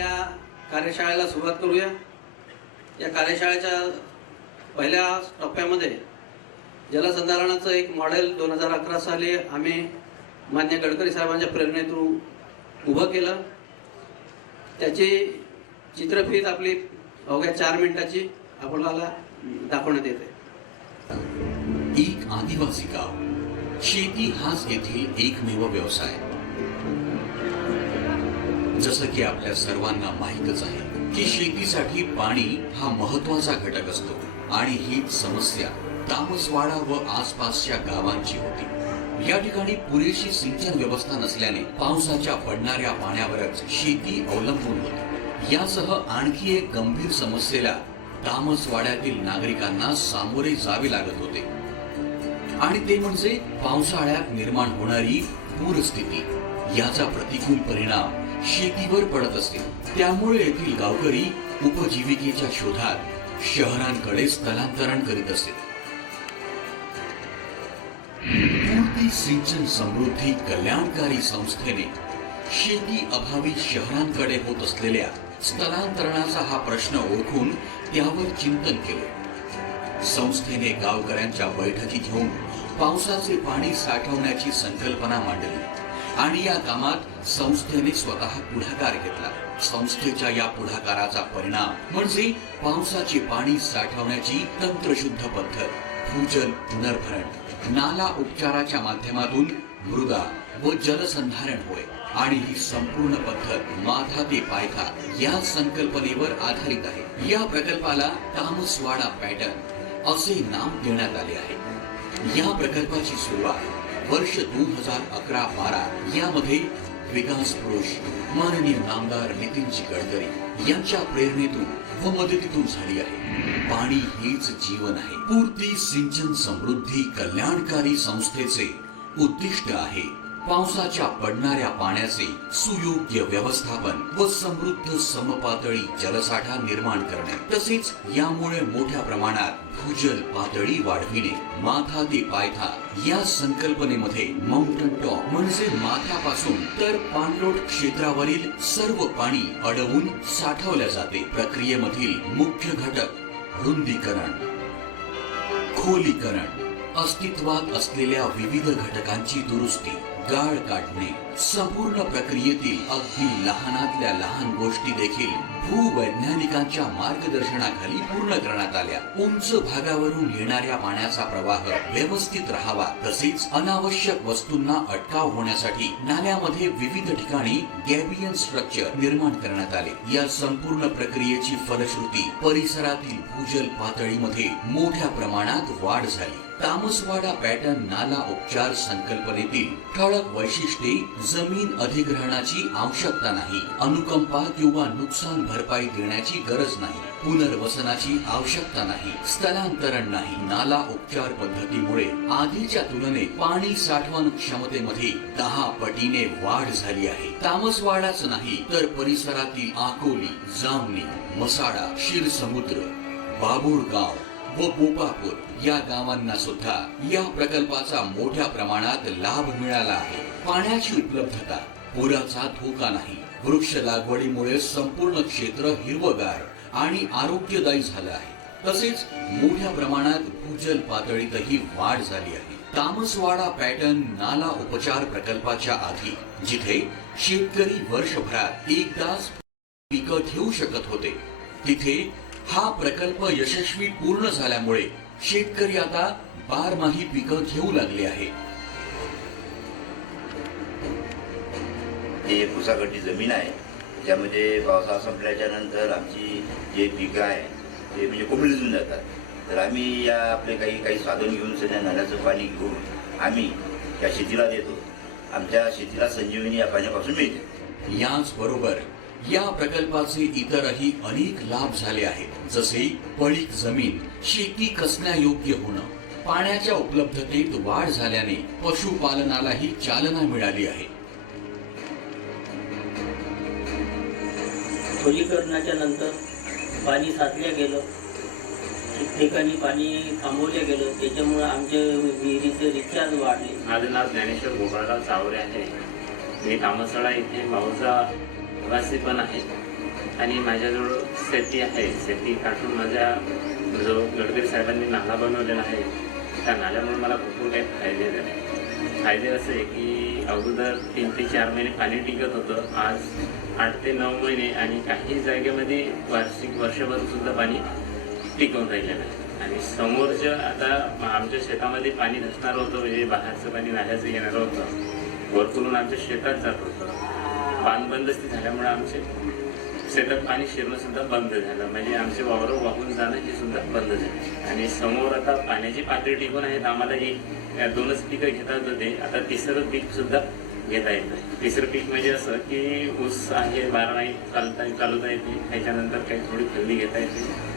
या कार्यशाळेला सुरुवात करूया। या कार्यशाळेच्या पहिल्या टप्प्यामध्ये जलसंधारणाचं एक मॉडेल 2011 साली आम्ही मान्य गडकरी साहेबांच्या प्रेरणेतून उभं केलं। त्याची चित्रफीत आपली अवघ्या 4 मिनिटाची आपल्याला दाखवण्यात येते। एक आदिवासी गाव, शेती हाच येथील एकमेव व्यवसाय। जसं की आपल्या सर्वांना माहीतच आहे की शेतीसाठी पाणी हा महत्त्वाचा घटक असतो आणि ही समस्या तामसवाडा व आसपासच्या गावांची होती। या ठिकाणी पुरेशी सिंचन व्यवस्था नसल्याने पावसाच्या पडणाऱ्या पाण्यावरच शेती अवलंबून होती। यासह आणखी एक गंभीर समस्येला तामसवाड्यातील नागरिकांना सामोरे जावे लागत होते आणि ते म्हणजे पावसाळ्यात निर्माण होणारी पूरस्थिती। याचा प्रतिकूल परिणाम शेतीवर पडत असे। त्यामुळे येथील गावकरी उपजीविकेच्या शोधात शहरांकडे स्थलांतरण करीत असे। पूर्ती सिंचन समृद्धी कल्याणकारी संस्थेने शेती अभावी शहरांकडे होत असलेल्या स्थलांतरणाचा हा प्रश्न ओळखून त्यावर चिंतन केले। संस्थेने गावकऱ्यांच्या बैठकी घेऊन पावसाचे पाणी साठवण्याची संकल्पना मांडली आणि या कामात संस्थेने स्वतः पुढाकार घेतला। संस्थेच्या या पुढाकाराचा परिणाम म्हणजे पावसाचे पाणी साठवण्याची तंत्रशुद्ध पद्धत, भूजल पुनर्भरण, नाला उपचाराच्या माध्यमातून मृदा व जलसंधारण होय आणि ही संपूर्ण पद्धत माथा ते पायथा या संकल्पनेवर आधारित आहे। या प्रकल्पाला तामसवाडा पॅटर्न असे नाव देण्यात आले आहे। या प्रकल्पाची सुरुवात वर्ष 2011-12 यामध्ये विकास पुरुष माननीय नामदार नितीनजी गडकरी यांच्या प्रेरणेतून व मदतीतून झाली आहे। पाणी हेच जीवन आहे। पूर्ती सिंचन समृद्धी कल्याणकारी संस्थेचे उद्दिष्ट आहे पावसाच्या पडणाऱ्या पाण्याचे सुयोग्य व्यवस्थापन व समृद्ध समपातळी जलसाठा निर्माण करणे, तसेच यामुळे मोठ्या प्रमाणात भूजल पातळी वाढविणे। माथा ते पायथा या संकल्पनेमध्ये माउंटन टॉप म्हणजे माथ्यापासून तर पाणलोट क्षेत्रावरील सर्व पाणी अडवून साठवले जाते। प्रक्रियेमधील मुख्य घटक रुंदीकरण, खोलीकरण, अस्तित्वात असलेल्या विविध घटकांची दुरुस्ती, गाळ काढणे, संपूर्ण प्रक्रियेतील अगदी लहानातल्या लहान गोष्टी देखील भूवैज्ञानिकांच्या मार्गदर्शनाखाली पूर्ण करण्यात आल्या। उंच भागावरून येणाऱ्या पाण्याचा प्रवाह व्यवस्थित राहावा, तसेच अनावश्यक वस्तूंना अटकाव होण्यासाठी नाल्यामध्ये विविध ठिकाणी गॅबियन स्ट्रक्चर निर्माण करण्यात आले। या संपूर्ण प्रक्रियेची फलश्रुती परिसरातील भूजल पातळीमध्ये मोठ्या प्रमाणात वाढ झाली। तामसवाडा पॅटर्न नाला उपचार संकल्पनेतील ठळक वैशिष्ट्ये जमीन अधिग्रहणाची आवश्यकता नाही, अनुकंपा किंवा नुकसान भरपाई देण्याची गरज नाही, पुनर्वसनाची आवश्यकता नाही, स्थलांतरण नाही। नाला उपचार पद्धतीमुळे आधीच्या तुलनेत पाणी साठवण क्षमतेमध्ये 10 पटीने वाढ झाली आहे। तामसवाडाच नाही तर परिसरातील आकोली, जामणी, मसाडा, शिरसमुद्र, बाबुळगाव व बोपापूर या गावांना सुद्धा या प्रकल्पाचा मोठ्या प्रमाणात लाभ मिळाला आहे। पाण्याची उपलब्धता, पुराचा धोका नाही, वृक्ष लागवडीमुळे संपूर्ण क्षेत्र हिरवगार आणि आरोग्यदायी झालं आहे, तसेच मोठ्या प्रमाणात भूजल पातळीतही वाढ झाली आहे। तामसवाडा पॅटर्न नाला उपचार प्रकल्पाच्या आधी जिथे शेतकरी वर्षभरात एकदाच पिकं घेऊ शकत होते, तिथे हा प्रकल्प यशस्वी पूर्ण झाल्यामुळे शेतकरी आता बारमाही पिकं घेऊ लागले आहे। ही एक ऊसागड्डी जमीन आहे, ज्यामध्ये पावसाळा संपल्याच्या नंतर आमची जे पिकं आहे ते म्हणजे कोंबडीजून जातात। तर आम्ही या आपले काही साधन घेऊन सध्या नाल्याचं पाणी घेऊन आम्ही या शेतीला देतो। आमच्या शेतीला संजीवनी या पाण्यापासून मिळते। याचबरोबर या प्रकल्पाचे इतरही अनेक लाभ झाले आहेत, जसे पडीक जमीन शेती कसण्यायोग्य होणं, पाण्याच्या उपलब्धतेत वाढ झाल्याने पशुपालनालाही चालना मिळाली आहे। खोलीकरणाच्या नंतर पाणी साचल्या गेलं, ठिकठिकाणी पाणी थांबवलं गेलं, त्याच्यामुळे आमच्या विहिरीचे रिचार्ज वाढले। माझं नाव ज्ञानेश्वर गोपाळराव चावरे आहे। मी तामसवाडा इथे माऊचा निवासी पण आहे। आणि माझ्याजवळ शेती आहे. शेती काढून माझ्या जो गडकरी साहेबांनी नाला बनवलेला आहे त्या नाल्यामुळे मला भरपूर काही फायदे झाले. फायदे असे की अगोदर 3 ते 4 महिने पाणी टिकत होतं, आज 8 ते 9 महिने आणि काही जागेमध्ये वर्षभर सुद्धा पाणी टिकून राहिलेलं आहे. आणि समोरच्या आता आमच्या शेतामध्ये पाणी धसणार होतं, म्हणजे बाहेरचं पाणी नाल्याचं येणार होतं, वरतून आमच्या शेतात जात होतं. पाणबंदस्ती झाल्यामुळे आमचे शेतात पाणी शिरणं सुद्धा बंद झालं, म्हणजे आमचे वावर वाहून जाणं हे सुद्धा बंद झालं. आणि समोर आता पाण्याची पातळी टिकून आहेत, आम्हाला 2च पिकं घेता होते, आता 3रं पीक सुद्धा घेता येतं. 3रं पीक म्हणजे असं की ऊस आहे 12 महिने चालवता येते, त्याच्यानंतर काही थोडी फल्ली घेता येते,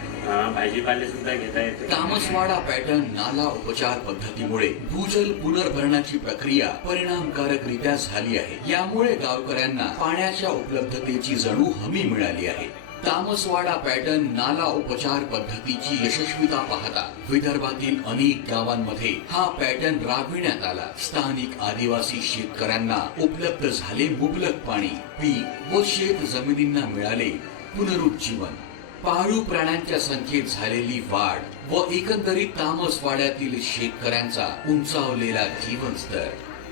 भाजीपाले सुद्धा घेता येते. तामसवाडा पॅटर्न नाला उपचार पद्धतीमुळे भूजल पुनर्भरणाची प्रक्रिया परिणामकारकरित्या झाली आहे. यामुळे गावकऱ्यांना पाण्याच्या उपलब्धतेची जणू हमी मिळाली आहे. तामसवाडा पॅटर्न नाला उपचार पद्धतीची यशस्वीता पाहता विदर्भातील अनेक गावांमध्ये हा पॅटर्न राबविण्यात आला. स्थानिक आदिवासी शेतकऱ्यांना उपलब्ध झाले मुबलक पाणी, पीक व शेत जमिनींना मिळाले पुनरुज्जीवन. पाळीव प्राण्यांच्या संख्येत झालेली वाढ व एकंदरीत तामसवाड्यातील शेतकऱ्यांचा उंचावलेला जीवनस्तर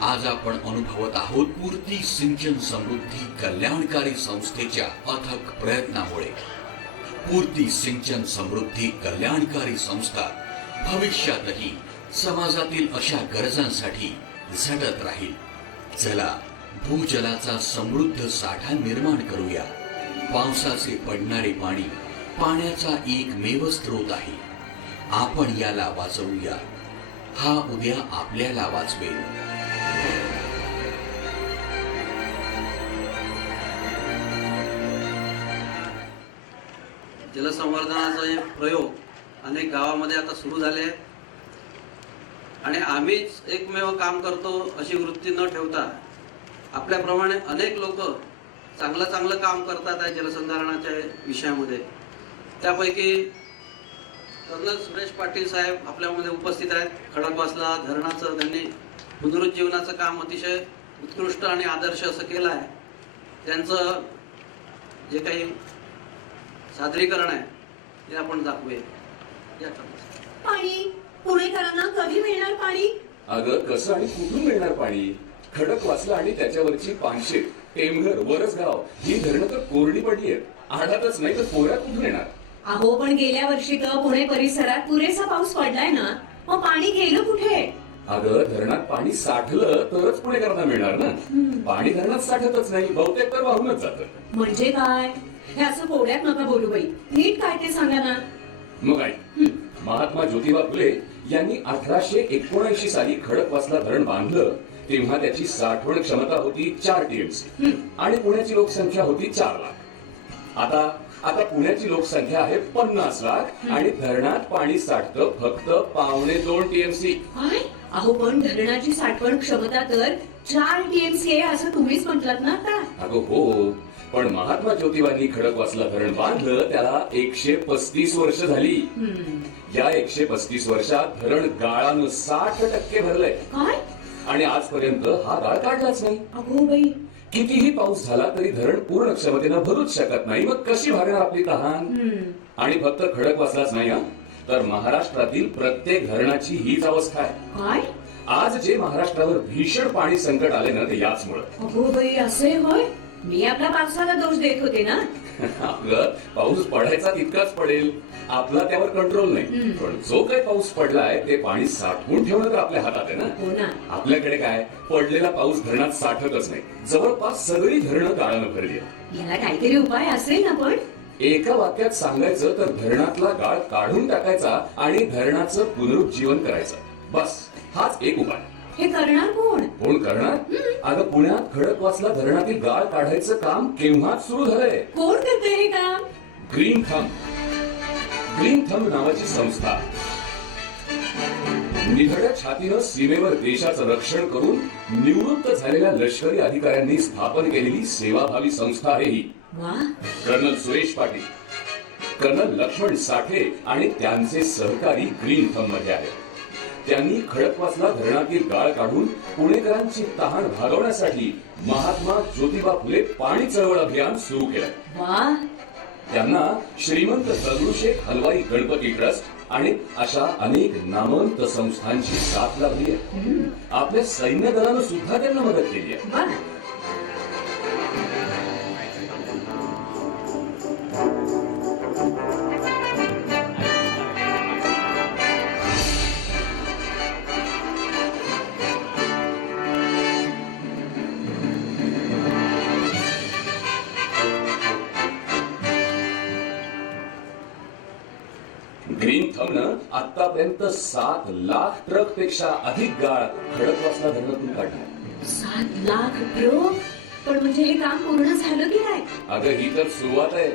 आज आपण अनुभवत आहोत पूर्ती सिंचन समृद्धी कल्याणकारी संस्थेच्या अथक प्रयत्नामुळे. पूर्ती सिंचन समृद्धी कल्याणकारी संस्था भविष्यातही समाजातील अशा गरजांसाठी झटत राहील. चला भूजलाचा समृद्ध साठा निर्माण करूया. पावसाचे पडणारे पाणी पाण्याचा एकमेव स्रोत आहे. आपण याला वाचवूया. हा उद्या आपल्याला वाचवेल. जलसंवर्धनाचा हे प्रयोग अनेक गावामध्ये आता सुरू झाले आहेत आणि आम्हीच एकमेव काम करतो अशी वृत्ती न ठेवता आपल्याप्रमाणे अनेक लोक चांगलं काम करतात आहे जलसंधारणाच्या विषयामध्ये. त्यापैकी कर्नल सुरेश पाटील साहेब आपल्यामध्ये उपस्थित आहेत. खडकवासला धरणाचं त्यांनी पुनरुज्जीवनाचं काम अतिशय उत्कृष्ट आणि आदर्श असं केलं आहे. त्यांचं जे काही सादरीकरण आहे ते आपण दाखवूया. पाणी पुणेकरांना कधी मिळणार पाणी? अगं कसं आणि कुठून मिळणार पाणी? खडकवासला आणि त्याच्यावरची पानशेत, टेमघर, वरसगाव ही धरणं तर कोरडी पडली आहेत. आडातच नाही तर पोऱ्यात कुठून येणार? अहो पण गेल्या वर्षी तर पुणे परिसरात पुरेसा पाऊस पडलाय ना, मग पाणी गेलं कुठे? अगं धरणात पाणी साठलं तरच पुणेकरांना मिळणार ना. पाणी धरणात साठतच नाही, बहुतेक तर वाहूनच जातं. म्हणजे काय? हे असं कोड्यात नका बोलू बाई, नीट काय ते सांगा ना. मग काय, महात्मा ज्योतिबा फुले यांनी 1879 साली खडकवासला धरण बांधलं. तेव्हा त्याची साठवण क्षमता होती 4 TMC आणि पुण्याची लोकसंख्या होती 4 लाख. आता पुण्याची लोकसंख्या आहे 50 लाख आणि धरणात पाणी साठतं फक्त 1.25 TMC. काय? अहो पण धरणाची साठवण क्षमता तर 4 TMC आहे असं तुम्हीच म्हटलात ना आता. अगं हो, पण महात्मा ज्योतिबांनी खडकवासला धरण बांधलं त्याला 135 वर्ष झाली. या 135 वर्षात धरण गाळानं 60% भरलंय. काय? आणि आजपर्यंत हा गाळ काढलाच नाही. अगो बाई, कितीही पाऊस झाला तरी धरण पूर्ण क्षमतेनं भरूच शकत नाही. मग कशी भागणार आपली तहान? आणि फक्त खडकवासलाच नाही, तर महाराष्ट्रातील प्रत्येक धरणाची हीच अवस्था आहे. काय? आज जे महाराष्ट्रावर भीषण पाणी संकट आले ना ते याचमुळे. अगो बाई असे होय? मी आपल्या पावसाला दोष देत होते ना. आपलं पाऊस पडायचा तितकाच पडेल, आपला त्यावर कंट्रोल नाही. पण जो काही पाऊस पडलाय ते पाणी साठवून ठेवणं तर आपल्या हातात आहे ना. हो ना. आपल्याकडे काय, पडलेला पाऊस धरणात साठतच नाही. जवळपास सगळी धरणं गाळानं भरली आहेत. याला काहीतरी उपाय असेल ना. पण एका वाक्यात सांगायचं तर धरणातला गाळ काढून टाकायचा आणि धरणाचं पुनरुज्जीवन करायचं. बस हाच एक उपाय. हे करणार कोण? कोण करणार? अगं पुण्यात खडकवासला धरणातील गाळ काढायचं काम केव्हाच सुरू झालंय. कोण करते हे काम? ग्रीन थंब नावाची संस्था निधड्या छातीनं सीमेवर देशाचं रक्षण करून निवृत्त झालेल्या लष्करी अधिकाऱ्यांनी स्थापन केलेली सेवाभावी संस्था आहे ही. वा. कर्नल सुरेश पाटील, कर्नल लक्ष्मण साठे आणि त्यांचे सहकारी ग्रीन थंब मध्ये आहेत. त्यांनी खडकवासला धरणातील गाळ काढून पुणेकरांची तहान भागवण्यासाठी महात्मा ज्योतिबा फुले पाणी चळवळ अभियान सुरू केलं. वा. त्यांना श्रीमंत दगडूशेठ हलवाई गणपती ट्रस्ट आणि अशा अनेक नामवंत संस्थांची साथ लाभली आहे. आपल्या सैन्य दलानं सुद्धा त्यांना मदत केली आहे. वा. ग्रीन थंबनं आतापर्यंत 7 लाख ट्रक पेक्षा अधिक गाळ खडकवासला धरणातून काढला. 7 लाख ट्रक. पण म्हणजे हे काम पूर्ण झालं की काय? अगं ही तर सुरुवात आहे.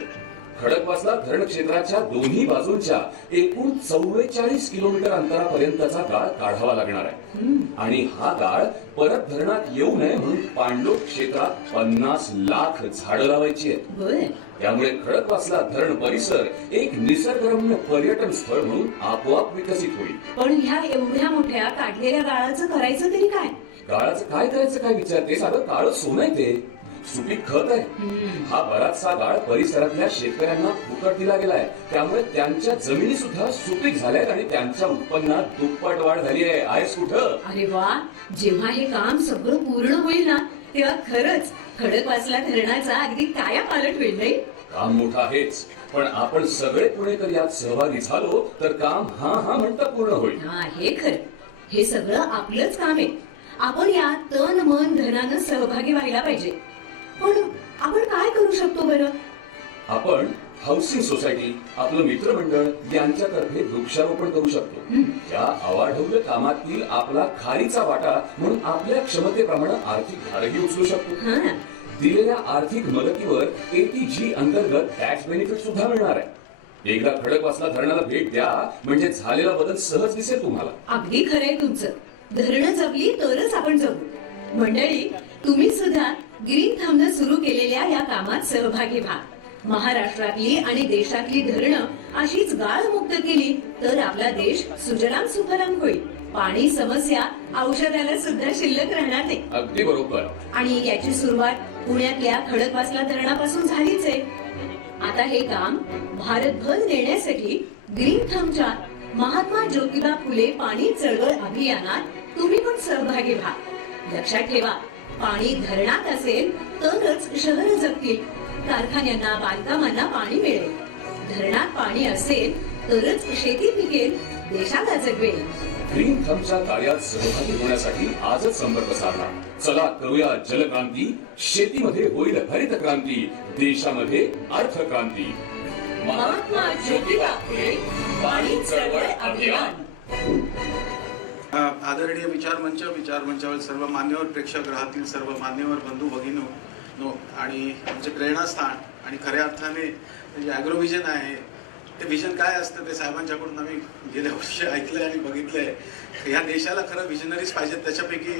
खडकवासला धरण क्षेत्राच्या दोन्ही बाजूंच्या एकूण 44 किलोमीटर अंतरापर्यंतचा गाळ काढावा लागणार आहे. आणि हा गाळ परत धरणात येऊ नये म्हणून पाणलोट क्षेत्रात 50 लाख झाडं लावायची आहेत. बर. त्यामुळे खडकवासला धरण परिसर एक निसर्गरम्य पर्यटन स्थळ म्हणून आपोआप विकसित होईल. पण ह्या एवढ्या मोठ्या काढलेल्या गाळाचं करायचं तरी काय? गाळाचं काय करायचं काय विचारते? साधं काळं सोनं आहे ते. सुपीक खत आहे. हा बराचसा गाळ परिसरातल्या शेतकऱ्यांना फुकट दिला गेलाय. त्यामुळे त्यांच्या जमिनी सुद्धा सुपीक झाल्यात आणि त्यांच्या उत्पन्नात दुप्पट वाढ झाली आहे. आहेस कुठं? अरे वा. जेव्हा हे काम सगळं पूर्ण होईल ना तेव्हा खरंच खडकवासला धरणाचा अगदी काया पालट होईल नाही? काम मोठं आहेच, पण आपण सगळे पुणेकर यात सहभागी झालो तर काम हा हा म्हणता पूर्ण होईल. हा, हे खरं. हे सगळं आपलंच काम आहे. आपण यात तन मन धनानं सहभागी व्हायला पाहिजे. पण आपण काय करू शकतो बरं? आपण हाऊसिंग सोसायटी, आपलं मित्रमंडळ यांच्यातर्फे वृक्षारोपण करू शकतो. या अवाढव्य कामातील आपला खारीचा वाटा म्हणून आपल्या क्षमतेप्रमाणे आर्थिक भारही उचलू शकतो. हा. दिलेल्या आर्थिक मदतीवर ATG अंतर्गत टॅक्स बेनिफिट सुद्धा मिळणार आहे. एकदा खडकवासला धरणाला भेट द्या म्हणजे झालेला बदल सहज दिसेल तुम्हाला. अगदी खरंय तुमचं. धरणं जपली तरच आपण जगू. मंडळी, तुम्ही सुद्धा ग्रीन थंबनं सुरू केलेल्या या कामात सहभागी व्हा. महाराष्ट्रातली आणि देशातली धरणं अशीच गाळमुक्त केली तर आपला देश सुजलाम सुफलाम होईल. पाणी समस्या औषधाला सुद्धा शिल्लक राहणार नाही. अगदी बरोबर. आणि याची सुरुवात पुण्यातल्या खडकवासला धरणापासून झालीच आहे. आता हे काम भारतभर नेण्यासाठी ग्रीन थंबच्या महात्मा ज्योतिबा फुले पाणी चळवळ अभियानात तुम्ही पण सहभागी व्हा. लक्षात ठेवा, पाणी धरणात असेल तरच शहर जगतील, कारखान्यांना बांधकामांना पाणी मिळेल. धरणात पाणी असेल तरच शेती पिकेल, देशाला जगवेल. ग्रीन थंबच्या कार्यात सहभागी होण्यासाठी आजच संपर्क साधा. चला करूया जलक्रांती. शेतीमध्ये होईल हरित क्रांती, देशामध्ये अर्थक्रांती. महात्मा ज्योतिबा फुले पाणी चळवळ अभियान. आदरणीय विचारमंचावर सर्व मान्यवर प्रेक्षक, राहतील सर्व मान्यवर बंधू भगिनो आणि आमचे प्रेरणास्थान आणि खऱ्या अर्थाने जे ॲग्रो विजन आहे ते विजन काय असतं ते साहेबांच्याकडून आम्ही गेल्या वर्षी ऐकलंय आणि बघितलंय. ह्या देशाला खरं विजनरीज पाहिजेत. त्याच्यापैकी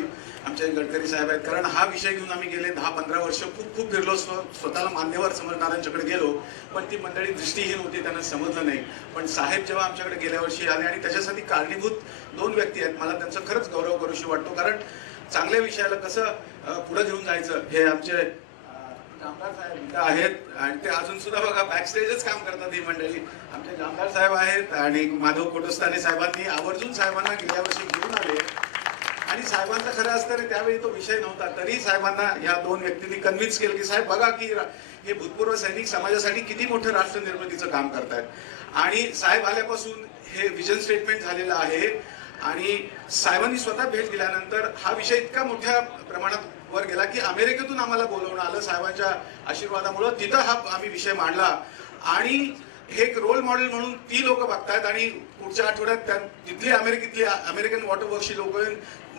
आमचे गडकरी साहेब आहेत. कारण हा विषय घेऊन आम्ही गेले 10-15 वर्ष खूप फिरलो. स्वतःला मान्यवर समजणाऱ्यांच्याकडे गेलो, पण ती मंडळी दृष्टीहीन होती, त्यांना समजलं नाही. पण साहेब जेव्हा आमच्याकडे गेल्या वर्षी आले आणि त्याच्यासाठी कारणीभूत 2 व्यक्ती आहेत, मला त्यांचा खरंच गौरव करूशी वाटतो. कारण चांगल्या विषयाला कसं पुढे घेऊन जायचं हे आमचे जामदार साहेब इथं आहेत आणि ते अजून सुद्धा बघा बॅकस्टेजच काम करतात. ही मंडळी आमचे जामदार साहेब आहेत आणि माधव कोटस्थाने साहेबांनी आवर्जून साहेबांना गेल्या वर्षी घेऊन आले. आणि साहेबांचं खरं असतं त्यावेळी तो विषय नव्हता, तरी साहेबांना ह्या 2 व्यक्तींनी कन्व्हिन्स केलं की साहेब बघा की हे भूतपूर्व सैनिक समाजासाठी किती मोठं राष्ट्र निर्मितीचं काम करतायत. आणि साहेब आल्यापासून हे विजन स्टेटमेंट झालेलं आहे. आणि साहेबांनी स्वतः भेट दिल्यानंतर हा विषय इतका मोठ्या प्रमाणात वर गेला की अमेरिकेतून आम्हाला बोलवणं आलं साहेबांच्या आशीर्वादामुळे. तिथं हा आम्ही विषय मांडला आणि हे एक रोल मॉडेल म्हणून ती लोक बघतायत. आणि पुढच्या आठवड्यात तिथली अमेरिकन वॉटर वर्कची लोक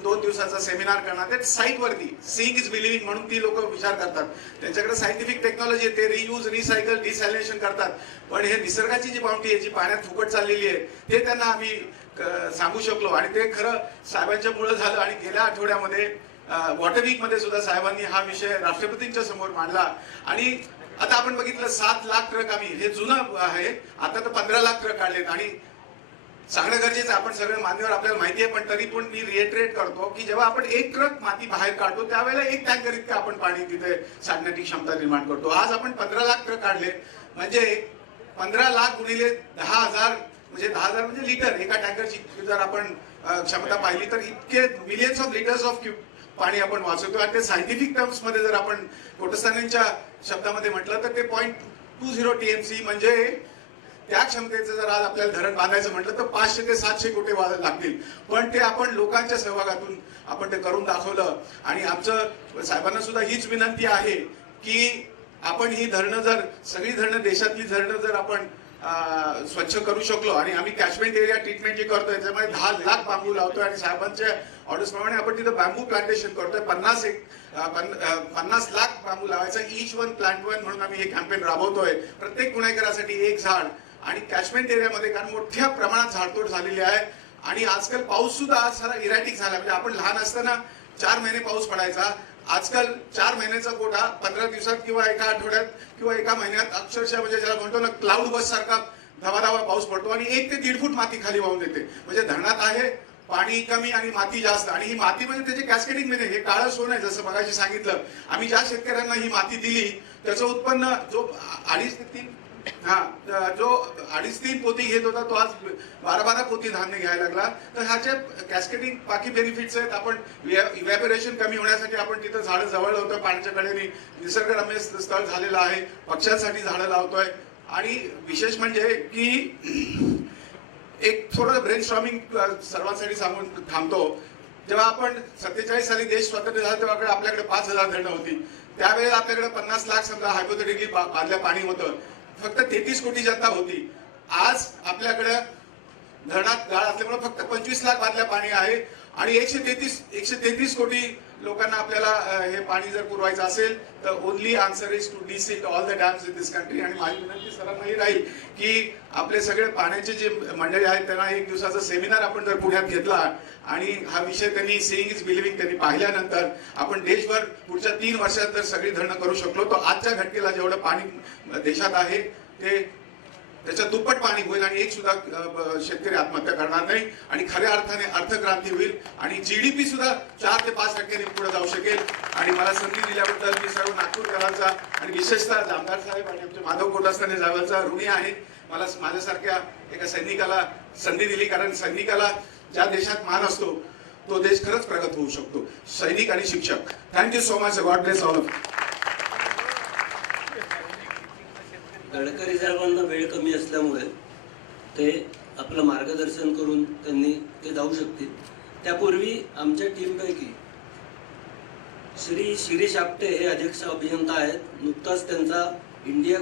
2 दिवसाचा सेमिनार करणार आहेत साईटवरती. सीइंग इज बिलिव्हिंग म्हणून ती लोक विचार करतात. त्यांच्याकडे सायंटिफिक टेक्नॉलॉजी आहे, ते रियूज, रिसायकल, डिसॅलिनेशन करतात. पण हे निसर्गाची जी बाउंड्री आहे, जी पाण्यात फुकट चाललेली आहे, ते त्यांना आम्ही सांगू शकलो. आणि ते खरं साहेबांच्या मुळे झालं. आणि गेल्या आठवड्यामध्ये वॉटर वीक मध्ये सुद्धा साहेबांनी हा विषय राष्ट्रपतींच्या समोर मांडला. आणि आता आपण बघितलं 7 लाख ट्रक आम्ही, हे जुनं आहे, आता तर 15 लाख ट्रक काढलेत. आणि सांगणं गरजेचं, आपण सगळे मान्यवर आपल्याला माहिती आहे, पण तरी पण मी रिएटरेट करतो की जेव्हा आपण 1 ट्रक माती बाहेर काढतो त्यावेळेला 1 टँकर इतकं आपण पाणी तिथे साठण्याची क्षमता निर्माण करतो. आज आपण 15 लाख ट्रक काढले म्हणजे 15 लाख गुणिले 10,000 म्हणजे 10,000 म्हणजे लिटर एका टँकरची जर आपण क्षमता पाहिली तर इतके मिलियन्स ऑफ लिटर्स ऑफ पाणी आपण वाचवतो. आणि ते सायंटिफिक टर्म्स मध्ये जर आपण कोटस्थानींच्या शब्दामध्ये म्हटलं तर ते 0.20 TMC म्हणजे त्या क्षमतेचं जर आज आपल्याला धरण बांधायचं म्हटलं तर 500 ते 700 कोटी लागतील. पण ते आपण लोकांच्या सहभागातून आपण ते करून दाखवलं. आणि आमचं साहेबांना सुद्धा हीच विनंती आहे की आपण ही धरणं जर सगळी धरणं देशातली धरणं जर आपण स्वच्छ करू शकलो आणि आम्ही कॅचमेंट एरिया ट्रीटमेंट जे करतोय त्याच्यामध्ये 10 लाख बांबू लावतोय आणि साहेबांच्या ऑर्डर्स प्रमाणे आपण तिथं बांबू प्लांटेशन करतोय. 50 लाख बांबू लावायचा ईच वन प्लांट वन म्हणून आम्ही हे कॅम्पेन राबवतोय. प्रत्येक पुणेकरासाठी एक झाड. आणि कॅचमेंट एरियामध्ये कारण मोठ्या प्रमाणात झाडतोड झालेली आहे आणि आजकाल पाऊस सुद्धा आज सारा इरॅटिक झाला. म्हणजे आपण लहान असताना 4 महिने पाऊस पडायचा. आजकाल 4 महिन्याचा कोटा 15 दिवसात किंवा एका आठवड्यात किंवा एका महिन्यात अक्षरशः म्हणजे ज्याला म्हणतो ना क्लाउड बस सारखा धबाधबा पाऊस पडतो आणि 1 ते 1.5 फूट माती खाली वाहून देते. म्हणजे धरणात आहे पाणी कमी आणि माती जास्त. आणि ही माती म्हणजे त्याचे कॅस्केडिंग मध्ये हे काळं सोनं आहे. जसं मगाशी सांगितलं आम्ही ज्या शेतकऱ्यांना ही माती दिली त्याचं उत्पन्न जो 2.5-3 पोती घेत होता तो आज 12 पोती धान्य घ्यायला लागला. तर ह्याचे कॅस्केडिंग बाकी बेनिफिट्स आहेत. आपण इव्हॅपोरेशन कमी होण्यासाठी आपण तिथं झाडं जवळ लावतोय. पाण्याच्या कडेने निसर्गरम्य स्थळ झालेलं आहे. पक्ष्यांसाठी झाडं लावतोय. आणि विशेष म्हणजे की एक थोडं ब्रेनस्टॉर्मिंग सर्वांसाठी सांगून थांबतो. जेव्हा आपण 47 साली देश स्वतंत्र झाला तेव्हा आपल्याकडे 5,000 धरणं होती. त्यावेळेला आपल्याकडे 50 लाख समजा हायपोथेटिकली बादल्या पाणी होतं. फक्त 33 कोटी जनता होती. आज आपल्याकडे धरणात गाळ असल्यामुळे फक्त 25 लाख बादल्या पाणी आहे आणि 133 कोटी लोकांना आपल्याला हे पाणी जर पुरवायचं असेल तर only answer is to desilt all the dams in this country. आणि माझी विनंती सर्वांनाही राहील की आपले सगळे पाण्याचे जे मंडळी आहेत त्यांना 1 दिवसाचा सेमिनार आपण जर पुण्यात घेतला आणि हा विषय त्यांनी सीइंग इज बिलिव्हिंग त्यांनी पाहिल्यानंतर आपण देशभर पुढच्या 3 वर्षात जर सगळी धरणं करू शकलो तर आजच्या घटकेला जेवढं पाणी देशात आहे ते त्याच्या दुप्पट पाणी होईल आणि एक सुद्धा शेतकरी आत्महत्या करणार नाही आणि खऱ्या अर्थाने अर्थक्रांती होईल आणि जीडीपी सुद्धा 4 ते 5% पुढे जाऊ शकेल. आणि मला संधी दिल्याबद्दल मी सर्व नागपूरकरांचा आणि विशेषतः जामदार साहेब आणि आमचे माधव कोटास्थाने साहेबांचा ऋणी आहे. मला माझ्यासारख्या एका सैनिकाला संधी दिली. कारण सैनिकाला ज्या देशात मान असतो तो देश खरंच प्रगत होऊ शकतो. सैनिक आणि शिक्षक. Thank you so much. God bless all of. Gadkari साहेबांना वेळ कमी असल्यामुळे ते आपलं मार्गदर्शन करून त्यांनी ते जाऊ शकतील. त्यापूर्वी आमच्या टीमपैकी श्री शिरीष आपटे हे अध्यक्ष अभियंता आहेत. नुकताच त्यांचा इंडिया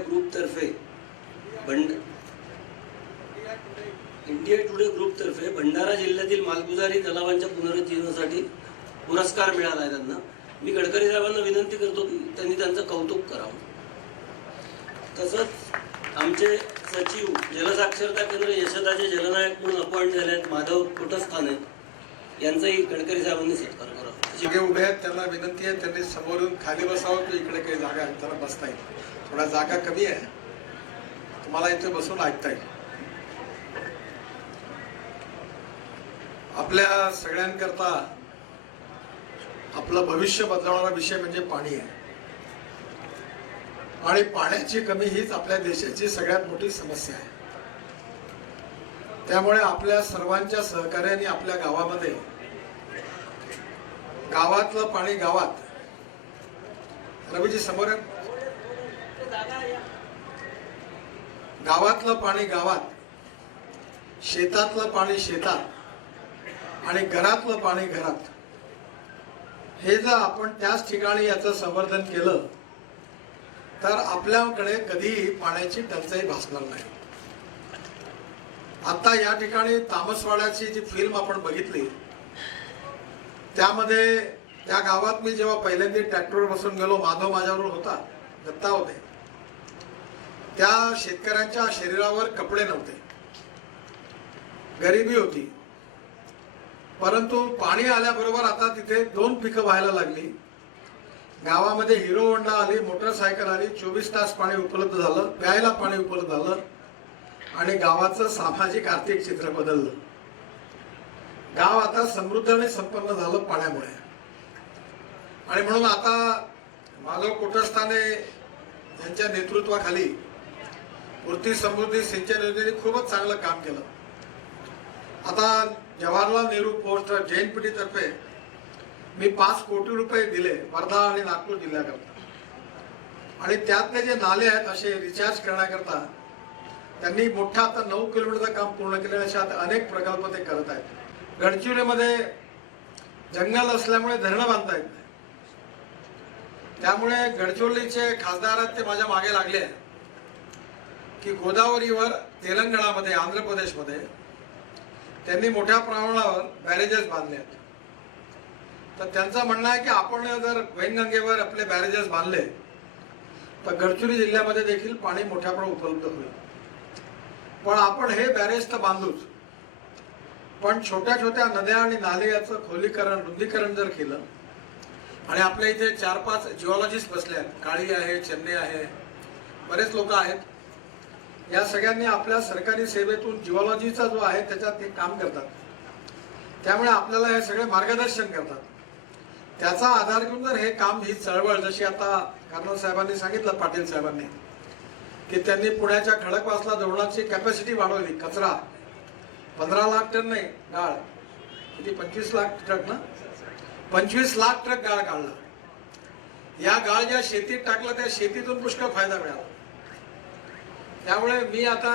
टुडे ग्रुपतर्फे भंडारा जिल्ह्यातील मालगुजारी तलावांच्या पुनरुज्जीवनासाठी पुरस्कार मिळाला आहे त्यांना. मी गडकरी साहेबांना विनंती करतो की त्यांनी त्यांचं कौतुक करावं. तसंच आमचे सचिव जलसाक्षरता केंद्र यशदाचे जलनायक म्हणून अपॉइंट झाले आहेत माधव कोटस्थाने यांचाही गडकरी साहेबांनी सत्कार करावा. जे उभे आहेत त्यांना विनंती आहे त्यांनी समोरून खाली बसावं की इकडे काही जागा आहे त्यांना बसता येईल. थोडा जागा कमी आहे तुम्हाला इथे बसून ऐकता येईल. आपल्या सगळ्यांकरता आपलं भविष्य बदलवणारा विषय म्हणजे पाणी आहे आणि पाण्याची कमी हीच आपल्या देशाची सगळ्यात मोठी समस्या आहे. त्यामुळे आपल्या सर्वांच्या सहकार्याने आपल्या गावामध्ये गावातलं पाणी गावात. रवीजी समोर गावातलं पाणी गावात, शेतातलं पाणी शेतात आणि घरातलं पाणी घरात. हे जर आपण त्याच ठिकाणी याचं संवर्धन केलं तर आपल्याकडे कधीही पाण्याची टंचाई भासणार नाही. आता या ठिकाणी तामसवाड्याची जी फिल्म आपण बघितली त्यामध्ये त्या गावात मी जेव्हा पहिल्यांदा ट्रॅक्टरवर बसून गेलो, माधव माझ्याबरोबर होता, दत्ता होते, त्या शेतकऱ्यांच्या शरीरावर कपडे नव्हते, गरिबी होती. परंतु पाणी आल्याबरोबर आता तिथे 2 पिकं व्हायला लागली. गावामध्ये हिरो होंडा आली, मोटरसायकल आली, 24 तास पाणी उपलब्ध झालं, प्यायला पाणी उपलब्ध झालं आणि गावाचं सामाजिक आर्थिक चित्र बदललं. गाव आता समृद्ध आणि संपन्न झालं पाण्यामुळे. आणि म्हणून आता माधव कोटस्थाने यांच्या नेतृत्वाखाली स्फूर्ती समृद्धी सिंचन योजनेने खूपच चांगलं काम केलं. आता जवाहरलाल नेहरू पोस्ट JNPT तर्फे मी 5 कोटी रुपये दिले वर्धा आणि नागपूर जिल्ह्याकरता, आणि त्यातले जे नाले आहेत असे रिचार्ज करण्याकरता त्यांनी मोठा आता 9 किलोमीटरचं काम पूर्ण केले. अशा अनेक प्रकल्प ते करत आहेत. गडचिरोलीमध्ये जंगल असल्यामुळे धरणं बांधता येत नाही, त्यामुळे गडचिरोलीचे खासदार आहेत ते माझ्या मागे लागले आहेत की गोदावरीवर तेलंगणामध्ये आंध्र प्रदेशमध्ये त्यांनी मोठ्या प्रमाणावर बॅरेजेस बांधले आहेत. तर त्यांचं म्हणणं आहे की आपण जर वैनगंगेवर आपले बॅरेजेस बांधले तर गडचिरोली जिल्ह्यामध्ये देखील पाणी मोठ्या प्रमाणात उपलब्ध होईल. पण आपण हे बॅरेज तर बांधूच, पण छोट्या छोट्या नद्या आणि नाले याचं खोलीकरण रुंदीकरण जर केलं, आणि आपल्या इथे 4-5 जिओलॉजिस्ट बसले आहेत, काळी आहे, चेन्नई आहे, बरेच लोक आहेत, या सगळ्यांनी आपल्या सरकारी सेवेतून जिओलॉजीचा जो आहे त्याच्यात ते काम करतात. त्यामुळे आपल्याला हे सगळे मार्गदर्शन करतात. त्याचा आधार घेऊन जर हे काम, ही चळवळ, जशी आता कर्नल साहेबांनी सांगितलं, पाटील साहेबांनी, की त्यांनी पुण्याच्या खडकवासला धरणाची कॅपॅसिटी वाढवली. कचरा 15 लाख टन नाही, गाळ किती, 25 लाख ट्रक ना, 25 लाख ट्रक गाळ काढला. या गाळ ज्या शेतीत टाकला त्या शेतीतून पुष्कळ फायदा मिळाला. त्यामुळे मी आता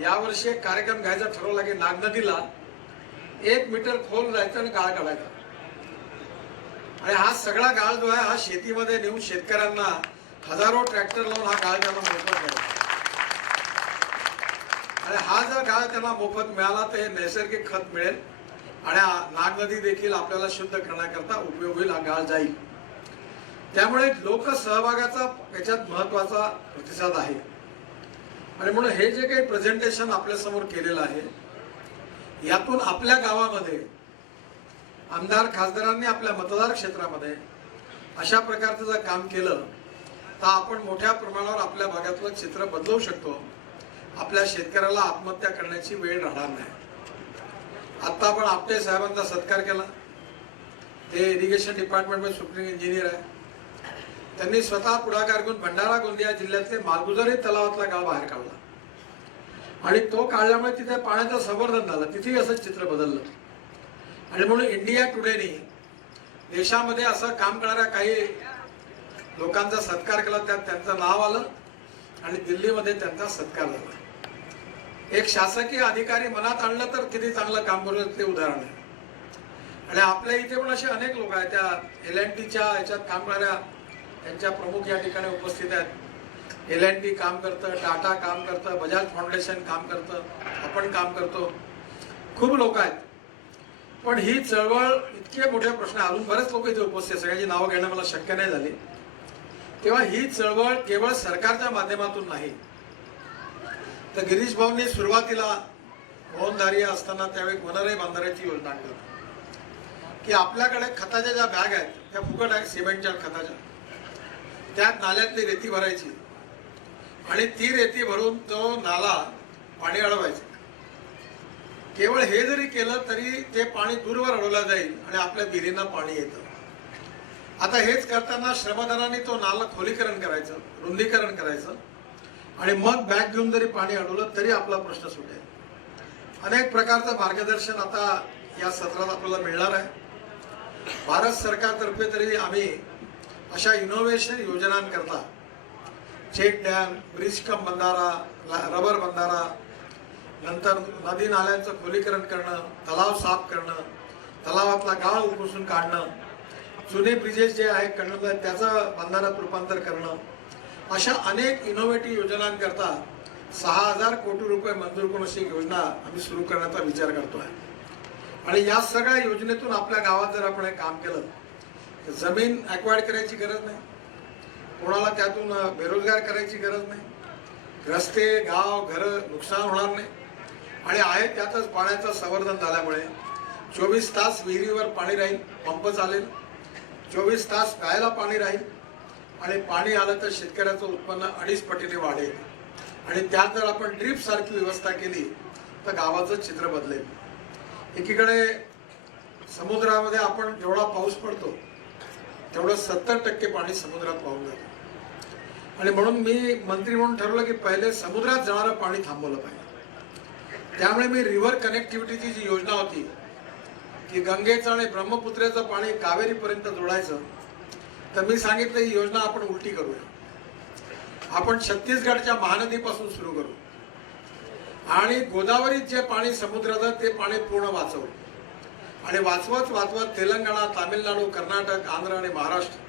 यावर्षी एक कार्यक्रम घ्यायचा ठरवला की नागनदीला 1 मीटर खोल जायचं आणि गाळ काढायचा, आणि हा सगळा गाळ जो आहे हा शेतीमध्ये नेऊन शेतकऱ्यांना हजारो ट्रॅक्टर लावून हा गाळ त्यांना मोफत मिळाला. आणि हा जर गाळ त्यांना मोफत मिळाला तर हे नैसर्गिक खत मिळेल आणि नागनदी देखील आपल्याला शुद्ध करण्याकरता उपयोग होईल, हा गाळ जाईल. त्यामुळे लोकसहभागाचा याच्यात महत्वाचा प्रतिसाद आहे. आणि म्हणून हे जे काही प्रेझेंटेशन आपल्या समोर केलेलं आहे, यातून आपल्या गावामध्ये आमदार खासदारांनी आपल्या मतदार क्षेत्रामध्ये अशा प्रकारचं जर काम केलं तर आपण मोठ्या प्रमाणावर आपल्या भागातलं चित्र बदलवू शकतो. आपल्या शेतकऱ्याला आत्महत्या करण्याची वेळ राहणार नाही. आता आपण आपटे साहेबांचा सत्कार केला, ते इरिगेशन डिपार्टमेंटमध्ये सुप्रीम इंजिनियर आहे. त्यांनी स्वतः पुढाकार घेऊन भंडारा गोंदिया जिल्ह्यातले मालगुजारी तलावातला गाव बाहेर काढला, आणि तो काढल्यामुळे तिथे पाण्याचं संवर्धन झालं. तिथेही असं चित्र बदललं. आणि म्हणून इंडिया टुडेनी देशामध्ये असं काम करणाऱ्या काही लोकांचा सत्कार केला, त्यात त्यांचं नाव आलं आणि दिल्लीमध्ये त्यांचा सत्कार झाला. एक शासकीय अधिकारी मनात आणलं तर किती चांगलं काम करू ते उदाहरण आहे. आणि आपल्या इथे पण असे अनेक लोक आहेत, त्या L&Tच्या याच्यात काम करणाऱ्या, त्यांच्या प्रमुख या ठिकाणी उपस्थित आहेत. L&T काम करतं, टाटा काम करतं, बजाज फाउंडेशन काम करतं, आपण काम करतो, खूप लोक आहेत. पण ही चळवळ इतके मोठे प्रश्न, अजून बरेच लोक इथे उपस्थित, सगळ्यांची नावं घेणं मला शक्य नाही झाली. तेव्हा ही चळवळ केवळ सरकारच्या माध्यमातून नाही, तर गिरीश भाऊंनी सुरुवातीला मोहनधारी असताना त्यावेळी वनराई बांधाऱ्याची योजना आणली की आपल्याकडे खताच्या ज्या बॅग आहेत त्या फुकट आहेत, सिमेंटच्या खताच्या, त्यात नाल्यातली रेती भरायची आणि ती रेती भरून तो नाला पाणी अडवायचं. केवळ हे जरी केलं तरी ते पाणी दूरवर अडवलं जाईल आणि आपल्या विहिरींना पाणी येतं. आता हेच करताना श्रमदानाने तो नाला खोलीकरण करायचं, रुंदीकरण करायचं, आणि मग बॅग घेऊन जरी पाणी अडवलं तरी आपला प्रश्न सुटेल. अनेक प्रकारचं मार्गदर्शन आता या सत्रात आपल्याला मिळणार आहे. भारत सरकारतर्फे तरी आम्ही अशा इनोव्हेशन योजनांकरता चेक डॅम, ब्रिज कम बंधारा, रबर बंधारा, नंतर नदी नाल्यांचं खोलीकरण करणं, तलाव साफ करणं, तलावातला गाळ उपसून काढणं, जुने ब्रिजेस जे आहे करणं त्याचं बंधाऱ्यात रूपांतर करणं, अशा अनेक इनोव्हेटिव्ह योजनांकरता 6,000 कोटी रुपये मंजूर करून अशी योजना आम्ही सुरू करण्याचा विचार करतो आहे. आणि या सगळ्या योजनेतून आपल्या गावात जर आपण हे काम केलं तर जमीन ॲक्वायर्ड करायची गरज नाही, कोणाला त्यातून बेरोजगार करायची गरज नाही, रस्ते, गाव, घरं नुकसान होणार नाही, आणि आहे त्यातच पाण्याचं संवर्धन झाल्यामुळे 24 तास विहिरीवर पाणी राहील, पंप चालेल, 24 तास प्यायला पाणी राहील, आणि पाणी आलं तर शेतकऱ्याचं उत्पन्न 2.5 पटीने वाढेल. आणि त्यात जर आपण ड्रीप सारखी व्यवस्था केली तर गावाचं चित्र बदलेल. एकीकडे समुद्रामध्ये आपण जेवढा पाऊस पडतो तेवढं 70% पाणी समुद्रात वाहून जातं, आणि म्हणून मी मंत्री म्हणून ठरवलं की पहिले समुद्रात जाणारं पाणी थांबवलं पाहिजे. त्यामुळे मी रिव्हर कनेक्टिव्हिटीची जी योजना होती की गंगेचं आणि ब्रह्मपुत्रेचं पाणी कावेरीपर्यंत जोडायचं, तर मी सांगितलं ही योजना आपण उलटी करूया. आपण छत्तीसगडच्या महानदीपासून सुरू करू आणि गोदावरीत जे पाणी समुद्राचं ते पाणी पूर्ण वाचवू आणि वाचवत वाचवत तेलंगणा, तामिळनाडू, कर्नाटक, आंध्र आणि महाराष्ट्र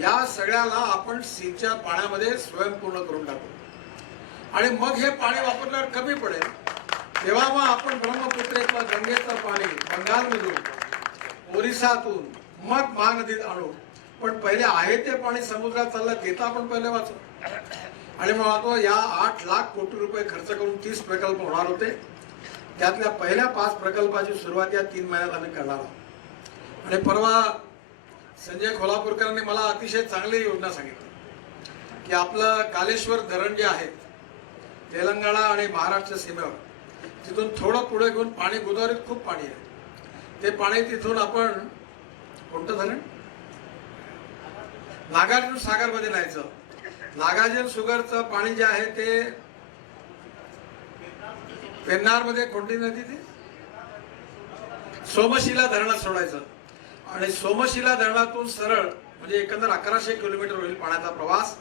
या सगळ्याला आपण सीच्या पाण्यामध्ये स्वयंपूर्ण करून टाकू आणि मग हे पाणी वापरल्यावर कमी पडेल तेव्हा मग आपण ब्रह्मपुत्रेतलं गंगेचं पाणी बंगालमधून, ओरिसातून मग महानदीत आणू. पण पहिले आहे ते पाणी समुद्रात चाललं ते तर आपण पहिले वाचू. आणि मग आता या 8 लाख कोटी रुपये खर्च करून 30 प्रकल्प होणार होते. त्यातल्या पहिल्या 5 प्रकल्पाची सुरुवात या 3 महिन्यात आम्ही करणार आहोत. आणि परवा संजय खोलापूरकरांनी मला अतिशय चांगली योजना सांगितली की आपलं कालेश्वर धरण जे आहे तेलंगणा आणि महाराष्ट्र सीमेवर, तिथून थोडं पुढे घेऊन पाणी, गोदावरीत खूप पाणी आहे, ते पाणी तिथून आपण कोणतं धरण नागार्जुन सागर मध्ये न्यायचं. नागार्जुन सुगरचं पाणी जे आहे ते पेन्नार मध्ये कोणती नदी ती सोमशिला धरणात सोडायचं आणि सोमशिला धरणातून सरळ म्हणजे एकंदर 1100 किलोमीटर होईल पाण्याचा प्रवास.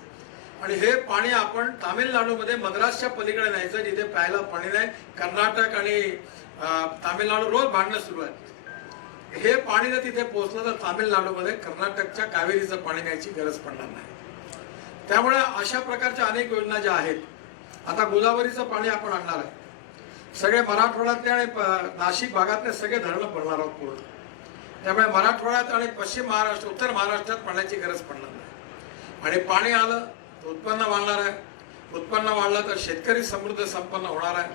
आणि हे पाणी आपण तामिळनाडूमध्ये मद्रासच्या पलीकडे न्यायचं जिथे प्यायला पाणी नाही. कर्नाटक आणि तामिळनाडू रोज भांडणं सुरू आहे. हे पाणी जर तिथे पोहोचलं तर तामिळनाडूमध्ये कर्नाटकच्या कावेरीचं पाणी न्यायची गरज पडणार नाही. त्यामुळे अशा प्रकारच्या अनेक योजना ज्या आहेत. आता गोदावरीचं पाणी आपण आणणार आहे. सगळे मराठवाड्यातले आणि नाशिक भागातले सगळे धरणं भरणार आहोत पूर्ण. त्यामुळे मराठवाड्यात आणि पश्चिम महाराष्ट्र, उत्तर महाराष्ट्रात पाण्याची गरज पडणार नाही. आणि पाणी आलं तर उत्पन्न वाढणार आहे. उत्पन्न वाढलं तर शेतकरी समृद्ध संपन्न होणार आहे.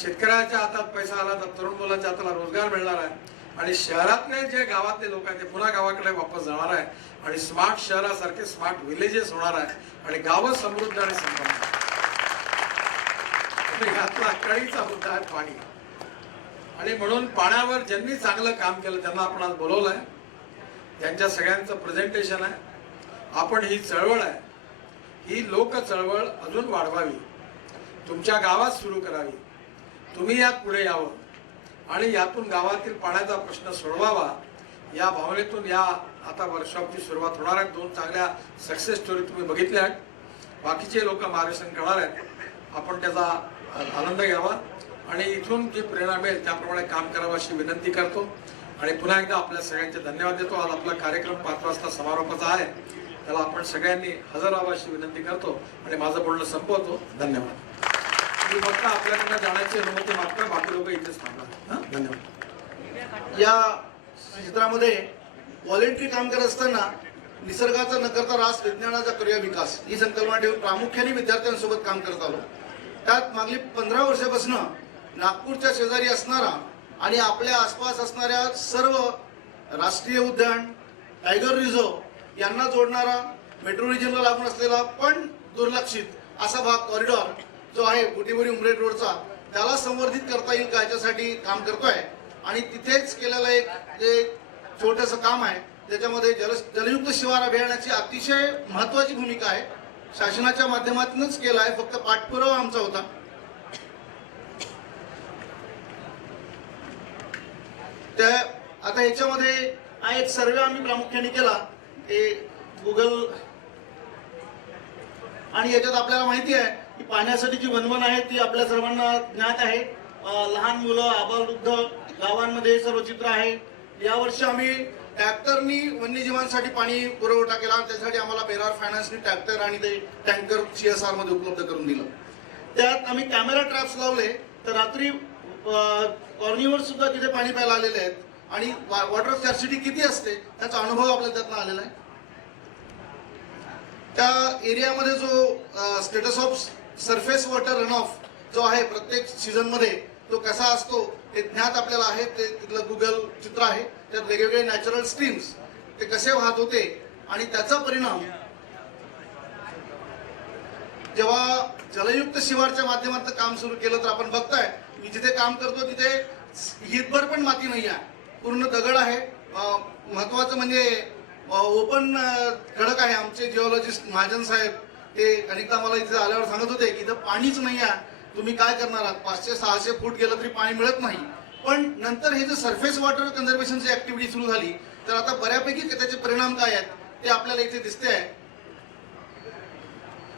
शेतकऱ्याच्या हातात पैसा आला तर तरुण मुलांच्या हाताला रोजगार मिळणार आहे. आणि शहरातले जे गावातले लोक आहेत ते पुन्हा गावाकडे वापस जाणार आहे आणि स्मार्ट शहरासारखे स्मार्ट विलेजेस होणार आहे आणि गावं समृद्ध आणि संपन्न. यातला कळीचा मुद्दा आहे पाणी. आणि म्हणून पाण्यावर ज्यांनी चांगलं काम केलं त्यांना आपण आज बोलवलंय. त्यांच्या सगळ्यांचं प्रेझेंटेशन आहे. आपण ही चळवळ आहे, ही लोक चळवळ अजून वाढवावी, तुमच्या गावात सुरू करावी. तुम्ही यात पुढे यावं आणि यातून गावातील पाण्याचा प्रश्न सोडवावा. या भावनेतून या आता वर्कशॉपची सुरुवात होणार आहे. 2 चांगल्या सक्सेस स्टोरी तुम्ही बघितल्या आहेत. बाकीचे लोक मार्गदर्शन करणार आहेत. आपण त्याचा आनंद घ्यावा आणि इथून जी प्रेरणा मिळेल त्याप्रमाणे काम करावं अशी विनंती करतो. आणि पुन्हा एकदा आपल्या सगळ्यांचे धन्यवाद देतो. आज आपला कार्यक्रम 5 वाजता समारोपाचा आहे, त्याला आपण सगळ्यांनी हजर राहावं अशी विनंती करतो आणि माझं बोलणं संपवतो. धन्यवाद. मी फक्त आपल्याकडनं जाण्याची अनुमती मागतो, बाकी लोक इथेच थांबणार. धन्यवाद. या क्षेत्रामध्ये व्हॉलेंटरी काम करत असताना निसर्गाचा न करता रास, विज्ञानाचा करूया विकास ही संकल्पना ठेवून प्रामुख्याने विद्यार्थ्यांसोबत काम करत आलो. त्यात मागली 15 वर्षापासून नागपूरच्या शेजारी असणारा आणि आपल्या आसपास असणाऱ्या सर्व राष्ट्रीय उद्यान, टायगर रिझर्व यांना जोडणारा, मेट्रो रिजनला लागून असलेला पण दुर्लक्षित असा भाग कॉरिडॉर जो आहे बुटीबोरी उमरेड रोडचा, त्याला संवर्धित करता येईल का याच्यासाठी काम करतोय. आणि तिथेच केलेलं एक जे छोटंसं काम आहे त्याच्यामध्ये जलयुक्त शिवार अभियानाची अतिशय महत्वाची भूमिका आहे. शासनाच्या माध्यमातूनच केला आहे, फक्त पाठपुरावा आमचा होता. त्या आता याच्यामध्ये हा एक सर्वे आम्ही प्रामुख्याने केला, ते गुगल. आणि याच्यात आपल्याला माहिती आहे की पाण्यासाठी जी वनवन आहे ती आपल्या सर्वांना ज्ञात आहे. लहान मुलं, आबालवृद्ध गावांमध्ये सर्व चित्र आहे. यावर्षी आम्ही ट्रॅक्टरनी वन्यजीवांसाठी पाणी पुरवठा केला. त्यासाठी आम्हाला बेरार फायनान्सनी ट्रॅक्टर आणि ते टँकर CSR मध्ये उपलब्ध करून दिलं. त्यात आम्ही कॅमेरा ट्रॅप्स लावले तर रात्री कॉर्निवर सुद्धा तिथे पाणी प्यायला आलेले आहेत. आणि वॉटर स्कॅर्सिटी किती असते त्याचा अनुभव आपल्याला त्यातनं आलेला आहे. त्या एरियामध्ये जो status of surface water run of जो आहे प्रत्येक सीझन मध्ये तो कसा असतो हे ज्ञात आपल्याला आहे. ते तिथलं गुगल चित्र आहे. त्यात वेगवेगळे नॅचरल स्ट्रीम्स ते कसे वाहत होते आणि त्याचा परिणाम जेव्हा जलयुक्त शिवारच्या माध्यमातून काम सुरू केलं तर आपण बघताय मी जिथे काम करतो तिथे हितभर पण माती नाही आहे, पूर्ण दगड आहे. महत्वाचं म्हणजे ओपन खडक आहे. आमचे जिओलॉजिस्ट महाजन साहेब ते अनेकदा मला इथे आल्यावर सांगत होते की इथं पाणीच नाही आहे, तुम्ही काय करणार आहात, 500-600 फूट गेलं तरी पाणी मिळत नाही. पण नंतर हे जे सरफेस वॉटर कन्झर्वेशनची ऍक्टिव्हिटी सुरू झाली तर आता बऱ्यापैकी त्याचे परिणाम काय आहेत ते आपल्याला इथे दिसते आहे.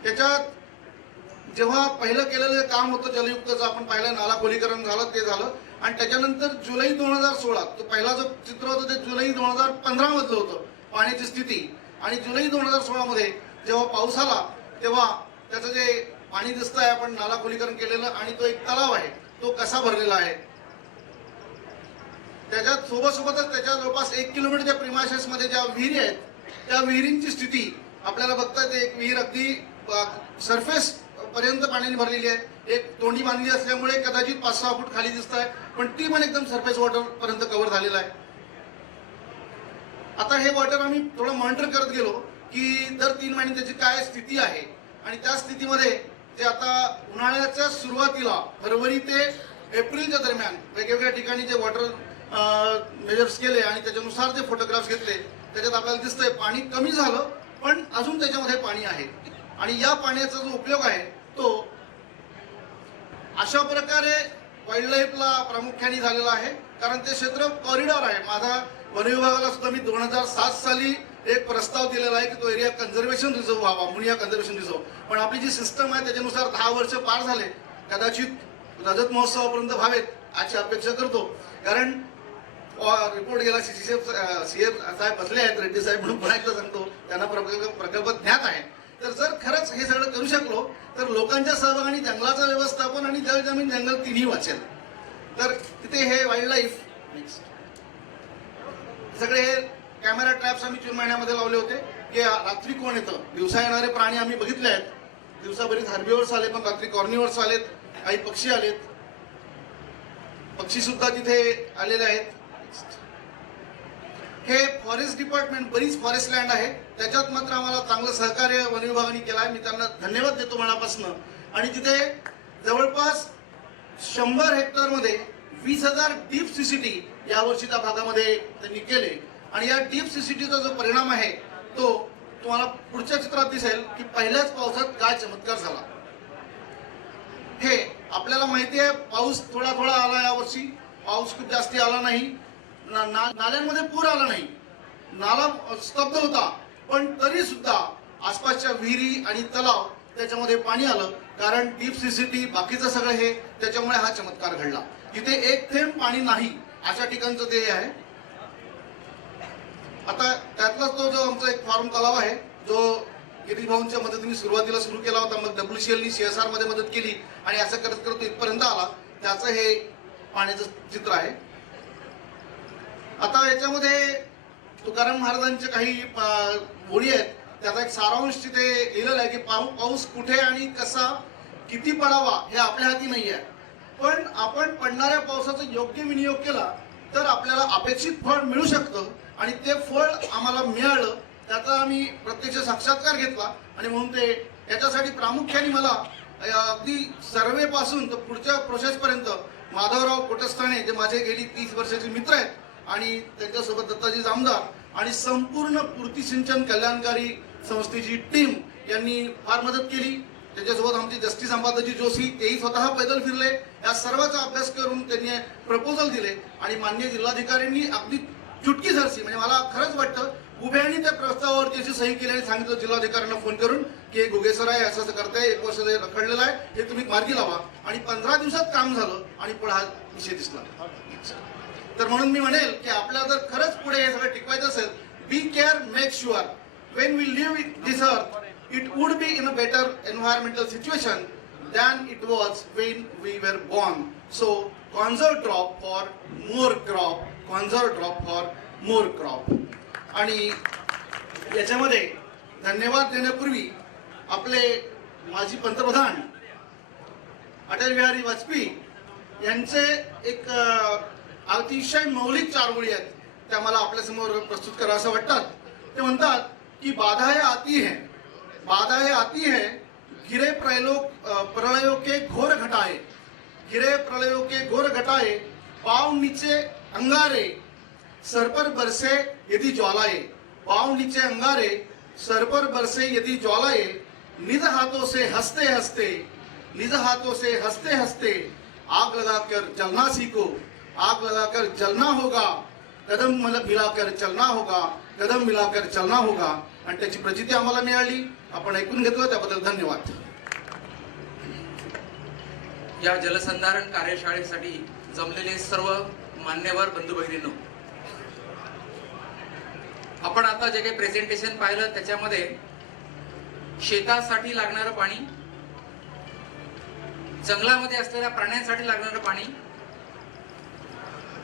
त्याच्यात जेव्हा पहिलं केलेलं काम होतं जलयुक्तचं, आपण पाहिलं नाला खोलीकरण झालं ते झालं, आणि त्याच्यानंतर जुलै 2016 तो पहिला जो चित्र होतं ते जुलै 2015 मधलं होतं पाण्याची स्थिती. आणि जुलै 2016 मध्ये जेव्हा पाऊस आला तेव्हा त्याचं जे पाणी दिसतं आहे आपण नाला खोलीकरण केलेलं, आणि तो एक तलाव आहे तो कसा भरलेला आहे. त्याच्यात सोबतच त्याच्या जवळपास 1 किलोमीटरच्या प्रिमायसेस मध्ये ज्या विहिरी आहेत त्या विहिरींची स्थिती आपल्याला बघता येते. एक विहीर अगदी सरफेस पर्यंत पाण्याने भरलेली आहे, एक तोंडी बांधली असल्यामुळे कदाचित 5-6 फूट खाली दिसत आहे, पण ती पण एकदम सरफेस वॉटर पर्यंत कव्हर झालेलं आहे. आता हे वॉटर आम्ही थोडं मॉनिटर करत गेलो की दर 3 महिने त्याची काय स्थिती आहे, आणि त्या स्थितीमध्ये जे आता उन्हाळ्याच्या सुरुवातीला फरवरी ते एप्रिलच्या दरम्यान वेगवेगळ्या ठिकाणी जे वॉटर मेजर्स केले आणि त्याच्यानुसार जे फोटोग्राफ्स घेतले त्याच्यात आपल्याला दिसतंय पाणी कमी झालं पण अजून त्याच्यामध्ये पाणी आहे. आणि या पाण्याचा जो उपयोग आहे तो अशा प्रकारे वाईल्ड लाईफला प्रामुख्याने झालेला आहे, कारण ते क्षेत्र कॉरिडॉर आहे. माझा वन विभागाला सुद्धा मी 2007 साली एक प्रस्ताव दिलेला आहे की तो एरिया कन्झर्वेशन रिझर्व व्हावा, मुनिया कन्झर्वेशन रिझर्व. पण आपली जी सिस्टम आहे त्याच्यानुसार 10 वर्ष पार झाले, कदाचित रजत महोत्सवापर्यंत व्हावेत अशी अपेक्षा करतो. कारण रिपोर्ट गेला सीएम साहेब बसले आहेत, रेड्डी साहेब म्हणून पुन्हा एकदा सांगतो, त्यांना प्रकल्प ज्ञात आहे. तर जर खरंच हे सगळं करू शकलो तर लोकांच्या सहभागाने जंगलाचं व्यवस्थापन आणि जल जमीन जंगल तिन्ही वाचेल. तर तिथे हे वाईल्ड लाईफ सगळे हे कॅमेरा ट्रॅप्स आम्ही जून महिन्यामध्ये लावले होते की रात्री कोण येतं. दिवसा येणारे प्राणी आम्ही बघितले आहेत, दिवसा बरीच हार्बिवर्स आले पण रात्री कॉर्निवर्स आलेत, काही पक्षी आलेत, पक्षी सुद्धा तिथे आलेले आहेत. हे फॉरेस्ट डिपार्टमेंट बरीच फॉरेस्ट लँड आहे, त्याच्यात मात्र आम्हाला चांगलं सहकार्य वन विभागाने केलं आहे, मी त्यांना धन्यवाद देतो मनापासून. आणि तिथे जवळपास 100 हेक्टरमध्ये 20,000 डीप सीसीटी यावर्षी त्या भागामध्ये त्यांनी केले. आणि या डीप सीसीटीचा जो परिणाम आहे तो तुम्हाला पुढच्या चित्रात दिसेल की पहिल्याच पावसात काय चमत्कार झाला. हे आपल्याला माहिती आहे, पाऊस थोडा थोडा आला यावर्षी, पाऊस खूप जास्ती आला नाही, नाल्यांमध्ये पूर आला नाही, नाला स्तब्ध होता, पण तरी सुद्धा आसपासच्या विहिरी आणि तलाव त्याच्यामध्ये पाणी आलं, कारण डीप सीसीटी बाकीचं सगळं हे त्याच्यामुळे हा चमत्कार घडला. तिथे एक थेंब पाणी नाही अशा ठिकाणचं ते आहे. आता त्यातलाच तो जो आमचा एक फार्म तलाव आहे जो गिरीश भाऊंच्या मदतीने सुरुवातीला सुरू केला होता, मग WCLनी CSR मध्ये मदत केली आणि असं करत करत इथपर्यंत आला, त्याचं हे पाण्याचं चित्र आहे. आता याच्यामध्ये तुकाराम महाराजांचे काही ओळी आहेत, त्याचा एक सारांश तिथे लिहिलेला आहे की पाऊस कुठे आणि कसा किती पडावा हे आपल्या हाती नाही आहे, पण आपण पडणाऱ्या पावसाचा योग्य विनियोग केला तर आपल्याला अपेक्षित फळ मिळू शकतं. आणि ते फळ आम्हाला मिळालं, त्याचा आम्ही प्रत्यक्ष साक्षात्कार घेतला. आणि म्हणून ते याच्यासाठी प्रामुख्याने मला अगदी सर्वेपासून तर पुढच्या प्रोसेसपर्यंत माधवराव कोटस्थाणे जे माझे गेली 30 वर्षाचे मित्र आहेत आणि त्यांच्यासोबत दत्ताजी जामदार आणि संपूर्ण पूर्ती सिंचन कल्याणकारी संस्थेची टीम यांनी फार मदत केली. त्याच्यासोबत आमचे जस्टिस अंबादाजी जोशी तेही स्वतः पैदल फिरले, या सर्वाचा अभ्यास करून त्यांनी प्रपोजल दिले आणि माननीय जिल्हाधिकाऱ्यांनी अगदी चुटकी धरसी, म्हणजे मला खरंच वाटतं उभ्याने त्या प्रस्तावावरती अशी सही केली आणि सांगितलं जिल्हाधिकाऱ्यांना फोन करून की हे गुगेसर आहे, असं करताय, 1 वर्ष रखडलेलं आहे, हे तुम्ही मार्गी लावा. आणि 15 दिवसात काम झालं आणि पुढे हा विषय दिसला. तर म्हणून मी म्हणेल की आपल्याला जर खरंच पुढे हे सगळं टिकवायचं असेल, be care, make sure when we leave this earth it would be in a better environmental situation than it was when we were born. So conserve drop for more crop, conserve drop for more crop. आणि याच्यामध्ये धन्यवाद देण्यापूर्वी आपले माजी पंतप्रधान अटल बिहारी वाजपेयी यांचे एक अतिशय मौलिक 4 ओळी आहेत, त्या मला आपल्यासमोर प्रस्तुत करा असं वाटतात. ते म्हणतात की बाधाएं आती हैं, बाधाएं आती है, गिरे प्रलयों के घोर घटाए, गिरे प्रलयों के घोर घटाए, पाँव नीचे अंगारे, सर पर बरसे यदि ज्वालाए, पाँव नीचे अंगारे, सर पर बरसे यदि ज्वालाए, निज हाथों से हंसते हंसते, निज हाथों से हंसते हंसते आग लगाकर जलना सीखो, आग लगाकर जलना होगा, कदम मिलाकर चलना होगा, कदम मिलाकर चलना होगा. आणि त्याची प्रचिती आम्हाला मिळाली, आपण ऐकून घेतलं, त्याबद्दल धन्यवाद. या जलसंधारण कार्यशाळेसाठी जमलेले सर्व मान्यवर बंधू भगिनींनो, आपण आता जे काही प्रेझेंटेशन पाहिलं त्याच्यामध्ये शेतासाठी लागणारं पाणी, जंगलामध्ये असलेल्या प्राण्यांसाठी लागणारं पाणी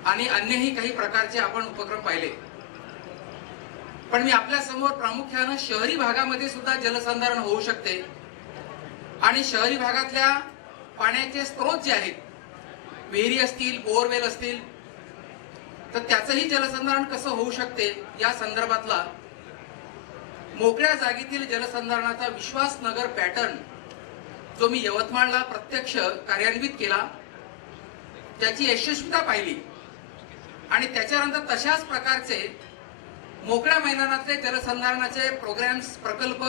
आणि अन्यही काही प्रकारचे आपण उपक्रम पाहिले. पण मी आपल्या समोर प्रामुख्यानं शहरी भागामध्ये सुद्धा जलसंधारण होऊ शकते आणि शहरी भागातल्या पाण्याचे स्रोत जे आहेत, विहिरी असतील, बोरवेल असतील, तर त्याचंही जलसंधारण कसं होऊ शकते या संदर्भातला मोकळ्या जागेतील जलसंधारणाचा विश्वासनगर पॅटर्न जो मी यवतमाळला प्रत्यक्ष कार्यान्वित केला, त्याची यशस्वीता पाहिली आणि त्याच्यानंतर तशाच प्रकारचे मोकळ्या मैदानातले जलसंधारणाचे प्रोग्राम्स, प्रकल्प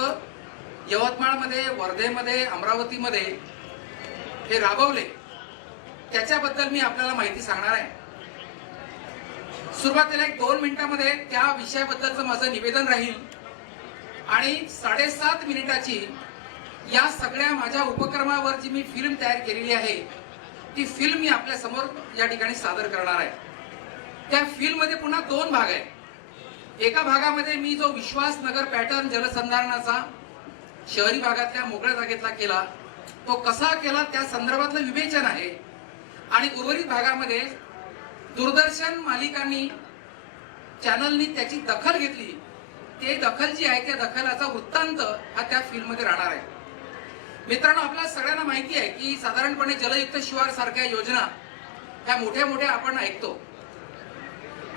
यवतमाळमध्ये, वर्धेमध्ये, अमरावतीमध्ये हे राबवले. त्याच्याबद्दल मी आपल्याला माहिती सांगणार आहे. सुरुवातीला 1-2 मिनिटांमध्ये त्या विषयाबद्दलचं माझं निवेदन राहील आणि 7.5 मिनिटाची या सगळ्या माझ्या उपक्रमावर जी मी फिल्म तयार केलेली आहे ती फिल्म मी आपल्या समोर या ठिकाणी सादर करणार आहे. त्या फिल्ममध्ये पुन्हा 2 भाग आहेत. एका भागामध्ये मी जो विश्वासनगर पॅटर्न जलसंधारणाचा शहरी भागातल्या मोकळ्या जागेतला केला तो कसा केला त्या संदर्भातलं विवेचन आहे आणि उर्वरित भागामध्ये दूरदर्शन मालिकांनी, चॅनलनी त्याची दखल घेतली, ते दखल जी आहे त्या दखलाचा वृत्तांत हा त्या फिल्ममध्ये राहणार आहे. मित्रांनो, आपल्या सगळ्यांना माहिती आहे की साधारणपणे जलयुक्त शिवार सारख्या योजना ह्या मोठ्या मोठ्या आपण ऐकतो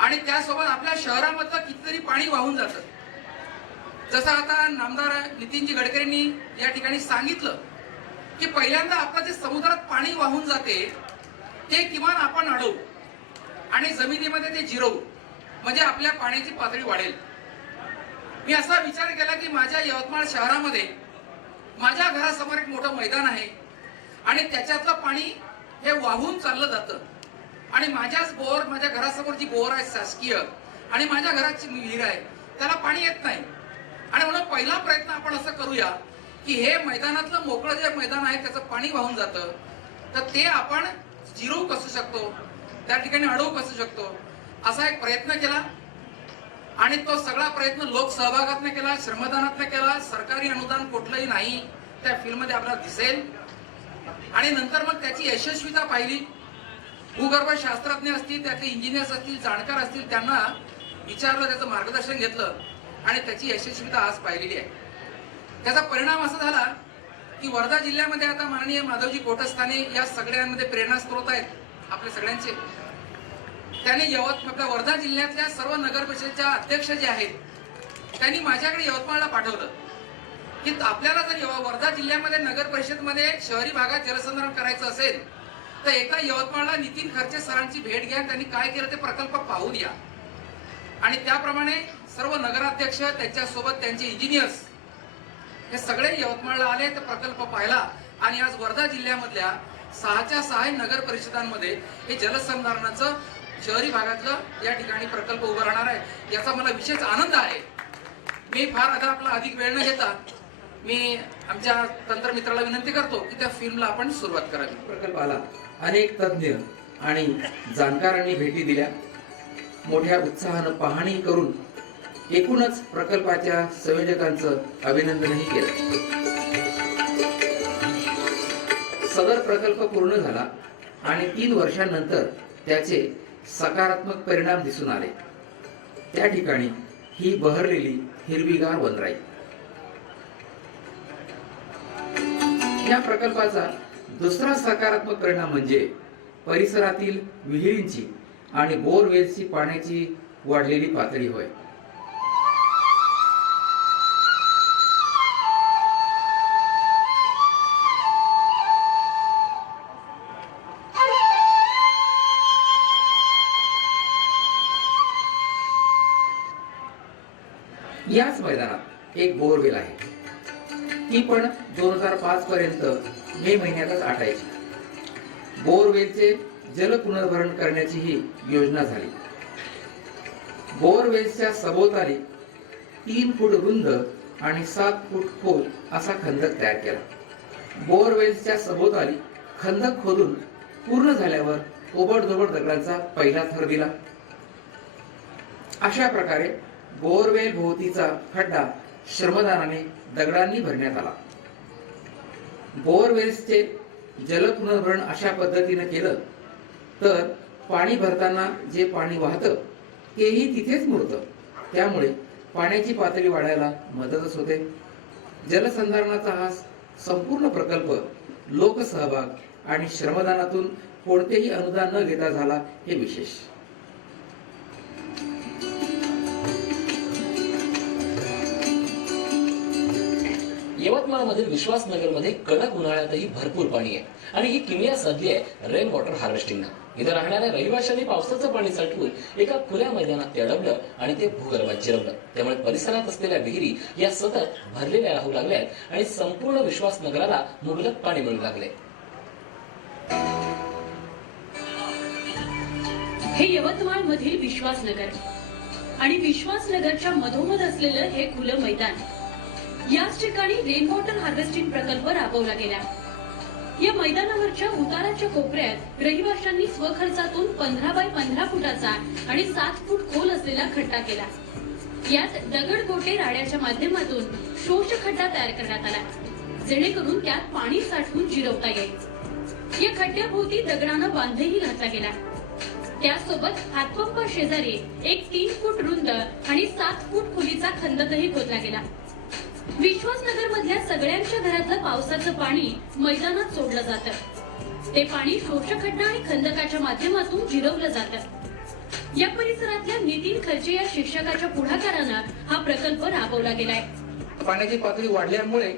आणि त्यासोबत आपल्या शहरामधलं कितीतरी पाणी वाहून जातं. जसं आता नामदार नितीनजी गडकरींनी या ठिकाणी सांगितलं की पहिल्यांदा आपलं जे समुद्रात पाणी वाहून जाते ते किमान आपण अडवू आणि जमिनीमध्ये ते जिरवू, म्हणजे आपल्या पाण्याची पातळी वाढेल. मी असा विचार केला की माझ्या यवतमाळ शहरामध्ये माझ्या घरासमोर एक मोठं मैदान आहे आणि त्याच्यातलं पाणी हे वाहून चाललं जातं आणि माझ्या घरासमोर जी बोर आहे शासकीय आणि माझ्या घराची विहीर आहे त्याला पाणी येत नाही. आणि म्हणून पहिला प्रयत्न आपण असं करूया की हे मैदानातलं मोकळं जे मैदान आहे त्याचं पाणी वाहून जातं तर ते आपण जिरवू कसं शकतो, त्या ठिकाणी अडवू कसं शकतो, असा एक प्रयत्न केला आणि तो सगळा प्रयत्न लोकसहभागातनं केला, श्रमदानातनं केला. सरकारी अनुदान कुठलंही नाही त्या फिल्ममध्ये आपल्याला दिसेल. आणि नंतर मग त्याची यशस्वीता पाहिली. भूगर्भशास्त्रज्ञ असतील, त्याचे इंजिनियर्स असतील, जाणकार असतील, त्यांना विचारलं, त्याचं मार्गदर्शन घेतलं आणि त्याची यशस्वीता आज पाहिलेली आहे. त्याचा परिणाम असा झाला की वर्धा जिल्ह्यामध्ये आता माननीय माधवजी कोटस्थाने या सगळ्यांमध्ये प्रेरणास्त्रोत आहेत आपल्या सगळ्यांचे. त्यांनी आपल्या वर्धा जिल्ह्यातल्या सर्व नगर परिषदेच्या अध्यक्ष जे आहेत त्यांनी माझ्याकडे यवतमाळला पाठवलं की आपल्याला जर वर्धा जिल्ह्यामध्ये नगर परिषदमध्ये शहरी भागात जलसंधारण करायचं असेल तर एका यवतमाळला नितीन खर्चे सरांची भेट घ्या, त्यांनी काय केलं ते प्रकल्प पाहून या. आणि त्याप्रमाणे सर्व नगराध्यक्ष, त्यांच्यासोबत त्यांचे इंजिनियर्स हे सगळे यवतमाळला आले, तर प्रकल्प पाहिला आणि आज वर्धा जिल्ह्यामधल्या 6च्या 6 नगर परिषदांमध्ये हे जलसंधारणाचं शहरी भागातलं या ठिकाणी प्रकल्प उभा राहणार आहे. याचा मला विशेष आनंद आहे. मी फार आता आपला अधिक वेळ न घेता मी आमच्या तंत्रमित्राला विनंती करतो की त्या फिल्मला आपण सुरुवात करावी. प्रकल्पाला अनेक तज्ज्ञ आणि जाणकारांनी भेटी दिल्या, मोठ्या उत्साहानं पाहणी करून एकूणच प्रकल्पाच्या संयोजकांचं अभिनंदनही केलं. सदर प्रकल्प पूर्ण झाला आणि 3 वर्षांनंतर त्याचे सकारात्मक परिणाम दिसून आले. त्या ठिकाणी ही बहरलेली हिरवीगार वनराई. या प्रकल्पाचा दुसरा सकारात्मक परिणाम म्हणजे परिसरातील विहिरींची आणि बोरवेलची पाण्याची वाढलेली पातळी होय. याच मैदानात एक बोरवेल आहे. ती पण 2005 पर्यंत मे महिन्यातच आटायची. बोरवेलचे जल पुनर्भरण करण्याची ही योजना झाली. बोरवेल्सच्या सभोवताली 3 फूट रुंद आणि 7 फूट खोल असा खंदक तयार केला. बोरवेल्सच्या सभोवताली खंदक खोदून पूर्ण झाल्यावर ओबडधोबड दगडांचा पहिला थर दिला. अशा प्रकारे बोरवेल भोवतीचा खड्डा श्रमदानाने दगडांनी भरण्यात आला. बोरवेल्सचे जल पुनर्भरण अशा पद्धतीने केलं तर पाणी भरताना जे पाणी वाहतं तेही तिथेच मुरतं. त्यामुळे पाण्याची पातळी वाढायला मदतच होते. जलसंधारणाचा हा संपूर्ण प्रकल्प लोकसहभाग आणि श्रमदानातून कोणतेही अनुदान न घेता झाला हे विशेष. यवतमाळमधील विश्वासनगरमध्ये कडक उन्हाळ्यातही भरपूर पाणी आहे आणि ही किमया साधली आहे रेन वॉटर हार्वेस्टिंगनं. इथं राहणाऱ्या रहिवाशांनी पावसाचं पाणी साठवून एका खुल्या मैदानात ते अडवलं आणि ते भूगर्भात जिरवलं. त्यामुळे परिसरात असलेल्या विहिरी या सतत भरलेल्या राहू लागल्या आणि संपूर्ण विश्वासनगराला मुबलक पाणी मिळू लागले. हे यवतमाळ मधील विश्वासनगर आणि विश्वासनगरच्या मधोमध असलेलं हे खुलं मैदान. याच ठिकाणी रेन वॉटर हार्वेस्टिंग प्रकल्प राबवला गेला. या मैदानावरच्या उताराच्या कोपऱ्यात रहिवाशांनी स्वखर्चातून 15 बाय 15 फुटाचा आणि 7 फूट खोल असलेला खड्डा केला. यात दगड गोटे राड्याच्या माध्यमातून शोष खड्डा तयार करण्यात आला, जेणेकरून त्यात पाणी साठवून जिरवता येईल. या खड्ड्याभोवती दगडानं बांधही घातला गेला. त्यासोबत हातपंप शेजारी एक 3 फूट रुंद आणि 7 फूट खोलीचा खंदकही खोदला गेला. विश्वासनगर मधल्या सगळ्यांच्या घरातलं पावसाचं पाणी मैदानात सोडलं जातं. ते पाणी शोषखड्डा आणि खंदकाच्या माध्यमातून जिरवलं जातं. या परिसरातल्या नितीन खर्चे या शिक्षकाच्या पुढाकारानं हा प्रकल्प राबवला गेलाय. पाण्याची पातळी वाढल्यामुळे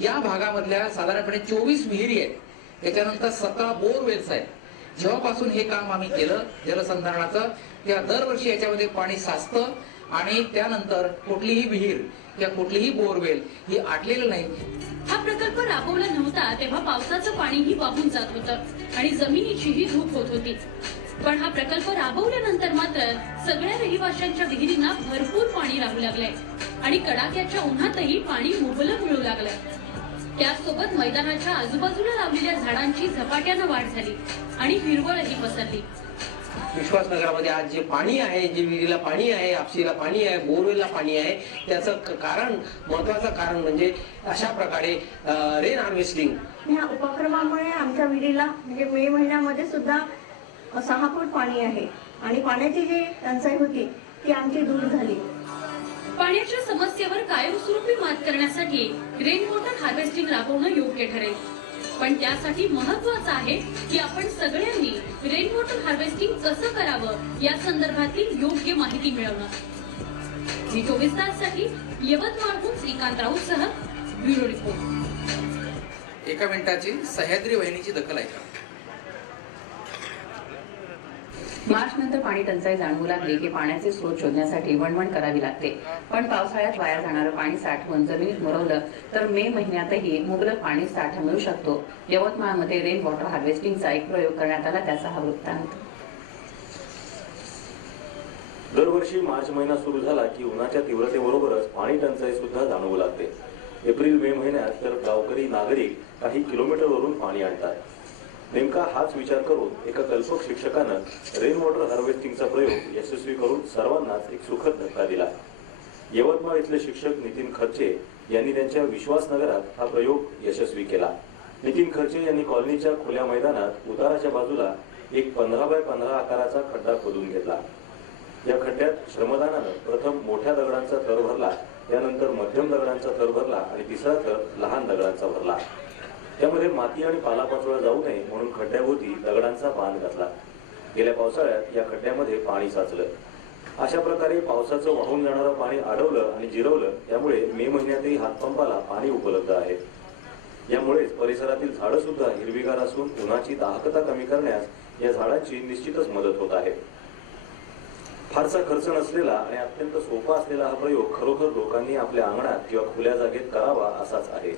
या भागामधल्या साधारणपणे 24 विहिरी आहेत. त्याच्यानंतर 17 बोरवेल्स आहेत. जेव्हापासून हे काम आम्ही केलं जलसंधारणाचं, त्या दरवर्षी याच्यामध्ये पाणी साचतं आणि त्यानंतर कुठलीही विहीर या कुठलीही बोरवेल ही आटलेलं नाही. हा प्रकल्प राबवला नव्हता तेव्हा पावसाचं पाणीही वाहून जात होतं आणि जमिनीचीही धूप होत होती. पण हा प्रकल्प राबवल्यानंतर मात्र सगळ्या रहिवाशांच्या विहिरींना भरपूर पाणी राहू लागलंय आणि कडाक्याच्या उन्हातही पाणी मुबलक मिळू लागलंय. त्यासोबत मैदानाच्या आजूबाजूला लावलेल्या झाडांची झपाट्यानं वाढ झाली आणि हिरवळही पसरली. विश्वासनगरामध्ये आज जे पाणी आहे, जे विहिरीला पाणी आहे, आपसीला पाणी आहे, बोरवेलला पाणी आहे, त्याचं कारण महत्वाचं कारण म्हणजे अशा प्रकारे रेन हार्वेस्टिंग या उपक्रमामुळे आमच्या विहिरीला म्हणजे मे महिन्यामध्ये सुद्धा 6 फूट पाणी आहे आणि पाण्याची जी टंचाई होती ती आमची दूर झाली. पाण्याच्या समस्येवर कायमस्वरूपी मात करण्यासाठी रेन वॉटर हार्वेस्टिंग राबवणं योग्य ठरेल. पण त्यासाठी महत्वाचं आहे की आपण सगळ्यांनी रेन वॉटर हार्वेस्टिंग कसं करावं या संदर्भातील योग्य माहिती मिळवणं. 24 ताससाठी यवतमाळहून श्रीकांत राऊतसह ब्युरो रिपोर्ट. एका मिनिटाची सह्याद्री वाहिनीची दखल आहे. मार्च नंतर पाणी टंचाई जाणवू लागली की पाण्याचे स्रोत शोधण्यासाठी वणवण करावी लागते. पण पावसाळ्यात वाया जाणारं पाणी साठवून जमिनीत मुरवलं तर मे महिन्यातही मुबलक पाणी साठा मिळू शकतो. यवतमाळमध्ये रेन वॉटर हार्वेस्टिंगचा एक प्रयोग करण्यात आला, त्याचा हा वृत्तांत. दरवर्षी मार्च महिना सुरू झाला की उन्हाच्या तीव्रतेबरोबरच पाणी टंचाई सुद्धा जाणवू लागते. एप्रिल मे महिन्यात तर गावकरी नागरिक काही किलोमीटरवरून पाणी आणतात. नेमका हाच विचार करून एका कल्पक शिक्षकानं रेन वॉटर हार्वेस्टिंगचा प्रयोग यशस्वी करून सर्वांनाच एक सुखद धक्का दिला. यवतमाळ इथले शिक्षक नितीन खर्चे यांनी त्यांच्या विश्वासनगरात हा प्रयोग यशस्वी केला. नितीन खर्चे यांनी कॉलनीच्या खुल्या मैदानात उताराच्या बाजूला एक 15 बाय 15 आकाराचा खड्डा खोदून घेतला. या खड्ड्यात श्रमदानानं प्रथम मोठ्या दगडांचा थर भरला, त्यानंतर मध्यम दगडांचा थर भरला आणि तिसरा थर लहान दगडांचा भरला. त्यामध्ये माती आणि पालापाचोळा जाऊ नये म्हणून खड्ड्याभोवती दगडांचा बांध घातला. गेल्या पावसाळ्यात या खड्ड्यामध्ये पाणी साचलं. अशा प्रकारे पावसाचं वाहून जाणारं पाणी अडवलं आणि जिरवलं. त्यामुळे मे महिन्यातही हातपंपाला पाणी उपलब्ध आहे. यामुळेच परिसरातील झाडं सुद्धा हिरवीगार असून उन्हाची दाहकता कमी करण्यास या झाडांची निश्चितच मदत होत आहे. फारसा खर्च नसलेला आणि अत्यंत सोपा असलेला हा प्रयोग खरोखर लोकांनी आपल्या अंगणात किंवा खुल्या जागेत करावा असाच आहे.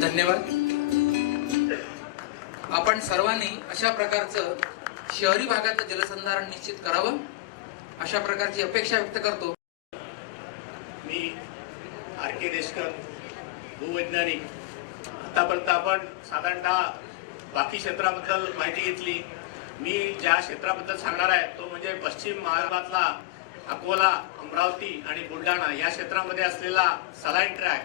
धन्यवाद. आपण सर्वांनी अशा प्रकारचं शहरी भागातलं जलसंधारण निश्चित करावं अशा प्रकारची अपेक्षा व्यक्त करतो. मी R.K. देशकर, भूवैज्ञानिक. आतापर्यंत आपण साधारणतः बाकी क्षेत्राबद्दल माहिती घेतली. मी ज्या क्षेत्राबद्दल सांगणार आहे तो म्हणजे पश्चिम महाराष्ट्रातला अकोला, अमरावती आणि बुलढाणा या क्षेत्रामध्ये असलेला सलाईन ट्रॅक,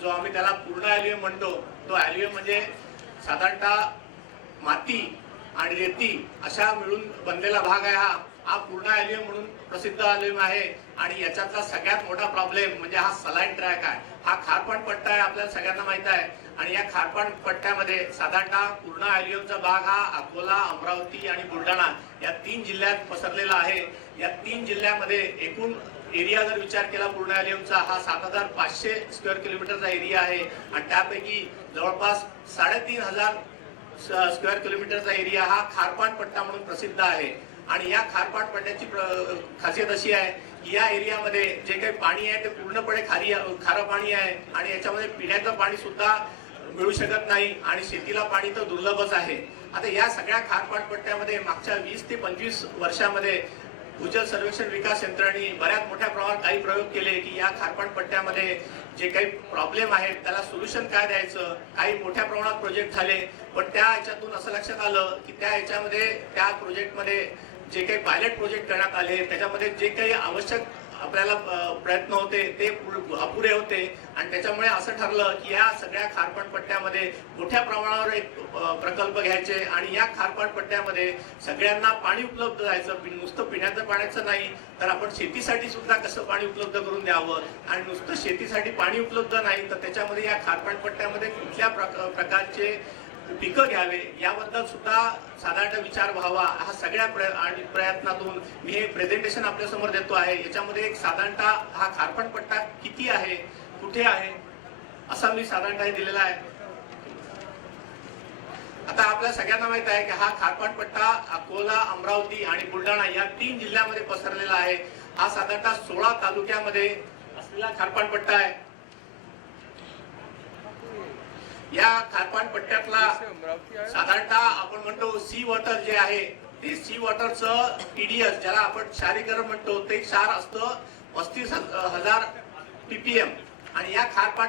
जो आम्ही त्याला पूर्ण ॲल्युएम म्हणतो. तो ॲल्युएम म्हणजे साधारणतः माती आणि रेती अशा मिळून बनलेला भाग आहे. हा पूर्ण ॲल्युएम म्हणून प्रसिद्ध ॲल्युएम आहे. आणि याच्यातला सगळ्यात मोठा प्रॉब्लेम म्हणजे हा सलाईन ट्रॅक आहे. हा खारपाण पट्टा आहे, आपल्याला सगळ्यांना माहित आहे. आणि या खारपाण पट्ट्यामध्ये साधारणतः पूर्ण ॲल्युएमचा भाग हा अकोला, अमरावती आणि बुलढाणा या 3 जिल्ह्यात पसरलेला आहे. या 3 जिल्ह्यामध्ये एकूण एरिया जर विचार केला पूर्ण ॲल्युएमचा हा 7500 स्क्वेअर किलोमीटरचा एरिया आहे. आणि त्यापैकी जवळपास 3500 स्क्वेअर किलोमीटरचा एरिया हा खारपाण पट्टा म्हणून प्रसिद्ध आहे. आणि या खारपाण पट्ट्याची खासियत अशी आहे की या एरियामध्ये जे काही पाणी आहे ते पूर्णपणे खारं पाणी आहे. आणि याच्यामध्ये पिण्याचं पाणी सुद्धा मिळू शकत नाही आणि शेतीला पाणी तर दुर्लभच आहे. आता या सगळ्या खारपाण पट्ट्यामध्ये मागच्या 20 ते 25 वर्षामध्ये भूजल सर्वेक्षण विकास यंत्रणेने बऱ्याच मोठ्या प्रमाणात काही प्रयोग केले की या खारपाण पट्ट्यामध्ये जे काही प्रॉब्लेम आहेत त्याला सोल्युशन काय द्यायचं. काही मोठ्या प्रमाणात प्रोजेक्ट झाले, पण त्या ह्याच्यातून असं लक्षात आलं की त्या ह्याच्यामध्ये त्या प्रोजेक्टमध्ये जे काही पायलट प्रोजेक्ट करण्यात आले त्याच्यामध्ये जे काही आवश्यक आपल्याला प्रयत्न होते ते अपुरे होते. आणि त्याच्यामुळे असं ठरलं की या सगळ्या खारपाण पट्ट्यामध्ये मोठ्या प्रमाणावर एक प्रकल्प घ्यायचे. आणि या खारपाण पट्ट्यामध्ये सगळ्यांना पाणी उपलब्ध व्हायचं. नुसतं पिण्याचं पाण्याचं नाही तर आपण शेतीसाठी सुद्धा कसं पाणी उपलब्ध करून द्यावं. आणि नुसतं शेतीसाठी पाणी उपलब्ध नाही तर त्याच्यामध्ये या खारपाण पट्ट्यामध्ये कुठल्या प्रकारचे पिकं घ्यावे याबद्दल सुद्धा साधारण विचार व्हावा. हा सगळ्या प्रयत्नातून मी हे प्रेझेंटेशन आपल्या समोर देतो आहे. याच्यामध्ये एक साधारणतः हा खारपाण पट्टा किती आहे, कुठे आहे असा मी साधारणतः दिलेला आहे. आता आपल्या सगळ्यांना माहित आहे की हा खारपाण पट्टा अकोला, अमरावती आणि बुलढाणा या 3 जिल्ह्यामध्ये पसरलेला आहे. हा साधारणतः 16 तालुक्यामध्ये असलेला खारपाण पट्टा आहे. या खारपाण पट्ट्यातला साधारणतः आपण म्हणतो सी वॉटर जे आहे ते सी वॉटरचं TDS ज्याला आपण क्षारीकरण म्हणतो ते क्षार असतं 35,000 ppm. आणि या खारपाण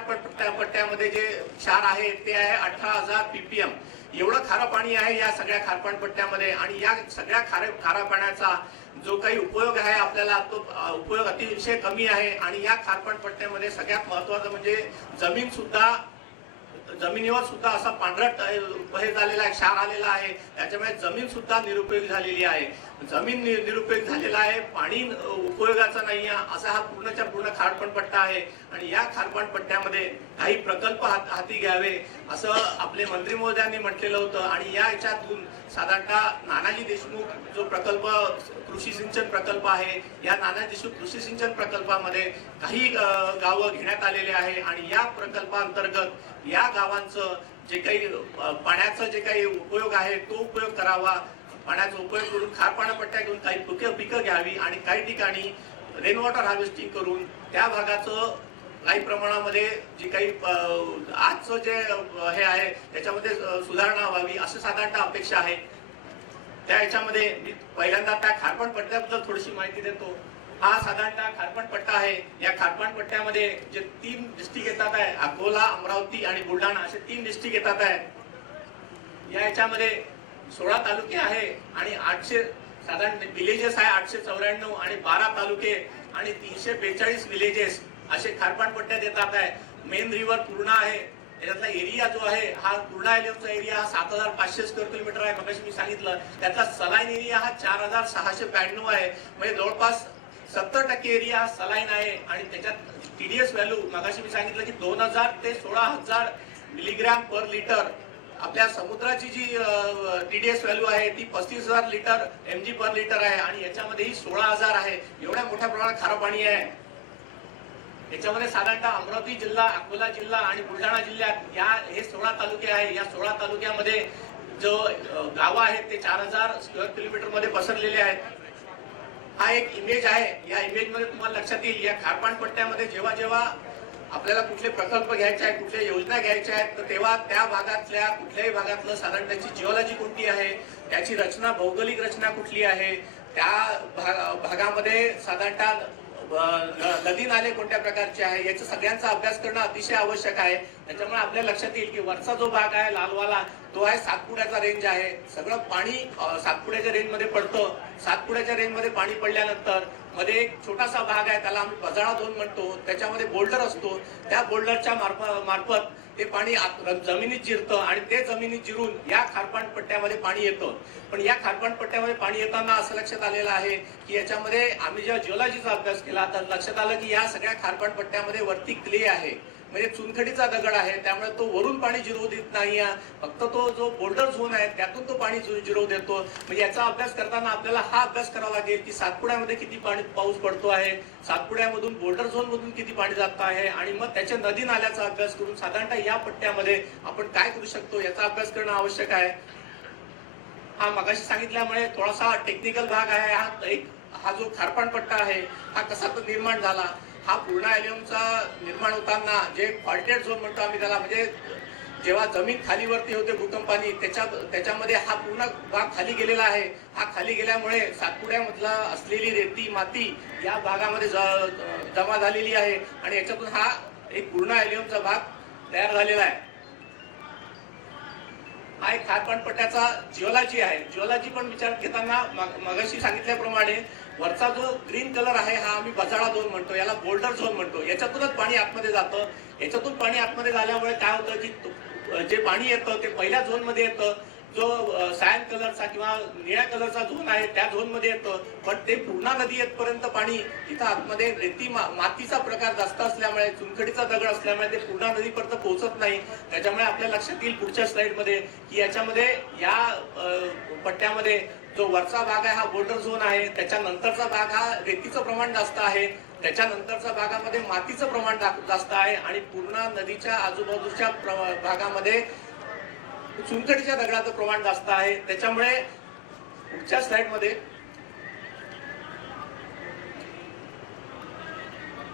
पट्ट्यामध्ये जे क्षार आहे ते आहे 18,000 ppm. एवढं खारं पाणी आहे या सगळ्या खारपाण पट्ट्यामध्ये. आणि या सगळ्या खाऱ्या पाण्याचा जो काही उपयोग आहे आपल्याला तो उपयोग अतिशय कमी आहे. आणि या खारपाण पट्ट्यामध्ये सगळ्यात महत्वाचं म्हणजे जमिनीवर सुद्धा असा पांढरट हे झालेला आहे, क्षार आलेला आहे. त्याच्यामुळे जमीन सुद्धा निरुपयोगी झालेली आहे. जमीन निरुपयोगी झालेला आहे, पाणी उपयोगाचं नाही आहे असा हा पूर्णच्या पूर्ण खारपाण पट्टा आहे. आणि या खारपाण पट्ट्यामध्ये काही प्रकल्प हाती घ्यावे असं आपले मंत्री महोदयांनी म्हटलेलं होतं. आणि या याच्यातून साधारणतः नानाजी देशमुख जो प्रकल्प कृषी सिंचन प्रकल्प आहे या नानाजी देशमुख कृषी सिंचन प्रकल्पामध्ये काही गावं घेण्यात आलेले आहे. आणि या प्रकल्पाअंतर्गत या गावांचं जे काही पाण्याचा जे काही उपयोग आहे तो उपयोग करावा. पाण्याचा उपयोग करून खारपाण पट्ट्या घेऊन काही पिकं घ्यावी. आणि काही ठिकाणी रेन वॉटर हार्वेस्टिंग करून त्या भागाचं काही प्रमाणामध्ये जे काही आजचं जे हे आहे त्याच्यामध्ये सुधारणा व्हावी असं साधारणतः अपेक्षा आहे. त्या याच्यामध्ये मी पहिल्यांदा त्या खारपाण पट्ट्याबद्दल थोडीशी माहिती देतो. हा साधारणतः खारपाण पट्टा आहे. या खारपाण पट्ट्यामध्ये जे 3 डिस्ट्रिक्ट येतात आहे अकोला, अमरावती आणि बुलढाणा असे 3 डिस्ट्रिक्ट येतात आहे. या याच्यामध्ये 16 तालुके आहे आणि 800 साधारण विलेजेस आहे 894 आणि 12 तालुके आणि 342 विलेजेस असे खारपाण पट्ट्यात येतात आहे. मेन रिव्हर पूर्णा आहे. त्याच्यातला एरिया जो आहे हा पूर्णा एरिया हा 7500 स्क्वेअर किलोमीटर आहे. मगाशी मी सांगितलं त्यातला सलाईन एरिया हा 4692 आहे. म्हणजे जवळपास 70% एरिया हा सलाईन आहे. आणि त्याच्यात TDS व्हॅल्यू मगाशी मी सांगितलं की 2000 ते 16000 मिलीग्रॅम पर लिटर. आपल्या समुद्राची जी TDS व्हॅल्यू आहे ती 35,000 लिटर mg पर लिटर आहे. आणि याच्यामध्येही 16,000 आहे. एवढ्या मोठ्या प्रमाणात खारं पाणी आहे. याच्यामध्ये साधारणतः अमरावती जिल्हा, अकोला जिल्हा आणि बुलढाणा जिल्ह्यात हे 16 तालुके आहे. या 16 तालुक्यामध्ये जो गावं आहेत ते 4000 स्क्वेअर किलोमीटर मध्ये पसरलेले आहेत. हा एक इमेज आहे. या इमेज मध्ये तुम्हाला लक्षात येईल या खारपाण पट्ट्यामध्ये जेव्हा जेव्हा आपल्याला कुठले प्रकल्प घ्यायचे आहेत, कुठल्या योजना घ्यायच्या आहेत, तर तेव्हा त्या भागातल्या कुठल्याही भागातलं साधारण त्याची जिओलॉजी कोणती आहे, त्याची रचना, भौगोलिक रचना कुठली आहे, त्या भागामध्ये साधारणतः नदी नाले कोणत्या प्रकारचे आहे, याचा सगळ्यांचा अभ्यास करणं अतिशय आवश्यक आहे. त्याच्यामुळे आपल्या लक्षात येईल की वरचा जो भाग आहे लालवाला, तो आहे सातपुड्याचा रेंज आहे. सगळं पाणी सातपुड्याच्या रेंजमध्ये पडतं. सातपुड्याच्या रेंजमध्ये पाणी पडल्यानंतर मध्ये एक छोटासा भाग आहे, त्याला आम्ही बजाळा 2 म्हणतो. त्याच्यामध्ये बोल्डर असतो. त्या बोल्डरच्या मार्फत ते पाणी जमिनीत जिरतं आणि ते जमिनीत जिरून या खारपाण पट्ट्यामध्ये पाणी येतं. पण या खारपाण पट्ट्यामध्ये पाणी येताना असं लक्षात आलेलं आहे की याच्यामध्ये आम्ही जेव्हा जिओलॉजीचा अभ्यास केला तर लक्षात आलं की या सगळ्या खारपाण पट्ट्यामध्ये वरती क्ले आहे, म्हणजे चुनखडीचा दगड आहे. त्यामुळे तो वरून पाणी जिरवू देत नाही, फक्त तो जो बोल्डर झोन आहे त्यातून तो पाणी जिरवू देतो. म्हणजे याचा अभ्यास करताना आपल्याला हा अभ्यास करावा लागेल की सातपुड्यामध्ये किती पाऊस पडतो आहे, सातपुड्यामधून बोल्डर झोन मधून किती पाणी जात आहे, आणि मग त्याच्या नदी नाल्याचा अभ्यास करून साधारणतः या पट्ट्यामध्ये आपण काय करू शकतो याचा अभ्यास करणं आवश्यक आहे. हा मगाशी सांगितल्यामुळे थोडासा टेक्निकल भाग आहे. हा जो खारपाण पट्टा आहे हा कसा निर्माण झाला, हा पूर्ण ॲल्युमचा निर्माण होताना जे फॉल्टेड झोन म्हणतो आम्ही त्याला, म्हणजे जेव्हा जमीन खालीवरती होते भूकंपानी त्याच्यामध्ये हा पूर्ण भाग खाली गेलेला आहे. हा खाली गेल्यामुळे सातपुड्यामधला असलेली रेती माती या भागामध्ये जमा झालेली आहे आणि याच्यातून हा एक पूर्ण ॲल्युमचा भाग तयार झालेला आहे. हा एक खारपाणपट्ट्याचा जिओलॉजी आहे. जिओलॉजी पण विचार घेताना मगाशी सांगितल्याप्रमाणे वरचा जो ग्रीन कलर आहे हा आम्ही बजाळा 2 म्हणतो, याला बोल्डर झोन म्हणतो. याच्यातूनच पाणी आतमध्ये जातं. याच्यातून पाणी आतमध्ये झाल्यामुळे काय होतं की जे पाणी येतं ते पहिल्या झोन मध्ये येतं. जो सायन कलरचा किंवा निळ्या कलरचा झोन आहे त्या झोन मध्ये येतं, पण ते पूर्णा नदी येतपर्यंत पाणी इथं आतमध्ये रेती मातीचा प्रकार जास्त असल्यामुळे, चुनखडीचा दगड असल्यामुळे ते पूर्णा नदीपर्यंत पोहोचत नाही. त्याच्यामुळे आपल्या लक्षात येईल पुढच्या स्लाइड मध्ये की याच्यामध्ये या पट्ट्यामध्ये जो वरचा भाग आहे हा बोल्डर झोन आहे, त्याच्यानंतरचा भाग हा रेतीचं प्रमाण जास्त आहे, त्याच्यानंतरच्या भागामध्ये मातीचं प्रमाण जास्त आहे आणि पूर्णा नदीच्या आजूबाजूच्या भागामध्ये चुनखडीच्या दगडाचं प्रमाण जास्त आहे. त्याच्यामुळे पुढच्या स्लाइड मध्ये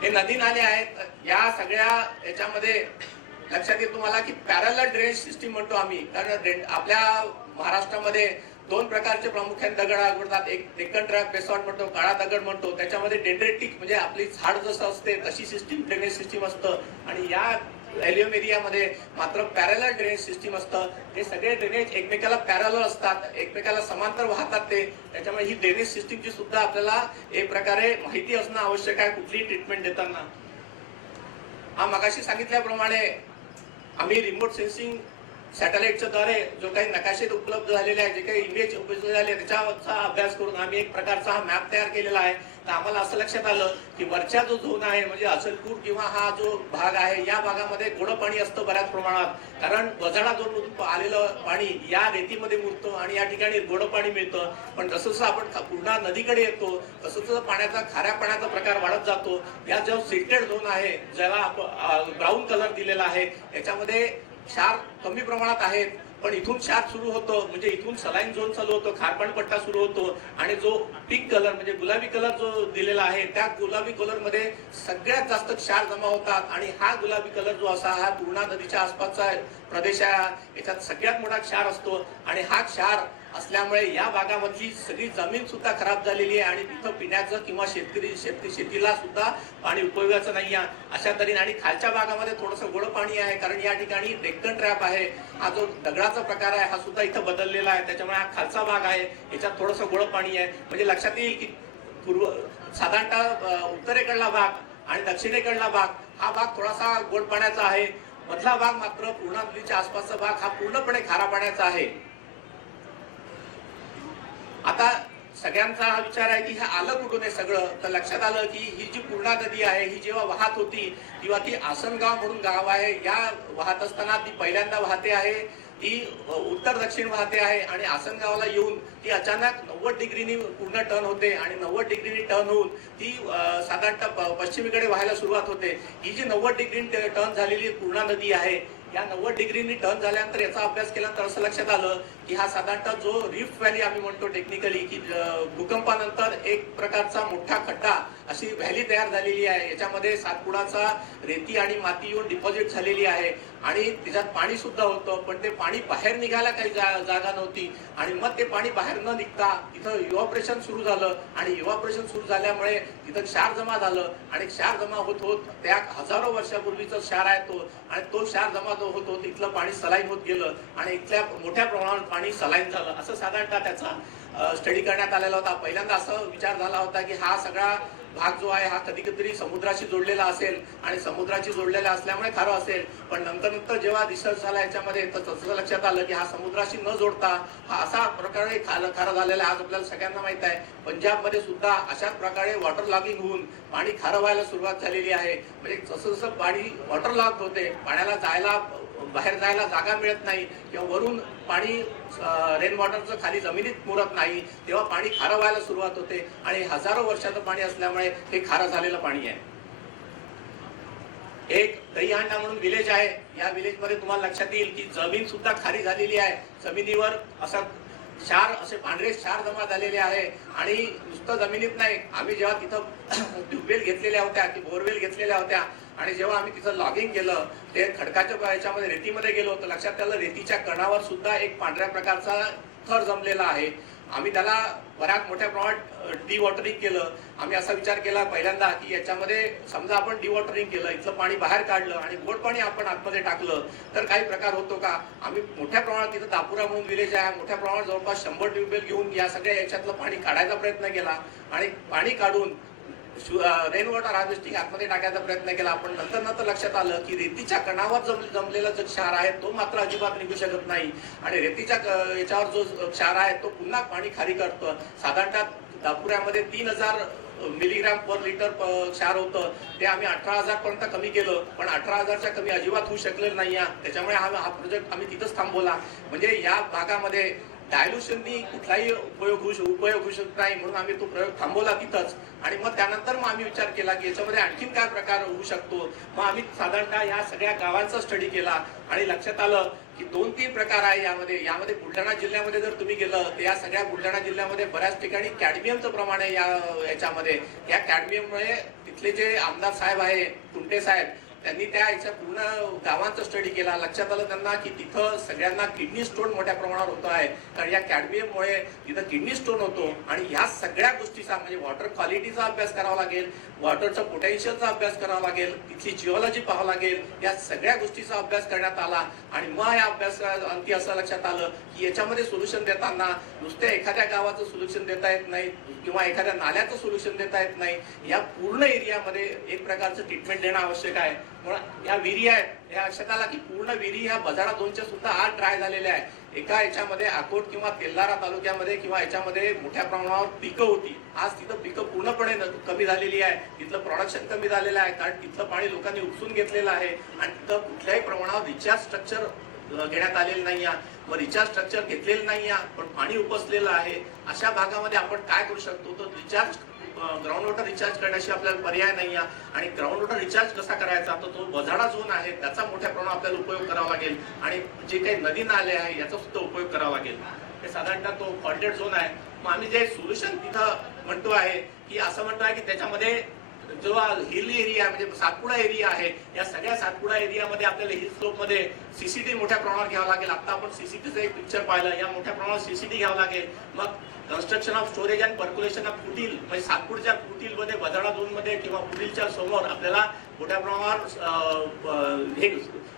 हे नदी नाले आहेत. या सगळ्या याच्यामध्ये लक्षात येईल तुम्हाला की पॅरलल ड्रेनेज सिस्टीम म्हणतो आम्ही, कारण आपल्या महाराष्ट्रामध्ये 2 प्रकारचे प्रामुख्याने दगड आढळतात. एक डेक्कन ट्रॅप बेसॉल्ट म्हणतो, काळा दगड म्हणतो. त्याच्यामध्ये डेंड्रेटिक म्हणजे आपली झाड जसं असते तशी सिस्टीम ड्रेनेज सिस्टीम असतं आणि या ॲल्युम एरियामध्ये मात्र पॅरलल ड्रेनेज सिस्टीम असतं. हे सगळे ड्रेनेज एकमेकाला पॅरलल असतात, एकमेकाला समांतर वाहतात ते. त्याच्यामुळे ही ड्रेनेज सिस्टीमची सुद्धा आपल्याला एक प्रकारे माहिती असणं आवश्यक आहे कुठलीही ट्रीटमेंट देताना. हा मगाशी सांगितल्याप्रमाणे आम्ही रिमोट सेन्सिंग सॅटेलाइटच्या द्वारे जो काही नकाशे उपलब्ध झालेले आहे, जे काही इमेज उपलब्ध झाले त्याचा अभ्यास करून आम्ही एक प्रकारचा हा मॅप तयार केलेला आहे. तर आम्हाला असं लक्षात आलं की वरच्या जो झोन आहे म्हणजे अचलपूर किंवा हा जो भाग आहे या भागामध्ये गोडं पाणी असतं बऱ्याच प्रमाणात, कारण बजाडा झोन मधून आलेलं पाणी या रेतीमध्ये मुरतं आणि या ठिकाणी गोडं पाणी मिळतं. पण जसं जसं आपण पूर्णा नदीकडे येतो तसं तसं पाण्याचा खाऱ्या पाण्याचा प्रकार वाढत जातो. या जो सिल्टेड झोन आहे ज्याला ब्राऊन कलर दिलेला आहे याच्यामध्ये क्षार कमी प्रमाणात आहेत, पण इथून क्षार सुरू होतो, म्हणजे इथून सलाईन झोन चालू होतो, खारपाण पट्टा सुरू होतो आणि जो पिंक कलर म्हणजे गुलाबी कलर जो दिलेला आहे त्या गुलाबी कलर मध्ये सगळ्यात जास्त क्षार जमा होतात आणि हा गुलाबी कलर जो असा हा पूर्णा नदीच्या आसपासचा प्रदेश आहे, याच्यात सगळ्यात मोठा क्षार असतो आणि हा क्षार असल्यामुळे या भागामधली सगळी जमीन सुद्धा खराब झालेली आहे आणि तिथं पिण्याचं किंवा शेतीला सुद्धा पाणी उपयोगाचं नाही आहे अशा तऱ्हेने. आणि खालच्या भागामध्ये थोडंसं गोडं पाणी आहे, कारण या ठिकाणी डेक्कन ट्रॅप आहे, हा जो दगडाचा प्रकार आहे हा सुद्धा इथं बदललेला आहे. त्याच्यामुळे हा खालचा भाग आहे याच्यात थोडंसं गोडं पाणी आहे. म्हणजे लक्षात येईल की साधारणतः उत्तरेकडला भाग आणि दक्षिणेकडला भाग हा भाग थोडासा गोड पाण्याचा आहे. मधला भाग मात्र पूर्णा नदीच्या आसपासचा भाग हा पूर्णपणे खारा पाण्याचा आहे. आता सगळ्यांचा हा विचार आहे की हे आलं कुठून हे सगळं, तर लक्षात आलं की ही जी पूर्णा नदी आहे ही जेव्हा वाहत होती किंवा ती आसनगाव म्हणून गाव आहे, या वाहत असताना ती पहिल्यांदा वाहते आहे, ती उत्तर दक्षिण वाहते आहे आणि आसनगावला येऊन ती अचानक 90 डिग्रीनी पूर्ण टर्न होते आणि 90 डिग्रीनी टर्न होऊन ती साधारणतः पश्चिमेकडे व्हायला सुरुवात होते. ही जी 90 डिग्री टर्न झालेली पूर्णा नदी आहे या 90 डिग्रीनी टर्न झाल्यानंतर याचा अभ्यास केल्यानंतर असं लक्षात आलं की हा साधारणतः जो रिफ्ट व्हॅली आम्ही म्हणतो टेक्निकली की भूकंपानंतर एक प्रकारचा मोठा खड्डा अशी व्हॅली तयार झालेली आहे. याच्यामध्ये सातपुडाचा रेती आणि माती येऊन डिपॉझिट झालेली आहे आणि त्याच्यात पाणी सुद्धा होतं, पण ते पाणी बाहेर निघायला काही जागा नव्हती आणि मग ते पाणी बाहेर न निघता तिथं इव्हॉपरेशन सुरू झालं आणि इव्हॉपरेशन सुरू झाल्यामुळे तिथं क्षार जमा झालं आणि क्षार जमा होत होत त्या हजारो वर्षापूर्वीचा क्षार आहे तो आणि तो क्षार जमा होत होत इथलं पाणी सलाईन होत गेलं आणि इथल्या मोठ्या प्रमाणात पाणी सलाईन झालं. असं साधारणतः त्याचा स्टडी करण्यात आलेला होता. पहिल्यांदा असं विचार झाला होता की हा सगळा भाग जो आहे हा कधी कधी समुद्राशी जोडलेला असेल आणि समुद्राशी जोडलेला असल्यामुळे खारं असेल, पण नंतर जेव्हा रिसर्च झाला याच्यामध्ये तर तसं लक्षात आलं की हा समुद्राशी न जोडता हा असा प्रकारे खारं झालेला आहे. आज आपल्याला सगळ्यांना माहित आहे पंजाबमध्ये सुद्धा अशाच प्रकारे वॉटर लॉगिंग होऊन पाणी खारं व्हायला सुरुवात झालेली आहे. म्हणजे जसं जसं पाणी वॉटर लॉग होते, पाण्याला बाहेर जायला जागा मिळत नाही किंवा वरून पाणी रेन वॉटरचं खाली जमिनीत मुरत नाही, तेव्हा पाणी खारं व्हायला सुरुवात होते आणि हजारो वर्षाचं पाणी असल्यामुळे हे खारं झालेलं पाणी आहे. एक दहीहांडा म्हणून विलेज आहे. या विलेजमध्ये तुम्हाला लक्षात येईल की जमीन सुद्धा खारी झालेली आहे. जमिनीवर असा क्षार असे पांढरे क्षार जमा झालेले आहे आणि नुसतं जमिनीत नाही, आम्ही जेव्हा तिथं ट्यूबवेल घेतलेल्या होत्या की बोरवेल घेतलेल्या होत्या आणि जेव्हा आम्ही तिथं लॉगिंग केलं ते खडकाच्या याच्यामध्ये रेतीमध्ये गेलो तर लक्षात आलं रेतीच्या कणावर सुद्धा एक पांढऱ्या प्रकारचा थर जमलेला आहे. आम्ही त्याला बऱ्याच मोठ्या प्रमाणात डिवॉटरिंग केलं. आम्ही असा विचार केला पहिल्यांदा की याच्यामध्ये समजा आपण डिवॉटरिंग केलं, इथलं पाणी बाहेर काढलं आणि गोड पाणी आपण आतमध्ये टाकलं तर काही प्रकार होतो का. आम्ही मोठ्या प्रमाणात तिथं दापुरा म्हणून विलेज आहे, मोठ्या प्रमाणात जवळपास 100 ट्यूबवेल घेऊन या सगळ्या याच्यातलं पाणी काढायचा प्रयत्न केला आणि पाणी काढून रेन वॉटर हार्वेस्टिंग आतमध्ये टाकायचा प्रयत्न केला. पण नंतर लक्षात आलं की रेतीच्या कणावर जमलेला जो क्षार आहे तो मात्र अजिबात निघू शकत नाही आणि रेतीच्या याच्यावर जो क्षार आहे तो पुन्हा पाणी खारी करतो. साधारणतः दापुऱ्यामध्ये 3000 मिलीग्राम पर लिटर क्षार होतं, ते आम्ही 18,000 पर्यंत कमी केलं, पण 18,000च्या कमी अजिबात होऊ शकलेलं नाही. त्याच्यामुळे हा प्रोजेक्ट आम्ही तिथंच थांबवला. म्हणजे या भागामध्ये डायल्युशननी कुठलाही उपयोग होऊ शकत नाही म्हणून आम्ही तो प्रयोग थांबवला तिथंच आणि मग त्यानंतर मग आम्ही विचार केला की याच्यामध्ये आणखीन काय प्रकार होऊ शकतो. मग आम्ही साधारणतः या सगळ्या गावांचा स्टडी केला आणि लक्षात आलं की 2-3 प्रकार आहे यामध्ये बुलढाणा जिल्ह्यामध्ये जर तुम्ही गेलं तर या सगळ्या बुलढाणा जिल्ह्यामध्ये बऱ्याच ठिकाणी कॅडमियमचं प्रमाण आहे. याच्यामध्ये या कॅडमियममुळे तिथले जे आमदार साहेब आहे कुंटे साहेब त्यांनी त्या याच्या पूर्ण गावांचा स्टडी केला. लक्षात आलं त्यांना की तिथं सगळ्यांना किडनी स्टोन मोठ्या प्रमाणावर होत आहे कारण या कॅडमियममुळे तिथं किडनी स्टोन होतो आणि या सगळ्या गोष्टीचा म्हणजे वॉटर क्वालिटीचा अभ्यास करावा लागेल, वॉटरचा पोटेन्शियलचा अभ्यास करावा लागेल, तिथली जिओलॉजी पाहावं लागेल. या सगळ्या गोष्टीचा अभ्यास करण्यात आला आणि मग या अभ्यासाअंती असं लक्षात आलं की याच्यामध्ये सोल्युशन देताना नुसते एखाद्या गावाचं सोल्युशन देता येत नाही किंवा एखाद्या नाल्याचं सोल्युशन देता येत नाही. या पूर्ण एरियामध्ये एक प्रकारचं ट्रीटमेंट देणं आवश्यक आहे. म्हणून या विहिरी आहेत या लक्षात आला की पूर्ण विहिरी ह्या बजाडा 2च्या सुद्धा आज ड्राय झालेल्या आहे. एका याच्यामध्ये अकोट किंवा तेल्लारा तालुक्यामध्ये किंवा याच्यामध्ये मोठ्या प्रमाणावर पिकं होती, आज तिथं पिकं पूर्णपणे कमी झालेली आहे. तिथलं प्रोडक्शन कमी झालेलं आहे कारण तिथलं पाणी लोकांनी उपसून घेतलेलं आहे आणि तिथं कुठल्याही प्रमाणावर रिचार्ज स्ट्रक्चर घेण्यात आलेलं नाही. मग रिचार्ज स्ट्रक्चर घेतलेलं नाही पण पाणी उपसलेलं आहे. अशा भागामध्ये आपण काय करू शकतो तर रिचार्ज ग्राउंड वॉटर रिचार्ज करण्याशी आपल्याला पर्याय नाही आणि ग्राउंड वॉटर रिचार्ज कसा करायचा तर तो बजाडा झोन आहे त्याचा मोठ्या प्रमाणात आपल्याला उपयोग करावा लागेल आणि जे काही नदी नाले आहे याचा सुद्धा उपयोग करावा लागेल. हे साधारणतः तो फॉल्टेड झोन आहे. मग आम्ही जे सोल्युशन तिथं म्हणतो आहे की असं म्हणतो आहे की त्याच्यामध्ये जो हिल एरिया म्हणजे सातपुडा एरिया आहे या सगळ्या सातपुडा एरियामध्ये आपल्याला हिल स्लोप मध्ये सीसीटी मोठ्या प्रमाणात घ्यावं लागेल. आता आपण सीसीटीचं एक पिक्चर पाहिलं, या मोठ्या प्रमाणात सीसीटी घ्यावं लागेल. मग construction of storage and percolation of फुटील म्हणजे सातपूरच्या फुटीलमध्ये बजाडा झोनमध्ये किंवा फुटीलच्या समोर आपल्याला मोठ्या प्रमाणावर हे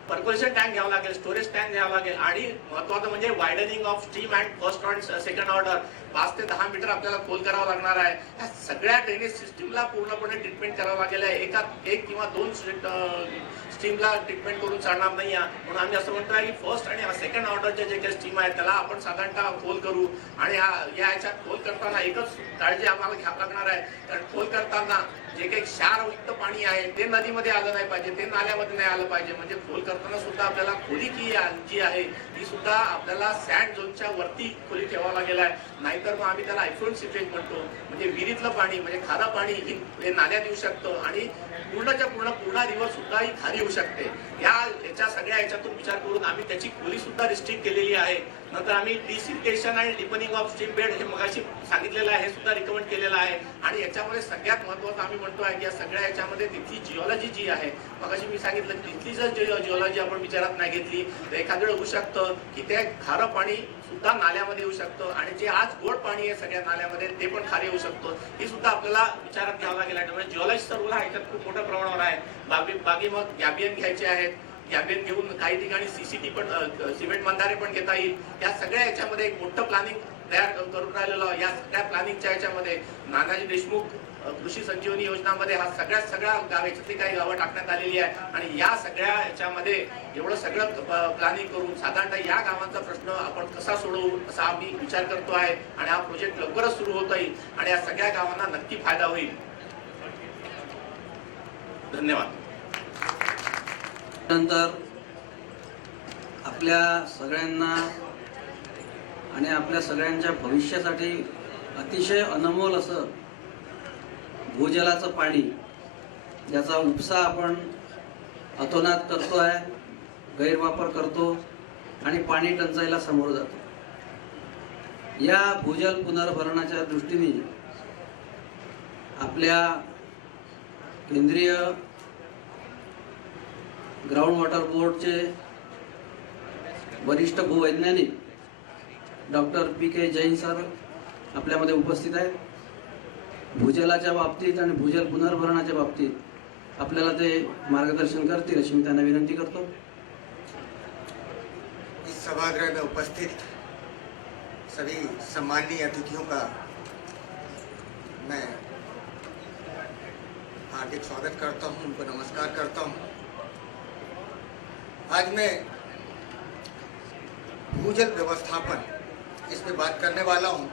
पर्क्युलेशन टँक घ्यावं लागेल, स्टोरेज टँक घ्यावं लागेल आणि महत्वाचं म्हणजे widening of stream and first and second order 5 ते 10 मीटर आपल्याला खोल करावं लागणार आहे. या सगळ्या ड्रेनेज सिस्टीमला पूर्णपणे ट्रीटमेंट करावं लागेल आहे. एक किंवा 2 स्ट्रीमला ट्रीटमेंट करून चालणार नाही म्हणून आम्ही असं म्हणतोय की फर्स्ट आणि सेकंड ऑर्डरचे जे काही स्ट्रीम आहे त्याला आपण साधारणतः खोल करू आणि या याच्यात खोल करताना एकच काळजी आम्हाला घ्यावं लागणार आहे कारण खोल करताना जे काही क्षारयुक्त पाणी आहे ते नदीमध्ये आलं नाही पाहिजे, ते नाल्यामध्ये नाही आलं पाहिजे. म्हणजे खोल करताना सुद्धा आपल्याला खोली जी आहे ती सुद्धा आपल्याला सँड झोनच्या वरती खोली ठेवावं लागेल आहे. नाहीतर मग आम्ही त्याला आयफ्लोट सिपेज म्हणतो. म्हणजे विहिरीतलं पाणी म्हणजे खारं पाणी हे नाल्यात येऊ शकतं आणि पूर्णच्या पूर्ण रिव्हर सुद्धा ही खाली येऊ शकते. याच्या सगळ्या याच्यातून विचार करून आम्ही त्याची खोली सुद्धा रिस्ट्रिक्ट केलेली आहे. नंतर आम्ही डिसिल्टेशन आणि डिपनिंग ऑफ स्ट्रीम बेड हे मगाशी सांगितलेलं आहे, हे सुद्धा रिकमेंड केलेलं आहे. आणि याच्यामध्ये सगळ्यात महत्त्वाचं आम्ही म्हणतो आहे की या सगळ्या याच्यामध्ये तिथली जिओलॉजी जी आहे, मगाशी मी सांगितलं तिथली जर जिओलॉजी आपण विचारात नाही घेतली तर एखाद्या वेळ होऊ शकतं की ते खारं पाणी सुद्धा नाल्यामध्ये येऊ शकतं आणि जे आज गोड पाणी आहे सगळ्या नाल्यामध्ये ते पण खाली येऊ शकतं. ही सुद्धा आपल्याला विचारात घ्यावं लागेल. म्हणजे जिओलॉजीचा रोल हा याच्यात खूप मोठ्या प्रमाणावर आहे. बाकी मग गॅबियन घ्यायचे आहेत, गॅबियन घेऊन काही ठिकाणी सीसीटी पण सिमेंट बंधारे पण घेता येईल. या सगळ्या याच्यामध्ये एक मोठं प्लॅनिंग तयार करून राहिलेलं. या सगळ्या प्लॅनिंगच्या याच्यामध्ये नानाजी देशमुख कृषी संजीवनी योजनामध्ये हा सगळ्या याच्यातली काही गावं टाकण्यात आलेली आहे. आणि या सगळ्या याच्यामध्ये एवढं सगळं प्लॅनिंग करून साधारणतः या गावांचा प्रश्न आपण कसा सोडवू असा आम्ही विचार करतो आहे. आणि हा प्रोजेक्ट लवकरच सुरू होता येईल आणि या सगळ्या गावांना नक्की फायदा होईल. धन्यवाद. नंतर आपल्या सगळ्यांना आणि आपल्या सगळ्यांच्या भविष्यासाठी अतिशय अनमोल असं भूजलाचं पाणी, ज्याचा उपसा आपण अतोनात करतो आहे, गैरवापर करतो आणि पाणी टंचाईला सामोरं जातो. या भूजल पुनर्भरणाच्या दृष्टीने आपल्या केंद्रीय ग्राउंड वॉटर बोर्डचे वरिष्ठ भूवैज्ञानिक डॉक्टर PK जैन सर आपल्यामध्ये उपस्थित आहेत. भूजलाच्या बाबतीत आणि भूजल पुनर्भरणाच्या बाबतीत आपल्याला ते मार्गदर्शन करतील अशी मी त्यांना विनंती करतो. इस सभागृह में उपस्थित सभी सम्माननीय अतिथियों का मैं हार्दिक स्वागत करता हूं, उनको नमस्कार करता हूं. आज मैं भूजल व्यवस्थापन इस पे बात करने वाला हूं.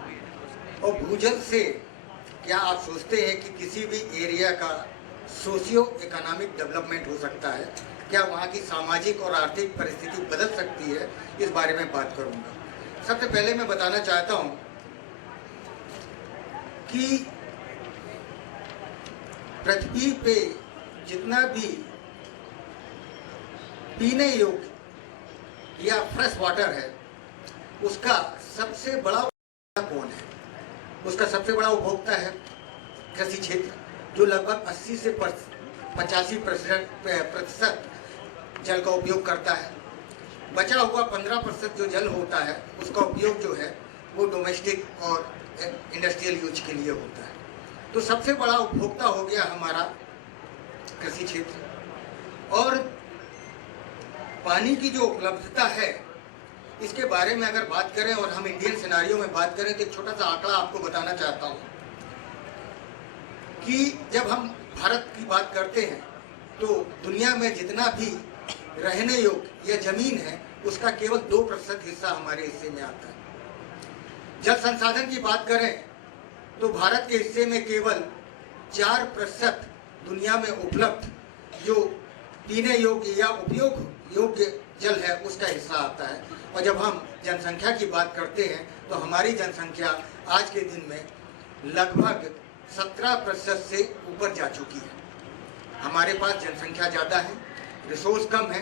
और भूजल से क्या आप सोचते हैं कि किसी भी एरिया का सोशियो इकोनॉमिक डेवलपमेंट हो सकता है? क्या वहाँ की सामाजिक और आर्थिक परिस्थिति बदल सकती है? इस बारे में बात करूँगा. सबसे पहले मैं बताना चाहता हूँ कि पृथ्वी पे जितना भी पीने योग्य या फ्रेश वाटर है उसका सबसे बड़ा कौन है? उसका सबसे बड़ा उपभोक्ता है कृषि क्षेत्र, जो लगभग 80 से 85% जल का उपयोग करता है. बचा हुआ 15% जो जल होता है उसका उपयोग जो है वो डोमेस्टिक और इंडस्ट्रियल यूज के लिए होता है. तो सबसे बड़ा उपभोक्ता हो गया हमारा कृषि क्षेत्र. और पानी की जो उपलब्धता है इसके बारे में अगर बात करें और हम इंडियन सिनारियो में बात करें तो एक छोटा सा आंकड़ा आपको बताना चाहता हूँ कि जब हम भारत की बात करते हैं तो दुनिया में जितना भी रहने योग्य या जमीन है उसका केवल 2% हिस्सा हमारे हिस्से में आता है. जल संसाधन की बात करें तो भारत के हिस्से में केवल 4% दुनिया में उपलब्ध जो पीने योग्य या उपयोग योग्य जल है उसका हिस्सा आता है. और जब हम जनसंख्या की बात करते हैं तो हमारी जनसंख्या आज के दिन में लगभग 17% से ऊपर जा चुकी है. हमारे पास जनसंख्या ज़्यादा है, रिसोर्स कम है.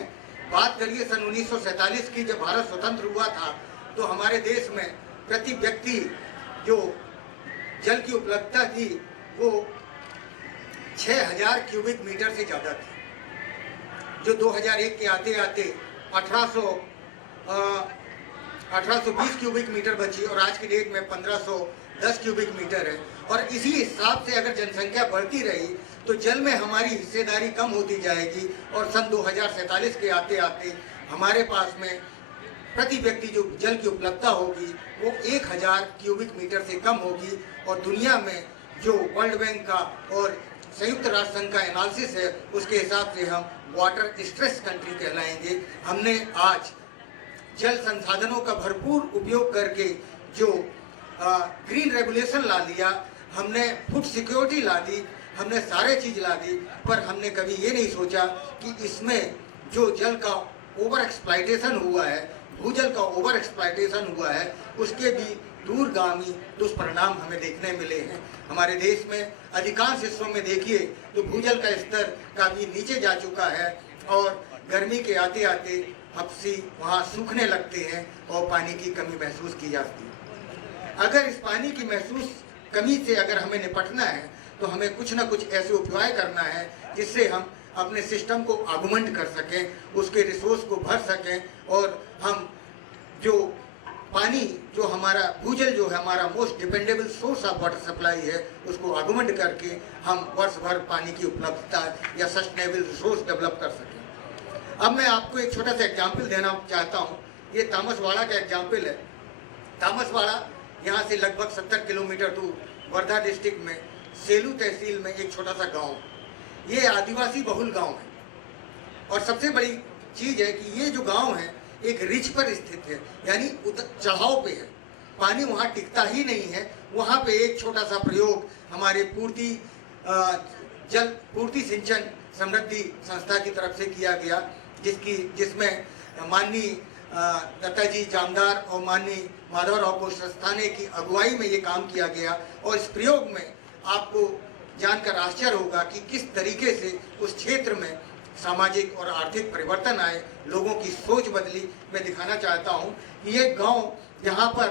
बात करिए सन 1947 की, जब भारत स्वतंत्र हुआ था तो हमारे देश में प्रति व्यक्ति जो जल की उपलब्धता थी वो 6000 क्यूबिक मीटर से ज़्यादा थी, जो 2001 के आते आते 1820 क्यूबिक मीटर बची और आज की डेट में 1510 क्यूबिक मीटर है. और इसी हिसाब से अगर जनसंख्या बढ़ती रही तो जल में हमारी हिस्सेदारी कम होती जाएगी और सन 2047 के आते आते हमारे पास में प्रति व्यक्ति जो जल की उपलब्धता होगी वो 1000 क्यूबिक मीटर से कम होगी. और दुनिया में जो वर्ल्ड बैंक का और संयुक्त राष्ट्र संघ का एनालिसिस है उसके हिसाब से हम वाटर स्ट्रेस कंट्री कहलाएंगे. हमने आज जल संसाधनों का भरपूर उपयोग करके जो ग्रीन रेगुलेशन ला लिया, हमने फूड सिक्योरिटी ला दी, हमने सारे चीज ला दी, पर हमने कभी ये नहीं सोचा कि इसमें जो जल का ओवर एक्सप्लॉइटेशन हुआ है, भूजल का ओवर एक्सप्लॉइटेशन हुआ है, उसके भी दूरगामी दुष्परिणाम हमें देखने मिले हैं। हमारे देश में अधिकांश हिस्सों में देखिए तो भूजल का स्तर काफी नीचे जा चुका है और गर्मी के आते आते हपसी वहाँ सूखने लगते हैं और पानी की कमी महसूस की जाती है। अगर इस पानी की महसूस कमी से अगर हमें निपटना है तो हमें कुछ ना कुछ ऐसे उपाय करना है जिससे हम अपने सिस्टम को आगुमेंट कर सकें, उसके रिसोर्स को भर सकें और हम जो पानी जो हमारा भूजल जो है हमारा most dependable source of water supply है, उसको आगुमेंट करके हम वर्ष भर पानी की उपलब्धता या सस्टेनेबल रिसोर्स डेवलप कर सकें। अब मैं आपको एक छोटा सा एग्जाम्पल देना चाहता हूँ। ये तामसवाड़ा का एग्जाम्पल है। तामसवाड़ा यहाँ से लगभग 70 किलोमीटर दूर वर्धा डिस्ट्रिक्ट में सेलू तहसील में एक छोटा सा गाँव, ये आदिवासी बहुल गाँव है और सबसे बड़ी चीज है कि ये जो गाँव है एक रिच पर स्थित है, यानी चढ़ाव पे है, पानी वहाँ टिकता ही नहीं है। वहाँ पे एक छोटा सा प्रयोग हमारे जल पूर्ति सिंचन समृद्धि संस्था की तरफ से किया गया, जिसमें माननीय दत्ताजी जामदार और माननीय माधवराव पोषस्थाने की अगुवाई में ये काम किया गया। और इस प्रयोग में आपको जानकर आश्चर्य होगा कि किस तरीके से उस क्षेत्र में सामाजिक और आर्थिक परिवर्तन आए, लोगों की सोच बदली। मैं दिखाना चाहता हूँ कि ये गांव जहाँ पर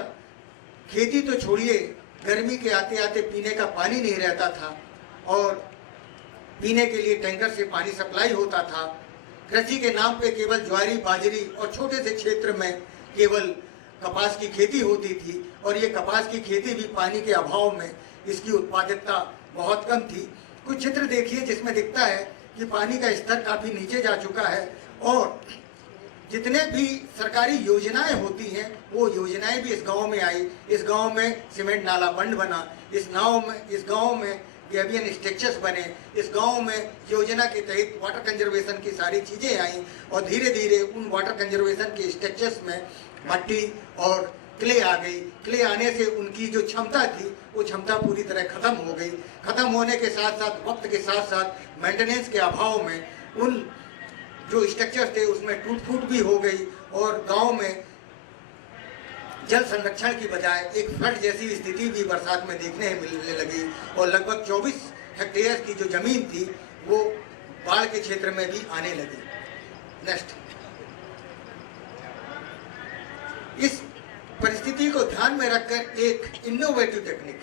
खेती तो छोड़िए, गर्मी के आते आते पीने का पानी नहीं रहता था और पीने के लिए टैंकर से पानी सप्लाई होता था। कृषि के नाम पे केवल ज्वारी बाजरी और छोटे से क्षेत्र में केवल कपास की खेती होती थी और ये कपास की खेती भी पानी के अभाव में इसकी उत्पादकता बहुत कम थी। कुछ चित्र देखिए जिसमें दिखता है कि पानी का स्तर काफी नीचे जा चुका है और जितने भी सरकारी योजनाएं होती हैं वो योजनाएं भी इस गांव में आई। इस गांव में सीमेंट नाला बंद बना, इस गांव में गैबियन स्ट्रक्चर्स बने, इस गांव में योजना के तहत वाटर कंजर्वेशन की सारी चीजें आई और धीरे धीरे उन वाटर कंजर्वेशन के स्ट्रक्चर्स में मट्टी और क्ले आ गई। क्ले आने से उनकी जो क्षमता थी वो क्षमता पूरी तरह खत्म हो गई। खत्म होने के साथ साथ वक्त के साथ साथ मेंटेनेंस के अभाव में उन जो स्ट्रक्चर्स थे उसमें टूट फूट भी हो गई और गांव में जल संरक्षण की बजाय एक फ्लड जैसी स्थिति भी बरसात में देखने मिलने लगी और लगभग 24 हेक्टेयर की जो जमीन थी वो बाढ़ के क्षेत्र में भी आने लगी। नेक्स्ट, इस परिस्थिति को ध्यान में रखकर एक इनोवेटिव टेक्निक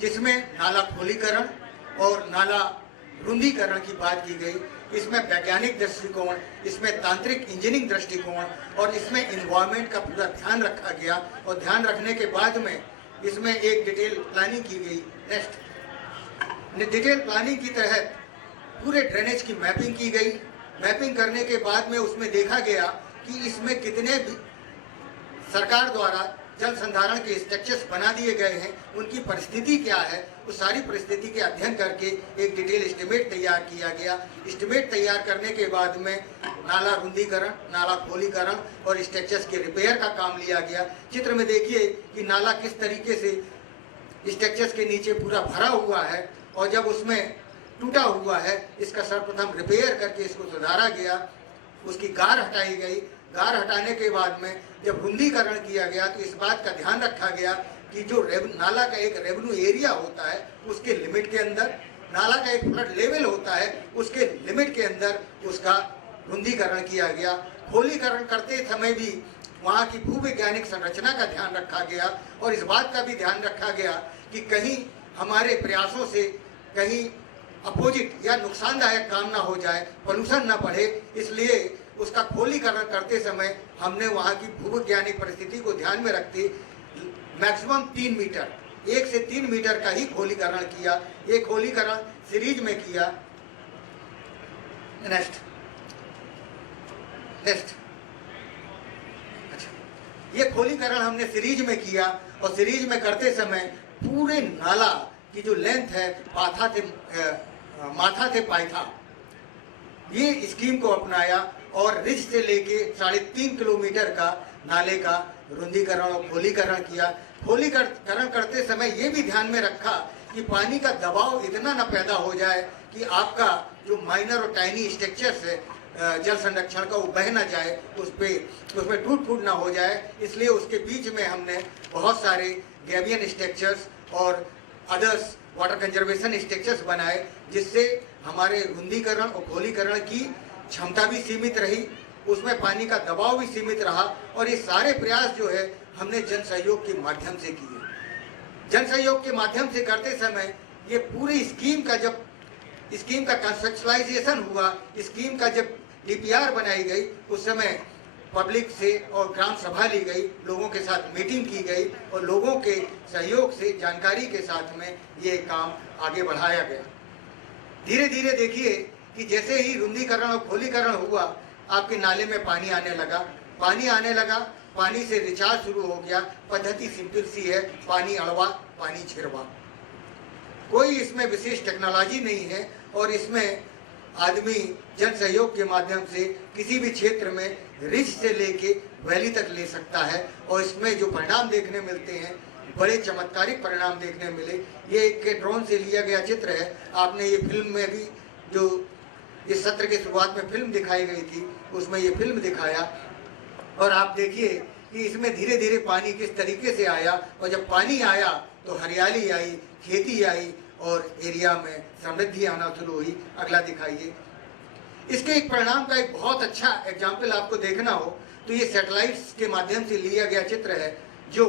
जिसमें नाला खोलीकरण और नाला रुंदीकरण की बात की गई, इसमें वैज्ञानिक दृष्टिकोण, इसमें तांत्रिक इंजीनियरिंग दृष्टिकोण और इसमें एनवायरनमेंट का पूरा ध्यान रखा गया और ध्यान रखने के बाद में इसमें एक डिटेल प्लानिंग की गई। नेक्स्ट, डिटेल प्लानिंग की तहत पूरे ड्रेनेज की मैपिंग की गई। मैपिंग करने के बाद में उसमें देखा गया कि इसमें कितने सरकार द्वारा जल संधारण के स्ट्रक्चर्स बना दिए गए हैं, उनकी परिस्थिति क्या है, उस सारी परिस्थिति के अध्ययन करके एक डिटेल एस्टिमेट तैयार किया गया। एस्टिमेट तैयार करने के बाद में नाला रुंदीकरण, नाला खोलीकरण और स्ट्रक्चर्स के रिपेयर का काम लिया गया। चित्र में देखिए कि नाला किस तरीके से स्ट्रक्चर्स के नीचे पूरा भरा हुआ है और जब उसमें टूटा हुआ है इसका सर्वप्रथम रिपेयर करके इसको सुधारा गया, उसकी गार हटाई गई। गार हटाने के बाद में जब रुंदीकरण किया गया तो इस बात का ध्यान रखा गया कि जो नाला का एक रेवेन्यू एरिया होता है उसके लिमिट के अंदर, नाला का एक फ्लड लेवल होता है उसके लिमिट के अंदर उसका रुंदीकरण किया गया। खोलीकरण करते समय भी वहाँ की भूवैज्ञानिक संरचना का ध्यान रखा गया और इस बात का भी ध्यान रखा गया कि कहीं हमारे प्रयासों से कहीं अपोजिट या नुकसानदायक काम ना हो जाए, पोल्यूशन ना बढ़े, इसलिए उसका खोलीकरण करते समय हमने वहाँ की भूवैज्ञानिक परिस्थिति को ध्यान में रखते मैक्सिमम 3 मीटर, 1 से 3 मीटर का ही खोलीकरण किया। ये खोलीकरण सीरीज में किया। नेक्स्ट, अच्छा, ये खोलीकरण हमने सीरीज में किया और सीरीज में करते समय पूरे नाला की जो लेंथ है माथा से पायथा, ये स्कीम को अपनाया और रिज से लेके 3.5 किलोमीटर का नाले का रुंदीकरण और खोलीकरण किया। खोलीकरण करते समय ये भी ध्यान में रखा कि पानी का दबाव इतना न पैदा हो जाए कि आपका जो माइनर और टाइनी स्ट्रक्चर्स है जल संरक्षण का, वो बह ना जाए, उसमें टूट फूट ना हो जाए। इसलिए उसके बीच में हमने बहुत सारे गैबियन स्ट्रक्चर्स और अदर्स वाटर कंजर्वेशन स्ट्रक्चर्स बनाए, जिससे हमारे रुंदीकरण और खोलीकरण की क्षमता भी सीमित रही, उसमें पानी का दबाव भी सीमित रहा। और ये सारे प्रयास जो है हमने जन सहयोग के माध्यम से किए। जन सहयोग के माध्यम से करते समय ये पूरी स्कीम का कंसेप्चुअलाइजेशन हुआ, स्कीम का जब डीपीआर बनाई गई, उस समय पब्लिक से और ग्राम सभा ली गई, लोगों के साथ मीटिंग की गई और लोगों के सहयोग से, जानकारी के साथ में ये काम आगे बढ़ाया गया। धीरे धीरे देखिए कि जैसे ही रुंदीकरण और खोलीकरण हुआ, आपके नाले में पानी आने लगा, पानी से रिचार्ज शुरू हो गया। पद्धति सिंपल सी है, पानी अड़वा पानी छिड़वा, कोई इसमें विशेष टेक्नोलॉजी नहीं है। और इसमें आदमी जन सहयोग के माध्यम से किसी भी क्षेत्र में रिच से लेके वैली तक ले सकता है। और इसमें जो परिणाम देखने मिलते हैं, बड़े चमत्कारिक परिणाम देखने मिले। ये एक ड्रोन से लिया गया चित्र है। आपने ये फिल्म में भी, जो इस सत्र के शुरुआत में फिल्म दिखाई गई थी, उसमें ये फिल्म दिखाया। और आप देखिए कि इसमें धीरे धीरे पानी किस तरीके से आया, और जब पानी आया तो हरियाली आई, खेती आई और एरिया में समृद्धि आना शुरू हुई। अगला दिखाइए। इसके एक परिणाम का एक बहुत अच्छा एग्जाम्पल आपको देखना हो तो ये सैटेलाइट्स के माध्यम से लिया गया चित्र है। जो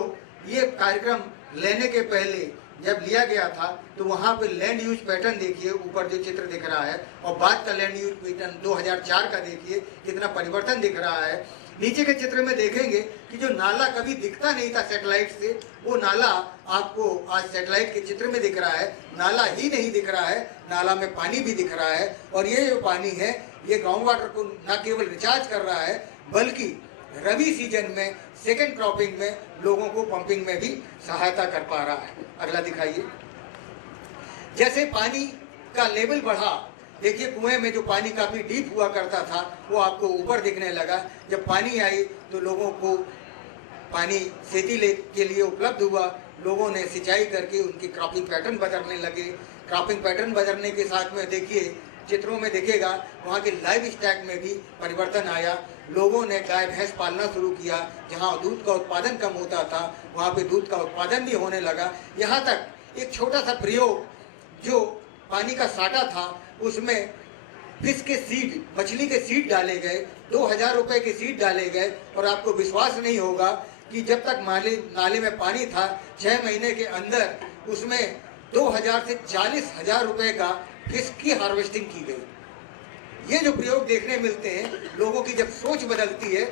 ये कार्यक्रम लेने के पहले जब लिया गया था तो वहाँ पे लैंड यूज पैटर्न देखिए, ऊपर जो चित्र दिख रहा है, और बाद का लैंड यूज पैटर्न 2004 का देखिए कितना परिवर्तन दिख रहा है। नीचे के चित्र में देखेंगे कि जो नाला कभी दिखता नहीं था सैटेलाइट से, वो नाला आपको आज सैटेलाइट के चित्र में दिख रहा है। नाला ही नहीं दिख रहा है, नाला में पानी भी दिख रहा है। और ये जो पानी है, ये ग्राउंड वाटर को न केवल रिचार्ज कर रहा है, बल्कि रबी सीजन में सेकेंड क्रॉपिंग में लोगों को पंपिंग में भी सहायता कर पा रहा है। अगला दिखाइए। जैसे पानी का लेवल बढ़ा, देखिए कुएं में जो पानी काफी डीप हुआ करता था वो आपको ऊपर दिखने लगा। जब पानी आई तो लोगों को पानी खेती के लिए उपलब्ध हुआ। लोगों ने सिंचाई करके उनकी क्रॉपिंग पैटर्न बदलने लगे। क्रॉपिंग पैटर्न बदलने के साथ में देखिए चित्रों में दिखेगा वहाँ के लाइव स्टॉक में भी परिवर्तन आया। लोगों ने गाय भैंस पालना शुरू किया। जहाँ दूध का उत्पादन कम होता था वहाँ पे दूध का उत्पादन भी होने लगा। यहाँ तक एक छोटा सा प्रयोग, जो पानी का साटा था उसमें फिश के सीड, मछली के सीड डाले गए, 2000 रुपए के सीड डाले गए। और आपको विश्वास नहीं होगा कि जब तक नाले में पानी था, 6 महीने के अंदर उसमें 2000 से 40,000 रुपए का फिश की हार्वेस्टिंग की गई। ये जो प्रयोग देखने मिलते हैं, लोगों की जब सोच बदलती है,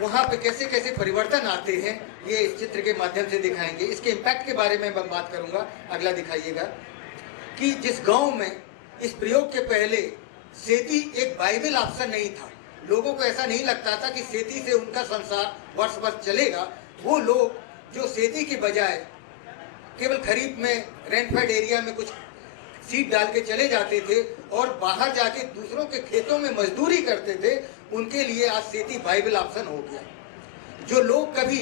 वहाँ पे कैसे कैसे परिवर्तन आते हैं, ये इस चित्र के माध्यम से दिखाएंगे। इसके इम्पैक्ट के बारे में मैं बात करूंगा। अगला दिखाइएगा कि जिस गांव में इस प्रयोग के पहले खेती एक वायबल ऑप्शन नहीं था, लोगों को ऐसा नहीं लगता था कि खेती से उनका संसार वर्ष भर चलेगा। वो लोग जो खेती के बजाय केवल खरीफ में रेनफेड एरिया में कुछ सीड डाल के चले जाते थे और बाहर जाके दूसरों के खेतों में मजदूरी करते थे, उनके लिए आज खेती वायबल ऑप्शन हो गया। जो लोग कभी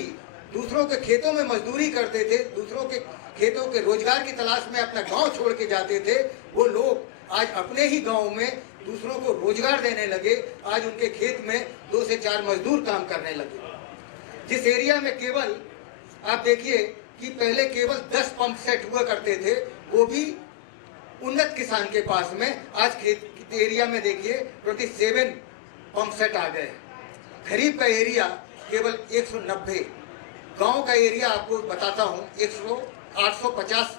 दूसरों के खेतों में मजदूरी करते थे, दूसरों के खेतों के रोजगार की तलाश में अपना गांव छोड़ के जाते थे, वो लोग आज अपने ही गांव में दूसरों को रोजगार देने लगे। आज उनके खेत में 2 से 4 मजदूर काम करने लगे। जिस एरिया में केवल आप देखिए कि पहले केवल 10 पंप सेट हुआ करते थे, वो भी उन्नत किसान के पास में, आज खेत एरिया में देखिए 27 पंप सेट आ गए। खरीफ का एरिया केवल 190, गांव का एरिया आपको बताता हूँ 850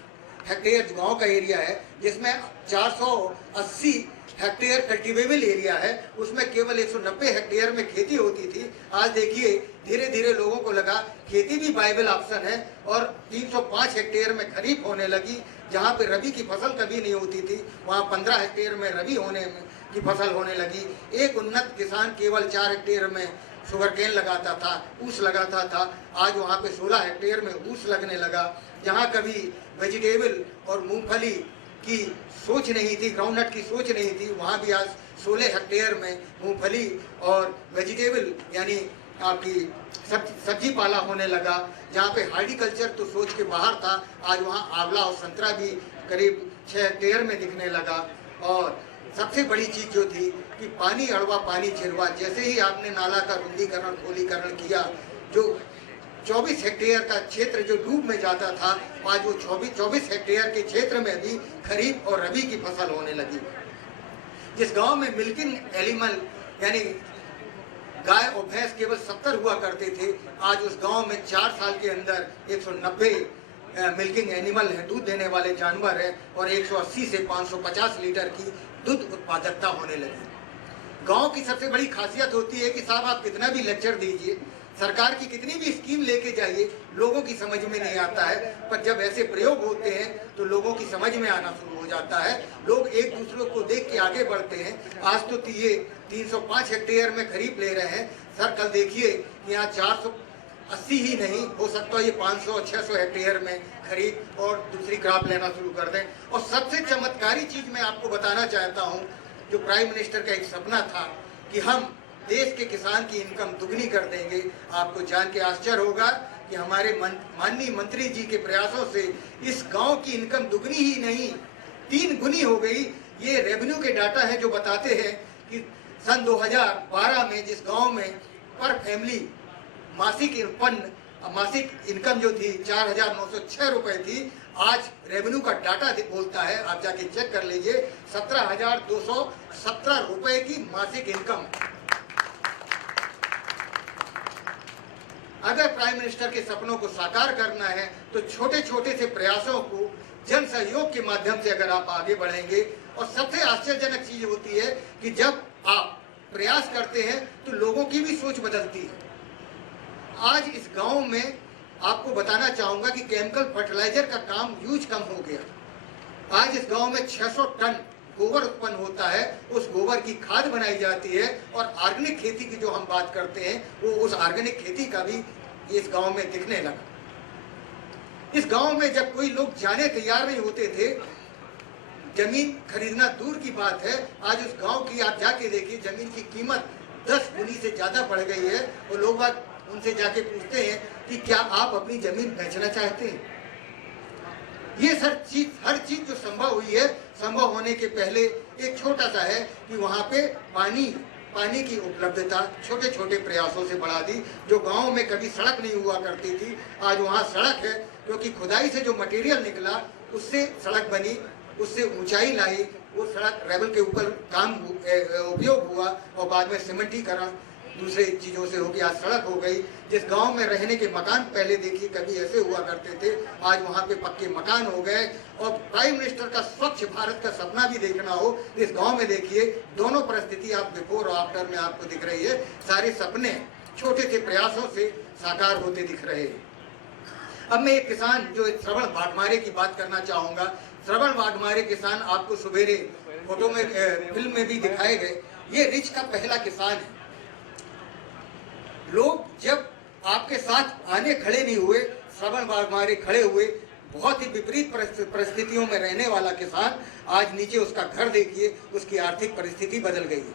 हेक्टेयर गांव का एरिया है, जिसमें 480 हेक्टेयर कल्टीवेबल एरिया है, उसमें केवल 190 हेक्टेयर में खेती होती थी। आज देखिए धीरे धीरे लोगों को लगा खेती भी वायबल ऑप्शन है और 305 हेक्टेयर में खरीफ होने लगी। जहाँ पे रबी की फसल कभी नहीं होती थी, वहाँ 15 हेक्टेयर में रबी की फसल होने लगी। एक उन्नत किसान केवल 4 हेक्टेयर में शुगर केन लगाता था, ऊस लगाता था, आज वहाँ पे 16 हेक्टेयर में ऊस लगने लगा। जहाँ कभी वेजिटेबल और मूंगफली की सोच नहीं थी, ग्राउंडनट की सोच नहीं थी, वहाँ भी आज 16 हेक्टेयर में मूंगफली और वेजिटेबल यानी आपकी सब्जी पाला होने लगा। जहाँ पे हार्टिकल्चर तो सोच के बाहर था, आज वहाँ आंवला और संतरा भी करीब 6 हेक्टेयर में दिखने लगा। और सबसे बड़ी चीज जो थी कि पानी अड़वा पानी चिरवा, जैसे ही आपने नाला का रुंदीकरण खोलीकरण किया, जो 24 हेक्टेयर का क्षेत्र जो डूब में जाता था, आज वो 24 हेक्टेयर के क्षेत्र में भी खरीफ और रबी की फसल होने लगी। जिस गांव में मिल्किंग एनिमल यानी गाय और भैंस केवल 70 हुआ करते थे, आज उस गांव में 4 साल के अंदर 190 मिल्किंग एनिमल है, दूध देने वाले जानवर है, और 180 से 550 लीटर की दूध उत्पादकता होने लगी। गांव की सबसे बड़ी खासियत होती है कि साहब आप कितना भी लेक्चर दीजिए, सरकार की कितनी भी स्कीम लेके जाइए, लोगों की समझ में नहीं आता है। पर जब ऐसे प्रयोग होते हैं तो लोगों की समझ में आना शुरू हो जाता है, लोग एक दूसरे को देख के आगे बढ़ते हैं। आज तो ये 305 हेक्टेयर में खरीफ ले रहे हैं, सर कल देखिए यहाँ 480 ही नहीं हो सकता, ये 500-600 हेक्टेयर में खरीफ और दूसरी क्रॉप लेना शुरू कर दें। और सबसे चमत्कारी चीज मैं आपको बताना चाहता हूँ, जो प्राइम मिनिस्टर का एक सपना था कि हम देश के किसान की इनकम दुगनी कर देंगे। आपको जान के आश्चर्य होगा कि हमारे माननीय मंत्री जी के प्रयासों से इस गांव की इनकम दुगनी ही नहीं 3 गुनी हो गई। ये रेवेन्यू के डाटा है जो बताते हैं कि सन 2012 में जिस गांव में पर फैमिली मासिक इनकम जो थी 4,906 रुपए थी, आज रेवेन्यू का डाटा बोलता है, आप जाके चेक कर लीजिए, 17,217 रुपए की मासिक इनकम। अगर प्राइम मिनिस्टर के सपनों को साकार करना है तो छोटे छोटे से प्रयासों को जन सहयोग के माध्यम से अगर आप आगे बढ़ेंगे, और सबसे आश्चर्यजनक चीज होती है कि जब आप प्रयास करते हैं तो लोगों की भी सोच बदलती है। आज इस गांव में आपको बताना चाहूंगा कि केमिकल फर्टिलाइजर का काम यूज कम हो गया। आज इस गांव में 600 टन गोबर उत्पन्न होता है, उस गोबर की खाद बनाई जाती है, और ऑर्गेनिक खेती की जो हम बात करते हैं वो उस ऑर्गेनिक खेती का भी इस गांव में दिखने लगा। इस गांव में जब कोई लोग जाने तैयार नहीं होते थे, जमीन खरीदना दूर की बात है, आज उस गांव की आप जाके देखिए जमीन की कीमत 10 गुनी से ज्यादा बढ़ गई है। और लोग बात उनसे जाके पूछते हैं कि क्या आप अपनी जमीन बेचना चाहते हैं। ये हर चीज जो संभव हुई है, संभव होने के पहले एक छोटा सा है कि वहाँ पे पानी की उपलब्धता छोटे छोटे प्रयासों से बढ़ा दी। जो गांव में कभी सड़क नहीं हुआ करती थी, आज वहाँ सड़क है, क्योंकि खुदाई से जो मटेरियल निकला उससे सड़क बनी, उससे ऊंचाई लाई, वो सड़क रेवल के ऊपर काम उपयोग हुआ, और बाद में सीमेंटीकरण दूसरे चीजों से होगी, आज सड़क हो गई। जिस गांव में रहने के मकान पहले देखिए कभी ऐसे हुआ करते थे, आज वहां पे पक्के मकान हो गए। और प्राइम मिनिस्टर का स्वच्छ भारत का सपना भी देखना हो, इस गांव में देखिए दोनों परिस्थिति आप बिफोर और आफ्टर में आपको दिख रही है। सारे सपने छोटे से प्रयासों से साकार होते दिख रहे हैं। अब मैं एक किसान जो श्रवण वाघमारे की बात करना चाहूंगा। श्रवण वाघमारे किसान आपको सुबेरे फोटो में फिल्म में भी दिखाए गए, ये रिच का पहला किसान है। लोग जब आपके साथ आने खड़े नहीं हुए, श्रवण वाघमारे खड़े हुए। बहुत ही विपरीत परिस्थितियों में रहने वाला किसान, आज नीचे उसका घर देखिए, उसकी आर्थिक परिस्थिति बदल गई है।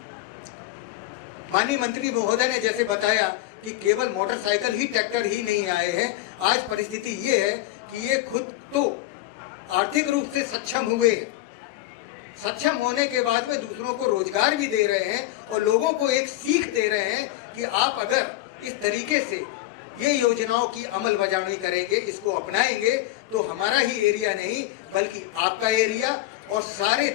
माननीय मंत्री महोदय ने जैसे बताया कि केवल मोटरसाइकिल ही ट्रैक्टर ही नहीं आए हैं, आज परिस्थिति ये है कि ये खुद तो आर्थिक रूप से सक्षम हुए हैं, सक्षम होने के बाद में दूसरों को रोजगार भी दे रहे हैं, और लोगों को एक सीख दे रहे हैं कि आप अगर इस तरीके से ये योजनाओं की अमल बजावनी करेंगे, इसको अपनाएंगे, तो हमारा ही एरिया नहीं बल्कि आपका एरिया और सारे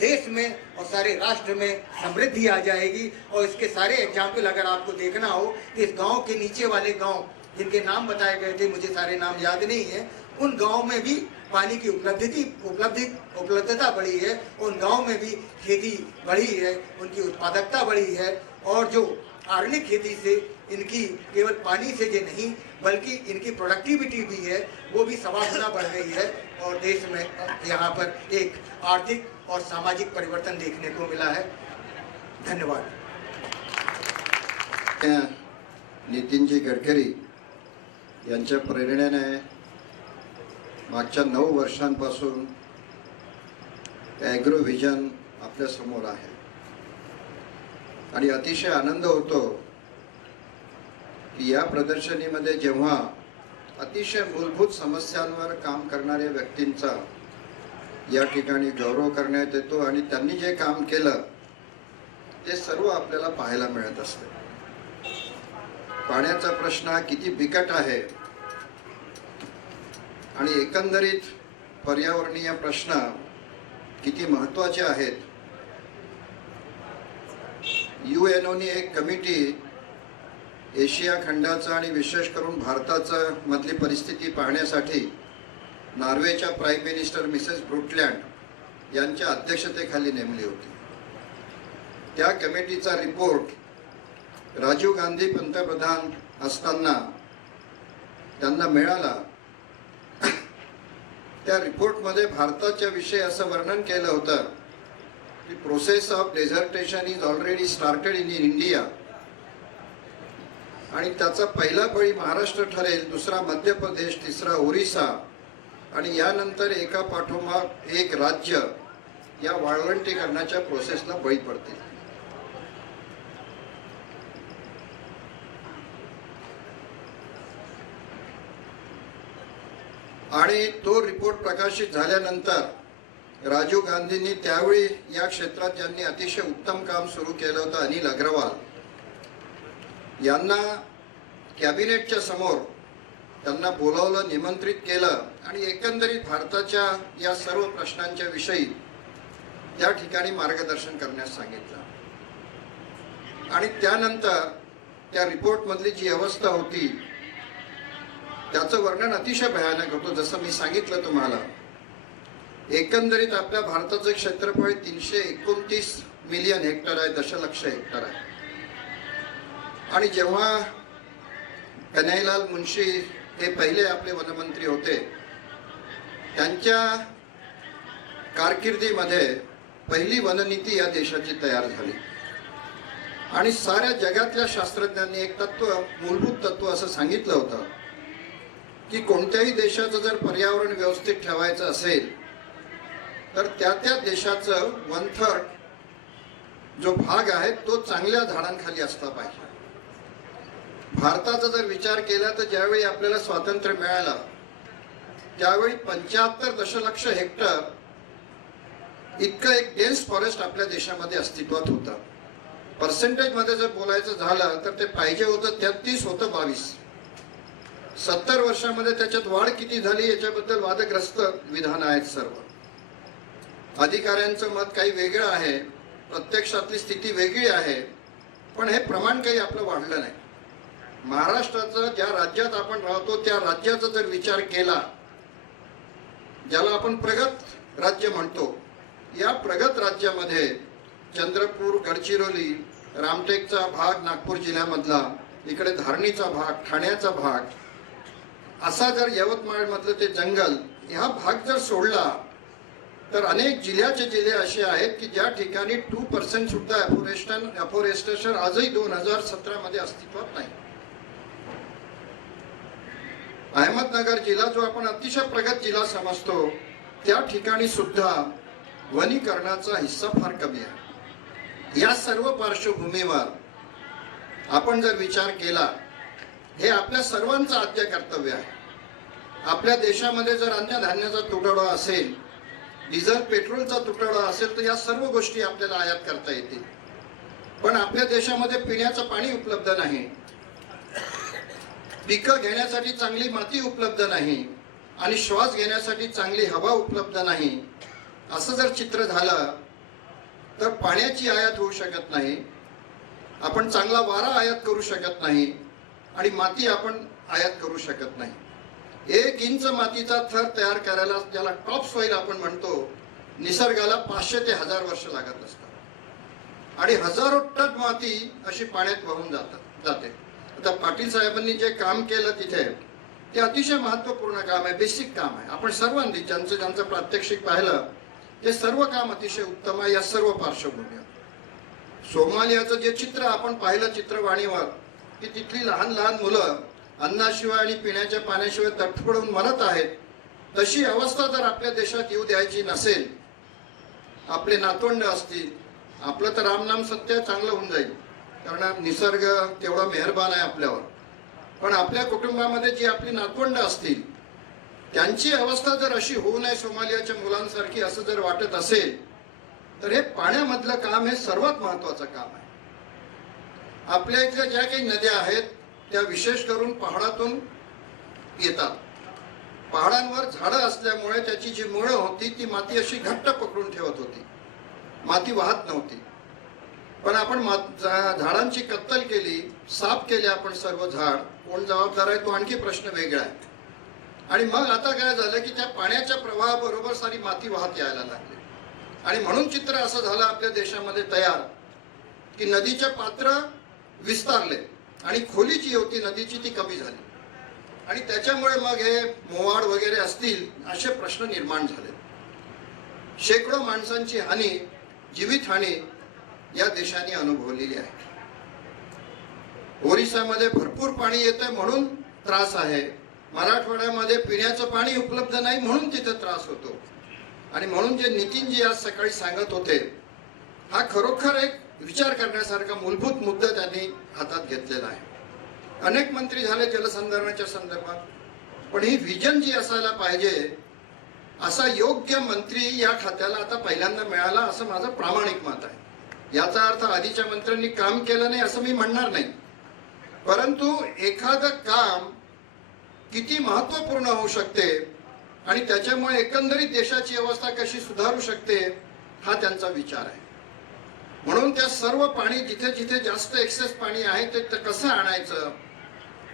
देश में और सारे राष्ट्र में समृद्धि आ जाएगी। और इसके सारे एग्जाम्पल अगर आपको देखना हो तो इस गांव के नीचे वाले गांव जिनके नाम बताए गए थे, मुझे सारे नाम याद नहीं है, उन गांव में भी पानी की उपलब्धता बढ़ी है, उन गांव में भी खेती बढ़ी है, उनकी उत्पादकता बढ़ी है। और जो ऑर्गेनिक खेती से इनकी केवल पानी से जो नहीं बल्कि इनकी प्रोडक्टिविटी भी है, वो भी 1.25 गुना बढ़ गई है। और देश में यहाँ पर एक आर्थिक और सामाजिक परिवर्तन देखने को मिला है। धन्यवाद। नितीनजी गडकरी यांच्या प्रेरणेने मागच्या 9 वर्षांपासून ॲग्रो व्हिजन आपल्या समोर आहे, आणि अतिशय आनंद होतो की या प्रदर्शनीमध्ये जेव्हा अतिशय मूलभूत समस्यांवर काम करणाऱ्या व्यक्तींचा या ठिकाणी गौरव करण्यात येतो आणि त्यांनी जे काम केलं ते सर्व आपल्याला पाहायला मिळत असते. पाण्याचा प्रश्न हा किती बिकट आहे आणि एकंदरीत पर्यावरणीय प्रश्न किती महत्त्वाचे आहेत. UNOने एक कमिटी एशिया खंडाचं आणि विशेष करून भारताचं मधली परिस्थिती पाहण्यासाठी नॉर्वेच्या प्राईम मिनिस्टर मिसेस ब्रुटलँड यांच्या अध्यक्षतेखाली नेमली होती. त्या कमिटीचा रिपोर्ट राजीव गांधी पंतप्रधान असताना त्यांना मिळाला. त्या रिपोर्टमध्ये भारताच्या विषयी असं वर्णन केलं होतं की process of desertation is already started in India आणि त्याचा पहिला बळी महाराष्ट्र ठरेल, दुसरा मध्य प्रदेश, तिसरा ओरिसा आणि यानंतर एका पाठोपाठ एक राज्य या वाळवंटीकरणाच्या प्रोसेसला बळी पडतील. आणि तो रिपोर्ट प्रकाशित झाल्यानंतर राजीव गांधींनी त्यावेळी या क्षेत्रात ज्यांनी अतिशय उत्तम काम सुरू केलं होतं अनिल अग्रवाल यांना कॅबिनेटच्या समोर त्यांना बोलावलं, निमंत्रित केलं आणि एकंदरीत भारताच्या या सर्व प्रश्नांच्या विषयी त्या ठिकाणी मार्गदर्शन करण्यास सांगितलं. आणि त्यानंतर त्या रिपोर्टमधली जी अवस्था होती त्याचं वर्णन अतिशय भयानक होतं. जसं मी सांगितलं तुम्हाला, एकंदरीत आपल्या भारताचं क्षेत्रफळ 329 मिलियन हेक्टर आहे, दशलक्ष हेक्टर आहे. आणि जेव्हा कन्हैयालाल मुंशी हे पहिले आपले वनमंत्री होते, त्यांच्या कारकिर्दीमध्ये पहिली वननीती या देशाची तयार झाली आणि साऱ्या जगातल्या शास्त्रज्ञांनी एक तत्व, मूलभूत तत्व असं सांगितलं होतं की कोणत्याही देशाचं जर पर्यावरण व्यवस्थित ठेवायचं असेल तर त्या देशाचं 1/3 जो भाग आहे तो चांगल्या झाडांखाली असला पाहिजे. भारताचा जर विचार केला तर ज्यावेळी आपल्याला स्वातंत्र्य मिळालं त्यावेळी 75 दशलक्ष हेक्टर इतकं एक डेन्स फॉरेस्ट आपल्या देशामध्ये अस्तित्वात होतं. पर्सेंटेज मध्ये जर बोलायचं झालं तर ते पाहिजे होतं 33 होतं 22. 70 वर्षामध्ये त्याच्यात वाढ किती झाली याच्याबद्दल वादग्रस्त विधान आहेत. सर्व अधिकाऱ्यांचं मत काही वेगळं आहे, प्रत्यक्षातली स्थिती वेगळी आहे, पण हे प्रमाण काही आपलं वाढलं नाही. महाराष्ट्राचं ज्या राज्यात आपण राहतो त्या राज्याचा जर विचार केला, ज्याला आपण प्रगत राज्य म्हणतो, या प्रगत राज्यामध्ये चंद्रपूर, गडचिरोली, रामटेकचा भाग नागपूर जिल्ह्यामधला, इकडे धारणीचा भाग, ठाण्याचा भाग, असा जर यवतमाळ मधलं ते जंगल, हा भाग जर सोडला तर अनेक जिल्ह्याचे जिल्हे असे आहेत की ज्या ठिकाणी 2% सुद्धा अफोरेस्टेशन आजही 2017 मध्ये अस्तित्वात नाही. अहमदनगर जिल्हा जो आपण अतिशय प्रगत जिल्हा समजतो त्या ठिकाणी सुद्धा वनीकरणाचा हिस्सा फार कमी आहे. या सर्व पार्श्वभूमीवर आपण जर विचार केला, हे आपल्या सर्वांचं आद्य कर्तव्य आहे. आपल्या देशामध्ये जर अन्नधान्याचा तुटवडा असेल, डिझेल पेट्रोलचा तुटवडा असेल तर या सर्व गोष्टी आपल्याला आयात करता येतील. पण आपल्या देशामध्ये पिण्याचं पाणी उपलब्ध नाही, पिकं घेण्यासाठी चांगली माती उपलब्ध नाही आणि श्वास घेण्यासाठी चांगली हवा उपलब्ध नाही. असं जर चित्र झालं तर पाण्याची आयात होऊ शकत नाही, आपण चांगला वारा आयात करू शकत नाही आणि माती आपण आयात करू शकत नाही. 1 इंच मातीचा थर तयार करायला, ज्याला टॉप सॉइल आपण म्हणतो, निसर्गाला 500 ते 1000 वर्ष लागत असतात आणि हजारो टन माती अशी पाण्यात वाहून जाते. आता पाटील साहेबांनी जे काम केलं तिथे ते अतिशय महत्त्वपूर्ण काम आहे, बेसिक काम आहे. आपण सर्वांनी ज्यांचं प्रात्यक्षिक पाहिलं ते सर्व काम अतिशय उत्तम आहे. या सर्व पार्श्वभूमीवर सोमालियाचं जे चित्र आपण पाहिलं चित्रवाणीवर, की तिथली लहान लहान मुलं अन्नाशिवाय आणि पिण्याच्या पाण्याशिवाय तडफडून मरत आहेत, तशी अवस्था जर आपल्या देशात येऊ द्यायची नसेल, आपले नातवंड असतील, आपलं तर रामनाम सत्य चांगलं होऊन जाईल, कारण निसर्ग तेवढा मेहरबान आहे आपल्यावर. पण आपल्या कुटुंबामध्ये जी आपली नातवंड असतील त्यांची अवस्था जर अशी होऊ नये सोमालियाच्या मुलांसारखी असं जर वाटत असेल तर हे पाण्यामधलं काम हे सर्वात महत्वाचं काम आहे. आपल्या इथल्या ज्या काही नद्या आहेत त्या विशेष करून पहाडातून येतात. पहाडांवर झाडं असल्यामुळे त्याची जी मुळं होती ती माती अशी घट्ट पकडून ठेवत होती, माती वाहत नव्हती. पण आपण झाडांची कत्तल केली, साफ केले आपण सर्व झाड, कोण जबाबदार आहे तो आणखी प्रश्न वेगळा आहे. आणि मग आता काय झालं की त्या पाण्याच्या प्रवाहाबरोबर सारी माती वाहत यायला लागली आणि म्हणून चित्र असं झालं आपल्या देशामध्ये तयार की नदीचे पात्र विस्तारले आणि खोली जी होती नदीची ती कमी झाली आणि त्याच्यामुळे मग हे मोवाड वगैरे असतील असे प्रश्न निर्माण झाले. शेकडो माणसांची हानी, जीवित हानी या देशाने अनुभवलेली आहे. ओरिसामध्ये भरपूर पाणी येतं म्हणून त्रास आहे, मराठवाड्यामध्ये पिण्याचं पाणी उपलब्ध नाही म्हणून तिथे त्रास होतो. आणि म्हणून जे नितीनजी आज सकाळी सांगत होते हा खरोखर एक विचार करण्यासारखा मूलभूत मुद्दा त्यांनी हातात घेतलेला आहे. अनेक मंत्री झाले जलसंधारणाच्या संदर्भात, पण ही व्हिजन जी असायला पाहिजे असा योग्य मंत्री या खात्याला आता पहिल्यांदा मिळाला असं माझं प्रामाणिक मत आहे. याचा अर्थ आधीच्या मंत्र्यांनी काम केलं नाही असं मी म्हणणार नाही, परंतु एखादं काम किती महत्वपूर्ण होऊ शकते आणि त्याच्यामुळे एकंदरीत देशाची अवस्था कशी सुधारू शकते हा त्यांचा विचार आहे. म्हणून त्या सर्व पाणी जिथे जिथे जास्त एक्सेस पाणी आहे ते कसं आणायचं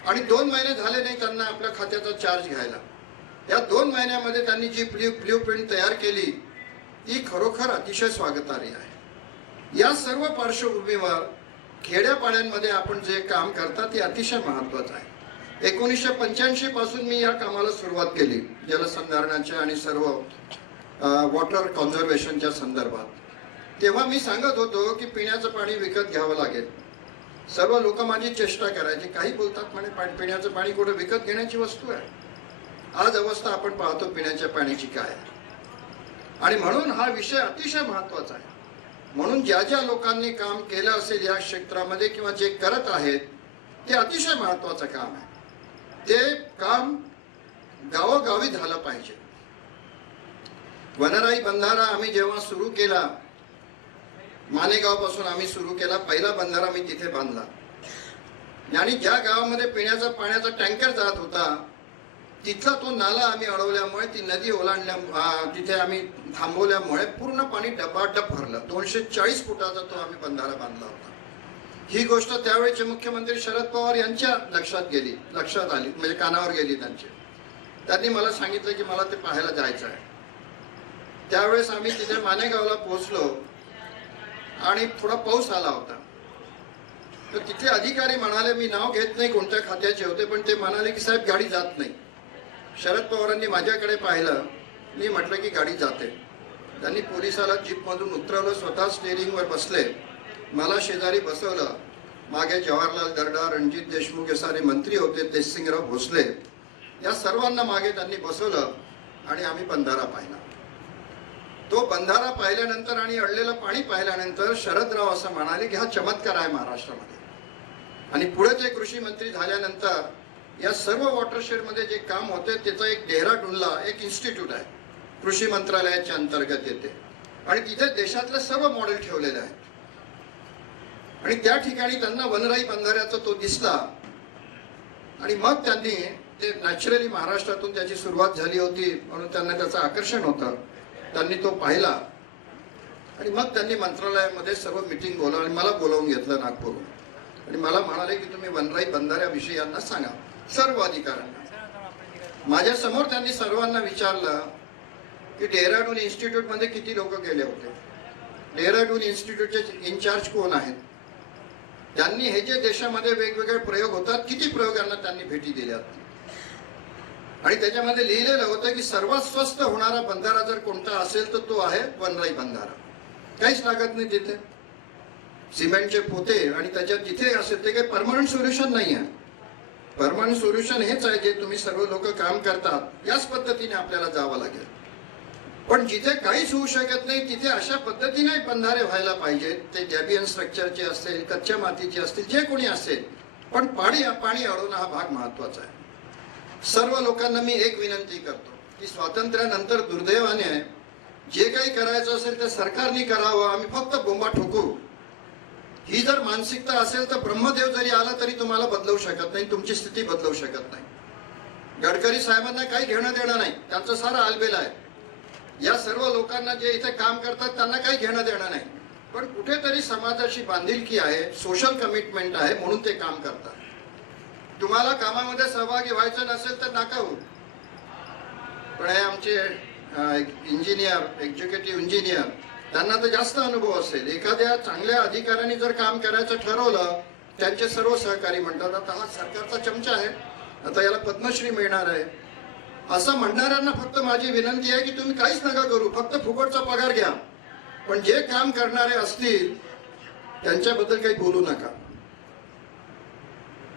आणि 2 महिने झाले नाही त्यांना आपल्या खात्याचा चार्ज घ्यायला. या 2 महिन्यामध्ये त्यांनी जी ब्ल्यू प्रिंट तयार केली ती खरोखर अतिशय स्वागतार्ह आहे. या सर्व पार्श्वभूमीवर खेड्यापाड्यांमध्ये आपण जे काम करता ते अतिशय महत्वाचं आहे. 1985 पासून मी या कामाला सुरुवात केली जलसंधारणाच्या आणि सर्व वॉटर कॉन्झर्वेशनच्या संदर्भात. तेव्हा मी सांगत होतो की पिण्याचं पाणी विकत घ्यावं लागेल. सर्व लोक माझी चेष्टा करायची, काही बोलतात म्हणे पिण्याचं पाणी कुठे विकत घेण्याची वस्तू आहे. आज अवस्था आपण पाहतो पिण्याच्या पाण्याची काय, आणि म्हणून हा विषय अतिशय महत्वाचा आहे. म्हणून ज्या ज्या लोकांनी काम केलं असेल या क्षेत्रामध्ये किंवा जे करत आहेत ते अतिशय महत्वाचं काम आहे. ते काम गावोगावी झालं पाहिजे. वनराई बंधारा आम्ही जेव्हा सुरू केला, मानेगाव पासून आम्ही सुरू केला, पहिला बंधारा मी तिथे बांधला आणि ज्या गावामध्ये पिण्याचा पाण्याचा टँकर जात होता तिथला तो नाला आम्ही अडवल्यामुळे ती नदी ओलांडल्या तिथे आम्ही थांबवल्यामुळे पूर्ण पाणी डबाडब भरलं. 240 फुटाचा तो आम्ही बंधारा बांधला होता. ही गोष्ट त्यावेळेचे मुख्यमंत्री शरद पवार यांच्या लक्षात आली, म्हणजे कानावर गेली त्यांची. त्यांनी मला सांगितलं की मला ते पाहायला जायचं आहे. त्यावेळेस आम्ही तिथे मानेगावला पोहोचलो आणि थोडा पाऊस आला होता. तर तिथले अधिकारी म्हणाले, मी नाव घेत नाही कोणत्या खात्याचे होते, पण ते म्हणाले की साहेब गाडी जात नाही. शरद पवारांनी माझ्याकडे पाहिलं, मी म्हटलं की गाडी जाते. त्यांनी पोलिसाला जीपमधून उतरवलं, स्वतः स्टेअरिंगवर बसले, मला शेजारी बसवलं. मागे जवाहरलाल दर्डा, रणजित देशमुख हे सारे मंत्री होते, तेजसिंगराव भोसले, या सर्वांना मागे त्यांनी बसवलं आणि आम्ही बंधारा पाहिला. तो बंधारा पाहिल्यानंतर आणि अडलेलं पाणी पाहिल्यानंतर शरदराव असं म्हणाले की हा चमत्कार आहे महाराष्ट्रामध्ये. आणि पुढे ते कृषी मंत्री झाल्यानंतर या सर्व वॉटरशेडमध्ये जे काम होते त्याचं एक डेहराडूनला एक इन्स्टिट्यूट आहे, कृषी मंत्रालयाच्या अंतर्गत येते आणि तिथे देशातले सर्व मॉडेल ठेवलेले आहेत. आणि त्या ठिकाणी त्यांना वनराई बंधाऱ्याचा तो दिसला आणि मग त्यांनी ते नॅचरली महाराष्ट्रातून त्याची सुरुवात झाली होती म्हणून त्यांना त्याचं आकर्षण होतं. त्यांनी तो पाहिला आणि मग त्यांनी मंत्रालयामध्ये सर्व मीटिंग बोलावली आणि मला बोलावून घेतलं नागपूरहून आणि मला म्हणाले की तुम्ही वनराई बंधाऱ्याविषयी यांना सांगा, सर्व अधिकाऱ्यांना. माझ्या समोर त्यांनी सर्वांना विचारलं की डेहराडून इन्स्टिट्यूटमध्ये किती लोक गेले होते, डेहराडून इन्स्टिट्यूटचे इन्चार्ज कोण आहेत, त्यांनी हे जे देशामध्ये वेगवेगळे प्रयोग होतात किती प्रयोगांना त्यांनी भेटी दिल्यात. आणि त्याच्यामध्ये लिहिलेलं होतं की सर्वात स्वस्त होणारा बंधारा जर कोणता असेल तर तो आहे वनराई बंधारा. काहीच लागत नाही तिथे, सिमेंटचे पोते आणि त्याच्यात जिथे असेल ते काही परमनंट सोल्युशन नाही आहे. परमनंट सोल्युशन हेच आहे जे तुम्ही सर्व लोक काम करतात, याच पद्धतीने आपल्याला जावं लागेल. पण जिथे काहीच होऊ शकत नाही तिथे अशा पद्धतीने बंधारे व्हायला पाहिजेत. ते गॅबियन स्ट्रक्चरचे असेल, कच्च्या मातीचे असतील, जे कोणी असेल पण पाणी अडवणं हा भाग महत्वाचा आहे. सर्व लोकांना मी एक विनंती करतो की स्वातंत्र्यानंतर दुर्दैवाने जे काही करायचं असेल ते सरकारने करावं, आम्ही फक्त बोंबा ठोकू, ही जर मानसिकता असेल तर ब्रह्मदेव जरी आला तरी तुम्हाला बदलवू शकत नाही, तुमची स्थिती बदलवू शकत नाही. गडकरी साहेबांना काही घेणं देणं नाही, त्यांचं सारं आलबेल आहे. या सर्व लोकांना जे इथे काम करतात त्यांना काही घेणं देणं नाही, पण कुठेतरी समाजाची बांधिलकी आहे, सोशल कमिटमेंट आहे, म्हणून ते काम करतात. तुम्हाला कामामध्ये सहभागी व्हायचं नसेल तर नका हो. पण हे आमचे इंजिनियर, एक्झिक्युटिव्ह इंजिनियर, त्यांना तर जास्त अनुभव असेल. एखाद्या चांगल्या अधिकाऱ्यांनी जर काम करायचं ठरवलं, त्यांचे सर्व सहकारी म्हणतात आता हा सरकारचा चमचा आहे, आता याला पद्मश्री मिळणार आहे. असं म्हणणाऱ्यांना फक्त माझी विनंती आहे की तुम्ही काहीच नका करू, फक्त फुकटचा पगार घ्या, पण जे काम करणारे असतील त्यांच्याबद्दल काही बोलू नका.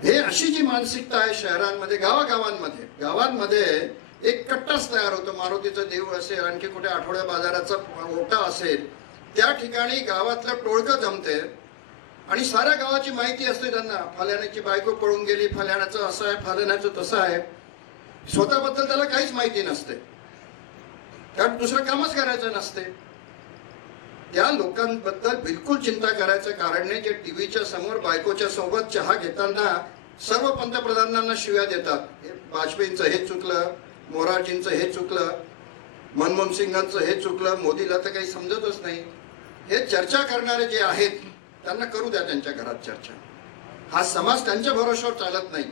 हे अशी जी मानसिकता आहे शहरांमध्ये, गावांमध्ये एक कट्टाच तयार होतो. मारुतीचं देऊळ असेल, आणखी कुठे आठवड्या बाजाराचा ओटा असेल, त्या ठिकाणी गावातलं टोळकं जमते आणि साऱ्या गावाची माहिती असते त्यांना. फलाण्याची बायको पळून गेली, फलाण्याचं असं आहे, फलाण्याचं तसं आहे. स्वतःबद्दल त्याला काहीच माहिती नसते, कारण दुसरं कामच करायचं नसते. त्या लोकांबद्दल बिलकुल चिंता करायचं कारण नाही, जे टीव्हीच्या समोर बायकोच्या सोबत चहा घेताना सर्व पंतप्रधानांना शिव्या देतात. हे वाजपेयींचं हे चुकलं, मोरारजींचं हे चुकलं, मनमोहन सिंगांचं हे चुकलं, मोदीला तर काही समजतच नाही. हे चर्चा करणारे जे आहेत त्यांना करू द्या त्यांच्या घरात चर्चा. हा समाज त्यांच्या भरोश्यावर चालत नाही.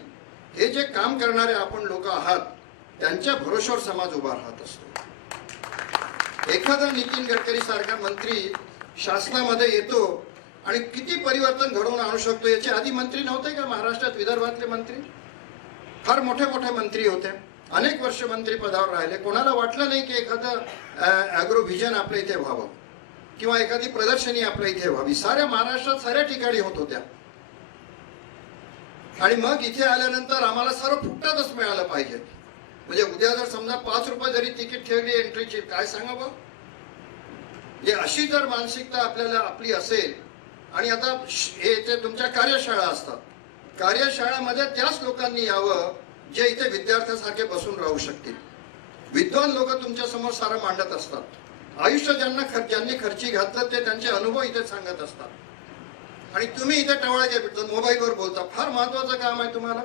हे जे काम करणारे आपण लोक आहात त्यांच्या भरोश्यावर समाज उभा राहत असतो. एखादा नितीन गडकरी सारखा मंत्री शासनामध्ये येतो आणि किती परिवर्तन घडवून आणू शकतो. याचे आधी मंत्री नव्हते का महाराष्ट्रात? विदर्भातले मंत्री फार मोठे मोठे मंत्री होते, अनेक वर्ष मंत्री पदावर राहिले. कोणाला वाटलं नाही की एखादं ॲग्रो व्हिजन आपल्या इथे व्हावं किंवा एखादी प्रदर्शनी आपल्या इथे व्हावी. साऱ्या महाराष्ट्रात साऱ्या ठिकाणी होत होत्या. आणि मग इथे आल्यानंतर आम्हाला सर्व फुकटातच मिळालं पाहिजे. म्हणजे उद्या जर समजा 5 रुपये जरी तिकीट ठेवली एंट्रीची, काय सांगावं? अशी जर मानसिकता आपली असेल, आणि आता हे ते तुमच्या कार्यशाळा असतात, कार्यशाळामध्ये त्याच लोकांनी यावं जे इथे विद्यार्थ्यासारखे बसून राहू शकतील. विद्वान लोक तुमच्या समोर सारं मांडत असतात. आयुष्य ज्यांनी खर्ची घातलं ते त्यांचे अनुभव इथे सांगत असतात. आणि तुम्ही इथे टवाळके भेटतात, मोबाईलवर बोलता. फार महत्वाचं काम आहे तुम्हाला.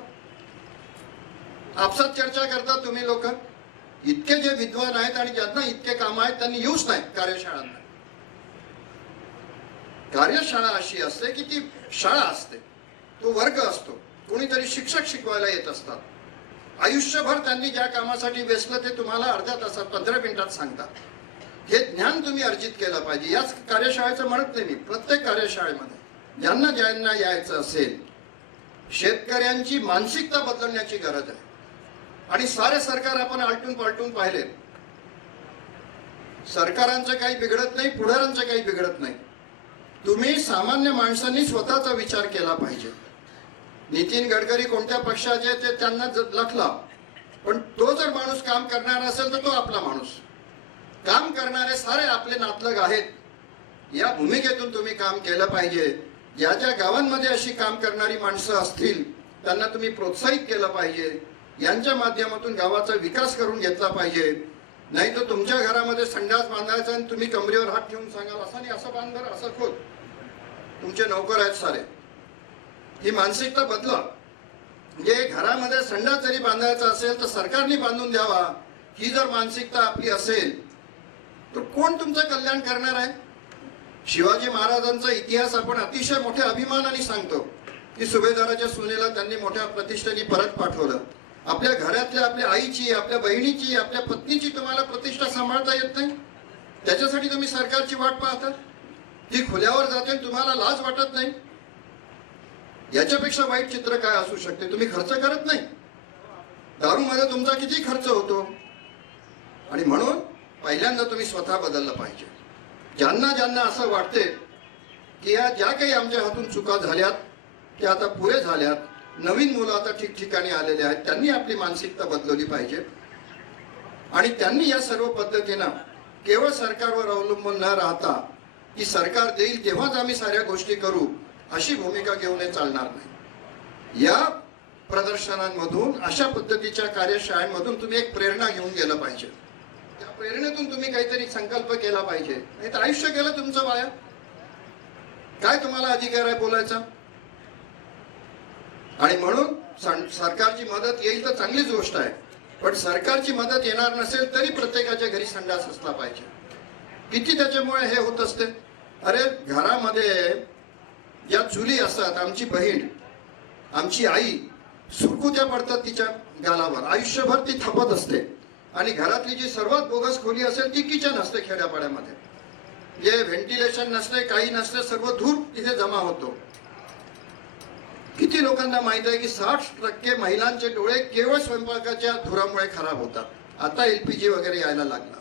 आपसात चर्चा करता तुम्ही लोक. इतके जे विद्वान आहेत आणि ज्यांना इतके काम आहेत त्यांनी येऊच नाही कार्यशाळांना. कार्यशाळा अशी असते की ती शाळा असते, तो वर्ग असतो, कोणीतरी शिक्षक शिकवायला येत असतात. आयुष्यभर त्यांनी ज्या कामासाठी वेचलं ते तुम्हाला अर्ध्या तासात 15 मिनिटात सांगतात. हे ज्ञान तुम्ही अर्जित केलं पाहिजे. याच कार्यशाळेचं म्हणत नाही मी, प्रत्येक कार्यशाळेमध्ये ज्यांना यायचं असेल, शेतकऱ्यांची मानसिकता बदलण्याची गरज आहे. आणि सारे सरकार आपण आलटून पालटून पाहिले. सरकारांचं काही बिघडत नाही, पुढाऱ्यांचं काही बिघडत नाही. तुम्ही सामान्य माणसांनी स्वतःचा विचार केला पाहिजे. नितीन गडकरी कोणत्या पक्षाचे ते त्यांना लखला, पण तो जर माणूस काम करणारा असेल तर तो आपला माणूस. काम करणारे सारे आपले नातलग आहेत. या भूमिकेतून तुम्ही काम केलं पाहिजे. ज्या ज्या गावांमध्ये अशी काम करणारी माणसं असतील त्यांना तुम्ही प्रोत्साहित केलं पाहिजे. यांच्या माध्यमातून गावाचा विकास करून घेतला पाहिजे. नाही तर तुमच्या घरामध्ये संडास बांधायचा आणि तुम्ही कमरेवर हात ठेवून सांगाल असं नाही, असं बांध बरं, असं खोद. तुमचे नोकर आहेत सारे. ही मानसिकता बदला. म्हणजे घरामध्ये संडास जरी बांधायचा असेल तर सरकारने बांधून द्यावा. ही जर मानसिकता आपली असेल तर कोण तुमचं कल्याण करणार आहे? शिवाजी महाराजांचा इतिहास आपण अतिशय मोठ्या अभिमानाने सांगतो की सुभेदाराच्या सुनेला त्यांनी मोठ्या प्रतिष्ठेने परत पाठवलं. आपल्या घरातल्या आपल्या आईची, आपल्या बहिणीची, आपल्या पत्नीची तुम्हाला प्रतिष्ठा सांभाळता येत नाही, त्याच्यासाठी तुम्ही सरकारची वाट पाहता. ती खुल्यावर जाते, तुम्हाला लाज वाटत नाही. याच्यापेक्षा वाईट चित्र काय असू शकते? तुम्ही खर्च करत नाही. दारूमध्ये तुमचा किती खर्च होतो. आणि म्हणून पहिल्यांदा तुम्ही स्वतः बदललं पाहिजे. ज्यांना असं वाटते की या ज्या काही आमच्या हातून चुका झाल्यात त्या आता पुरे झाल्यात, नवीन मुलं आता ठिकठिकाणी आलेले आहेत, त्यांनी आपली मानसिकता बदलवली पाहिजे. आणि त्यांनी या सर्व पद्धतीनं केवळ सरकारवर अवलंबून न राहता की सरकार देईल तेव्हाच आम्ही साऱ्या गोष्टी करू अशी भूमिका घेऊन हे चालणार नाही. या प्रदर्शनांमधून, अशा पद्धतीच्या कार्यशाळांमधून तुम्ही एक प्रेरणा घेऊन गेलं पाहिजे. त्या प्रेरणेतून तुम्ही काहीतरी संकल्प केला पाहिजे. नाही तर आयुष्य गेलं तुमचं वाया. काय तुम्हाला अधिकार आहे बोलायचा? आणि म्हणून सरकारची मदत येईल तर चांगलीच गोष्ट आहे, पण सरकारची मदत येणार नसेल तरी प्रत्येकाच्या घरी संडास असला पाहिजे. किती त्याच्यामुळे हे होत असते. अरे घरामध्ये ज्या चुली असतात, आमची बहीण, आमची आई सुरकुत्या पडतात तिच्या गालावर, आयुष्यभर ती थपत असते. आणि घरातली जी सर्वात बोगस खोली असेल ती किचन असते खेड्यापाड्यामध्ये, जे व्हेंटिलेशन नसते, काही नसते, सर्व धूर तिथे जमा होतो. किती लोकांना माहित आहे की 60% महिलांचे डोळे केवळ स्वयंपाकाच्या धुरामुळे खराब होतात. आता LPG वगैरे यायला लागला.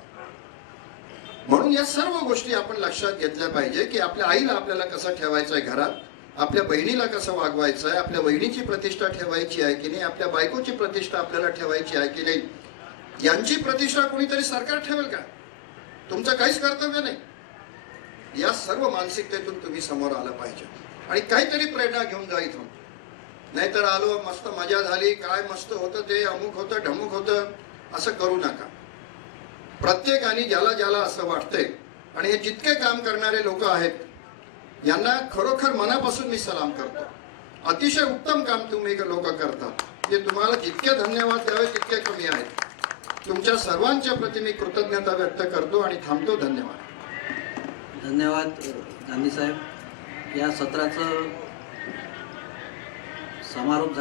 म्हणून या सर्व गोष्टी आपण लक्षात घेतल्या पाहिजे की आपल्या आईला आपल्याला कसं ठेवायचं आहे घरात, आपल्या बहिणीला कसं वागवायचं आहे, आपल्या बहिणीची प्रतिष्ठा ठेवायची आहे की नाही, आपल्या बायकोची प्रतिष्ठा आपल्याला ठेवायची आहे की नाही, यांची प्रतिष्ठा कोणीतरी सरकार ठेवेल का? तुमचं काहीच कर्तव्य नाही. या सर्व मानसिकतेतून तुम्ही समोर आलं पाहिजे आणि काहीतरी प्रेरणा घेऊन जा इथून. नाहीतर आलो, मस्त मजा झाली, काय मस्त होतं ते, अमुक होतं ढमुक होतं, असं करू नका. प्रत्येकाने ज्याला ज्याला असं वाटतंय, आणि हे जितके काम करणारे लोक आहेत यांना खरोखर मनापासून मी सलाम करतो. अतिशय उत्तम काम तुम्ही लोक करतात. जे तुम्हाला जितके धन्यवाद द्यावे तितके कमी आहेत. तुमच्या सर्वांच्या प्रति मी कृतज्ञता व्यक्त करतो आणि थांबतो. धन्यवाद. धन्यवाद गांधी साहेब. या सत्राचं समारोप